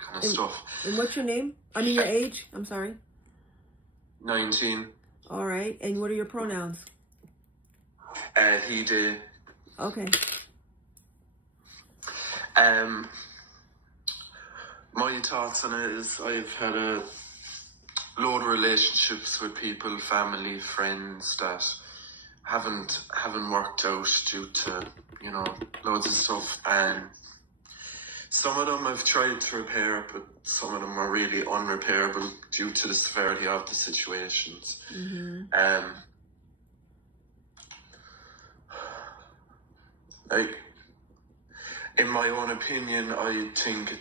kind of stuff. And what's your name? I mean, your age? I'm sorry. 19. All right. And what are your pronouns? He, they. Okay. My thoughts on it is I've had a load of relationships with people, family, friends that haven't worked out due to, loads of stuff, and some of them I've tried to repair, but some of them are really unrepairable due to the severity of the situations. Mm-hmm. In my own opinion, I think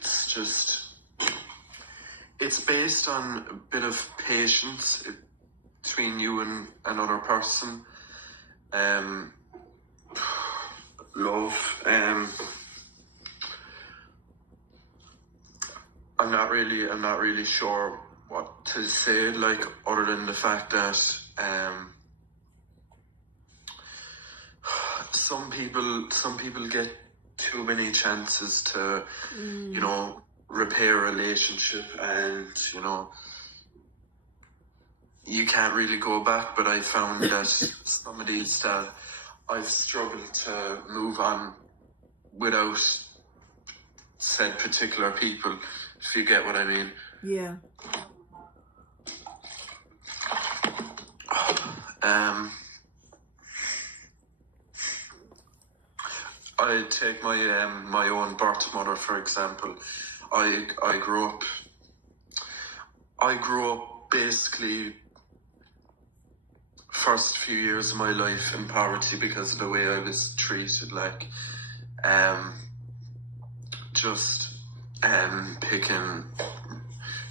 it's based on a bit of patience between you and another person. Love. I'm not really sure what to say, other than the fact that some people get too many chances to, repair a relationship, and you can't really go back. But I found that some of these that I've struggled to move on without said particular people, if you get what I mean. Yeah. I take my own birth mother, for example. I grew up basically first few years of my life in poverty because of the way I was treated,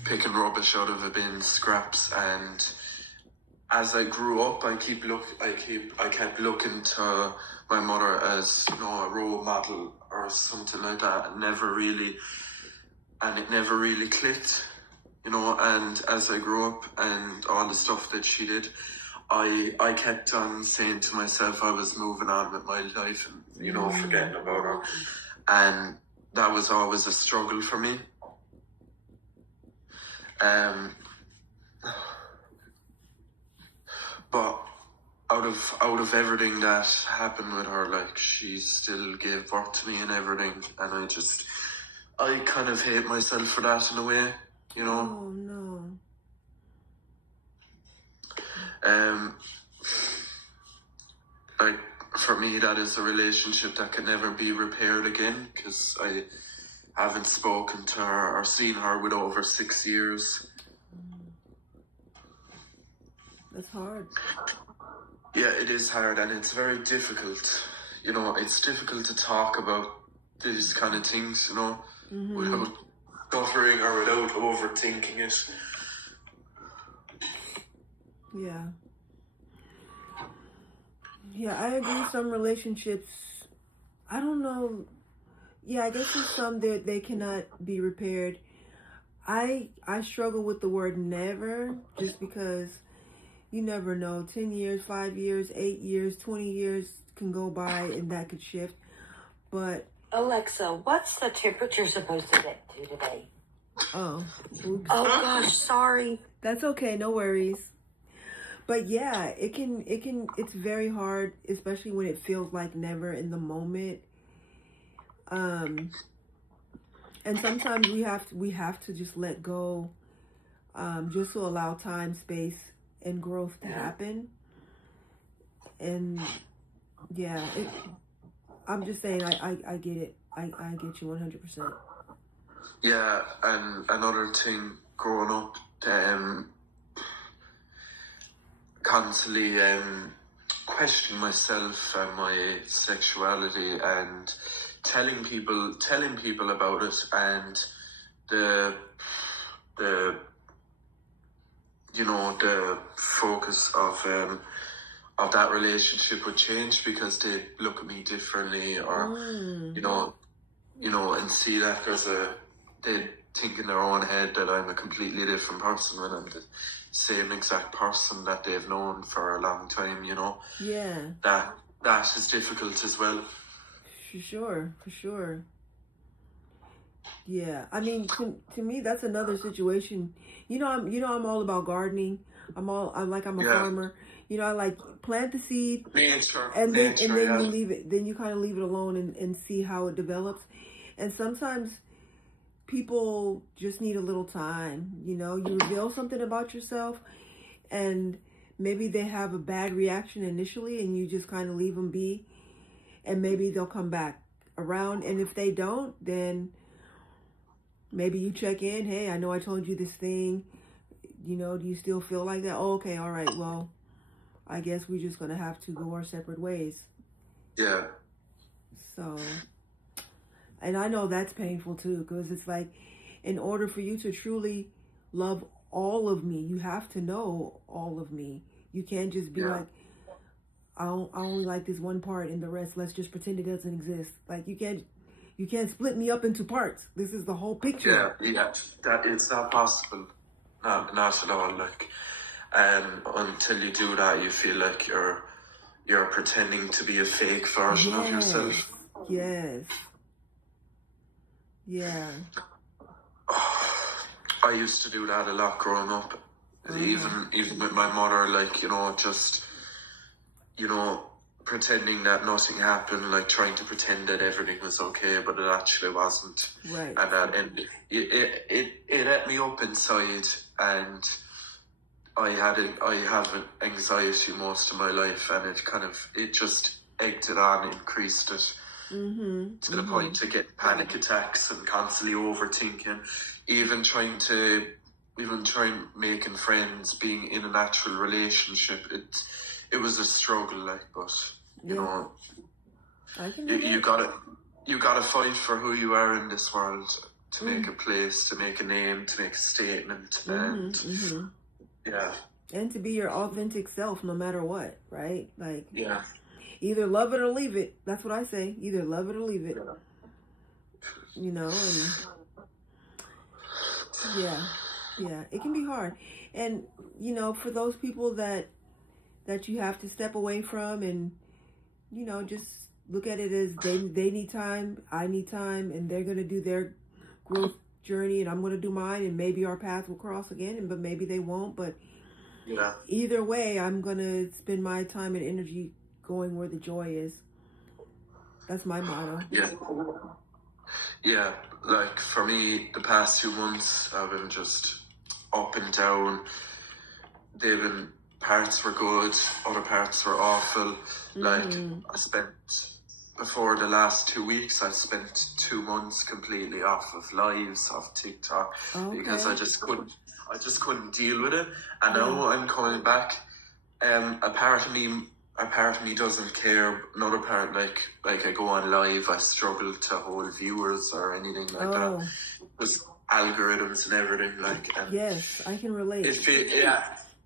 picking rubbish out of a bin, scraps. And as I grew up, I kept looking to my mother as a role model or something like that, and it never really clicked, and as I grew up and all the stuff that she did, I kept on saying to myself I was moving on with my life and, forgetting about her. And that was always a struggle for me. But out of everything that happened with her, she still gave birth to me and everything, and I kind of hate myself for that in a way, Oh, no. For me, that is a relationship that can never be repaired again, because I haven't spoken to her or seen her with over 6 years. That's hard. Yeah, it is hard, and it's very difficult. It's difficult to talk about these kind of things, without suffering or without overthinking it. Yeah. Yeah, I agree. Some relationships, I don't know. Yeah, I guess there's some that they cannot be repaired. I struggle with the word never, just because you never know. 10 years, 5 years, 8 years, 20 years can go by and that could shift. But Alexa, what's the temperature supposed to get to today? oh, oops. Oh gosh, sorry. That's okay, no worries. But yeah, it's very hard, especially when it feels like never in the moment. And sometimes we have to just let go, just to allow time, space, and growth to happen. And yeah, I'm just saying, I get it. I get you 100%. Yeah, and another thing growing up, constantly questioning myself and my sexuality and telling people about it, and the the focus of that relationship would change because they look at me differently, or and see that they think in their own head that I'm a completely different person when I'm the same exact person that they've known for a long time. Yeah. That is difficult as well. For sure. Yeah, I mean, to me, that's another situation. I'm all about gardening. I'm a farmer. I like plant the seed, Nature, and then yeah. you leave it. Then you kind of leave it alone and see how it develops. And sometimes people just need a little time. You reveal something about yourself, and maybe they have a bad reaction initially, and you just kind of leave them be, and maybe they'll come back around. And if they don't, then maybe you check in. Hey, I know I told you this thing. Do you still feel like that? Oh, okay, all right. Well, I guess we're just going to have to go our separate ways. Yeah. So, and I know that's painful too, because it's like, in order for you to truly love all of me, you have to know all of me. You can't just be like, I only like this one part and the rest, let's just pretend it doesn't exist. Like, you can't split me up into parts. This is the whole picture. Yeah, that it's not possible. Not at all. Like, until you do that, you feel like you're pretending to be a fake version of yourself. Yes. Yeah. I used to do that a lot growing up. Even with my mother, like, just pretending that nothing happened, like trying to pretend that everything was okay, but it actually wasn't. Right. And it ate me up inside, and I have anxiety most of my life, and it just egged it on, increased it to the point to get panic attacks and constantly overthinking, even trying making friends, being in an actual relationship. It was a struggle, like, but you gotta fight for who you are in this world, to make a place, to make a name, to make a statement, and to be your authentic self no matter what, right? Like, yeah, either love it or leave it. That's what I say. Either love it or leave it. And yeah, it can be hard. And for those people that you have to step away from, and just look at it as they need time, I need time, and they're going to do their growth journey, and I'm going to do mine, and maybe our path will cross again, but maybe they won't. But either way, I'm going to spend my time and energy going where the joy is. That's my motto. Yeah, like for me, the past 2 months I've been just up and down. Parts were good, other parts were awful. Like, before the last 2 weeks, I spent 2 months completely off of lives, off TikTok, because I just couldn't deal with it. And now I'm coming back. A part of me doesn't care. Another part, like I go on live, I struggle to hold viewers or anything like that. With algorithms and everything, like. Yes, I can relate.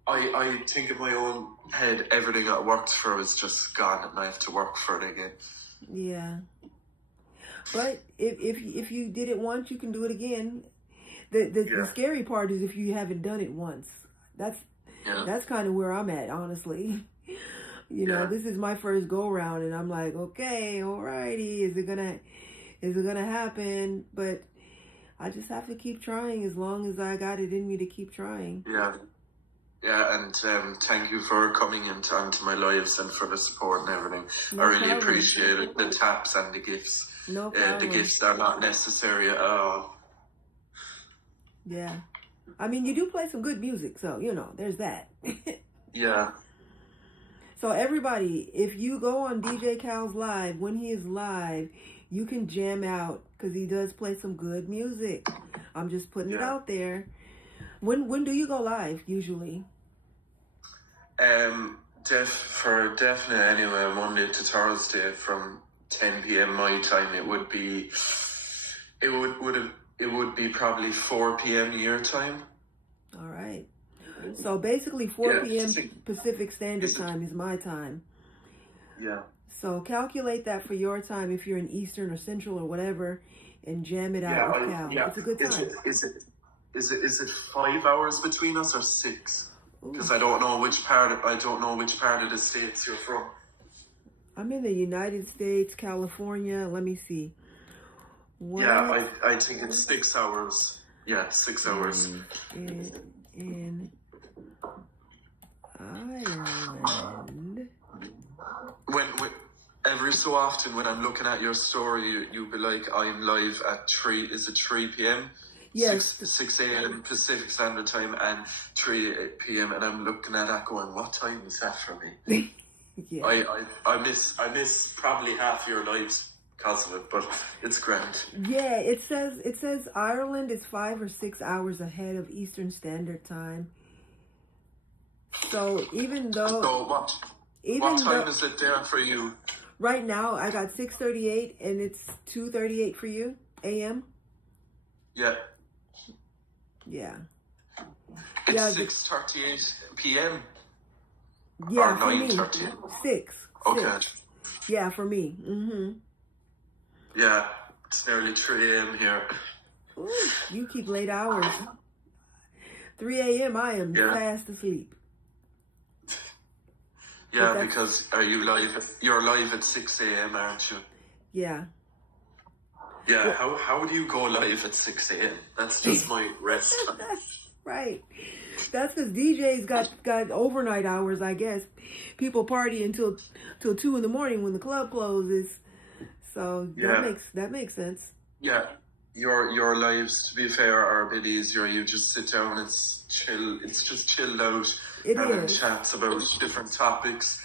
I think in my own head, everything I worked for is just gone, and I have to work for it again. Yeah. But if you did it once, you can do it again. The scary part is if you haven't done it once. That's kind of where I'm at, honestly. This is my first go round, and I'm like, okay, alrighty, is it gonna happen? But I just have to keep trying as long as I got it in me to keep trying. Yeah, and thank you for coming onto my lives and for the support and everything. I really appreciate it. The taps and the gifts. No problem. The gifts are not necessary at all. Yeah. I mean, you do play some good music, so, there's that. Yeah. So everybody, if you go on DJ Cal's live, when he is live, you can jam out because he does play some good music. I'm just putting it out there. When do you go live usually? For definite anyway, Monday to Thursday from 10 p.m. my time. It would be probably 4 p.m. your time. All right. So basically 4 p.m. Pacific Standard Time is my time. Yeah. So calculate that for your time if you're in Eastern or Central or whatever, and jam it out with Cal. It's a good time. Is it 5 hours between us or 6? Because I don't know which part of the States you're from. I'm in the United States, California. Let me see. What? Yeah, I think it's 6 hours. Yeah, 6 hours. In Ireland. When every so often when I'm looking at your story, you'll be like, I'm live at 3 p.m.? Yes. 6 a.m. Pacific Standard Time and 3 p.m. and I'm looking at that going, what time is that for me? Yeah. I miss probably half your lives because of it, but it's grand. Yeah, it says Ireland is 5 or 6 hours ahead of Eastern Standard Time. So even though... So what time is it there for you? Right now, I got 6:38 and it's 2:38 for you, a.m.? Yeah. Yeah. It's 6:38 p.m. Yeah, or for me. 9:30. 6. Okay. 6. Yeah, for me. Mm-hmm. Yeah, it's nearly 3 a.m. here. Ooh, you keep late hours. 3 a.m. I am fast asleep. Yeah, because you're live at 6 a.m., aren't you? Yeah. Yeah, how do you go live at 6 a.m.? That's just my rest time. Right. That's because DJs got overnight hours, I guess. People party until 2 in the morning when the club closes. So that makes sense. Yeah. Your lives, to be fair, are a bit easier. You just sit down, it's chill. It's just chilled out, having chats about different topics,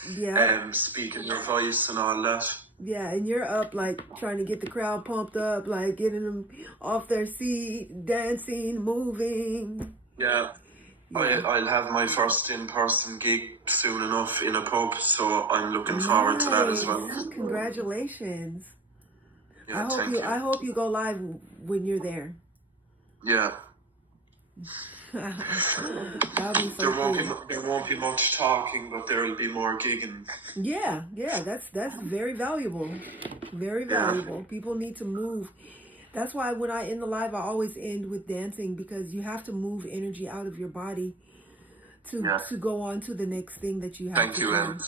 speaking your voice and all that. Yeah, and you're up like trying to get the crowd pumped up, like getting them off their seat, dancing, moving. Yeah. I'll have my first in-person gig soon enough in a pub, so I'm looking forward to that as well. Congratulations. Yeah, I hope you go live when you're there. Yeah. That'll be so there won't be much talking, but there will be more gigging. Yeah, that's very valuable. Very valuable. People need to move. That's why when I end the live, I always end with dancing, because you have to move energy out of your body to go on to the next thing that you have to do. Thank you,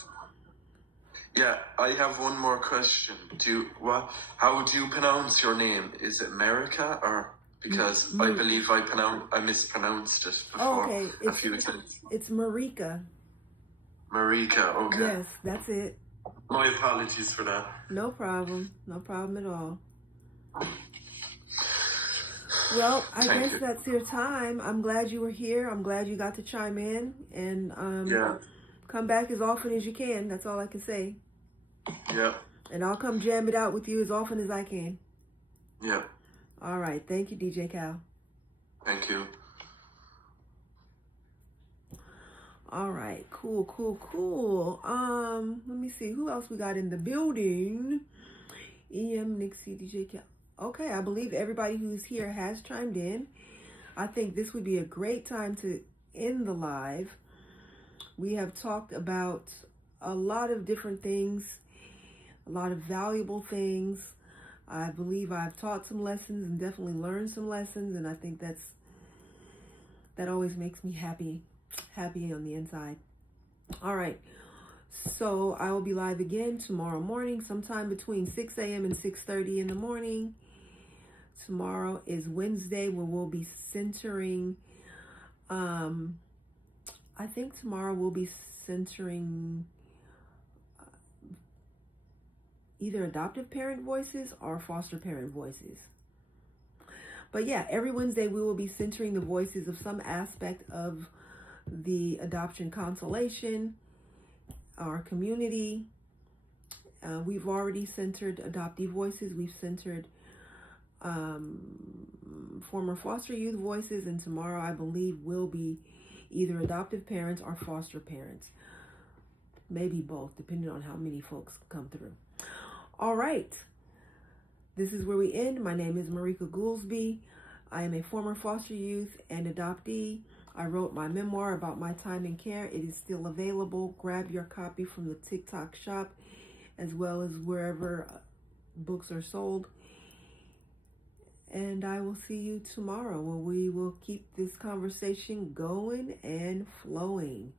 Yeah, I have one more question. How do you pronounce your name? Is it America or... Because I believe I mispronounced it before a few times. It's Marika. Marika, okay. Yes, that's it. My apologies for that. No problem. No problem at all. Well, I guess that's your time. I'm glad you were here. I'm glad you got to chime in. And come back as often as you can. That's all I can say. Yeah. And I'll come jam it out with you as often as I can. Yeah. All right. Thank you, DJ Cal. Thank you. All right. Cool. Let me see. Who else we got in the building? EM, Nixie, DJ Cal. Okay. I believe everybody who's here has chimed in. I think this would be a great time to end the live. We have talked about a lot of different things, a lot of valuable things. I believe I've taught some lessons and definitely learned some lessons, and I think that always makes me happy on the inside. All right, so I will be live again tomorrow morning, sometime between 6 a.m. and 6:30 in the morning. Tomorrow is Wednesday, where we'll be centering, I think tomorrow we'll be centering either adoptive parent voices or foster parent voices. But yeah, every Wednesday we will be centering the voices of some aspect of the adoption consolation, our community, We've already centered adoptee voices. We've centered former foster youth voices, and tomorrow I believe will be either adoptive parents or foster parents. Maybe both, depending on how many folks come through. All right. This is where we end. My name is Marika Goolsby. I am a former foster youth and adoptee. I wrote my memoir about my time in care. It is still available. Grab your copy from the TikTok shop as well as wherever books are sold. And I will see you tomorrow where we will keep this conversation going and flowing.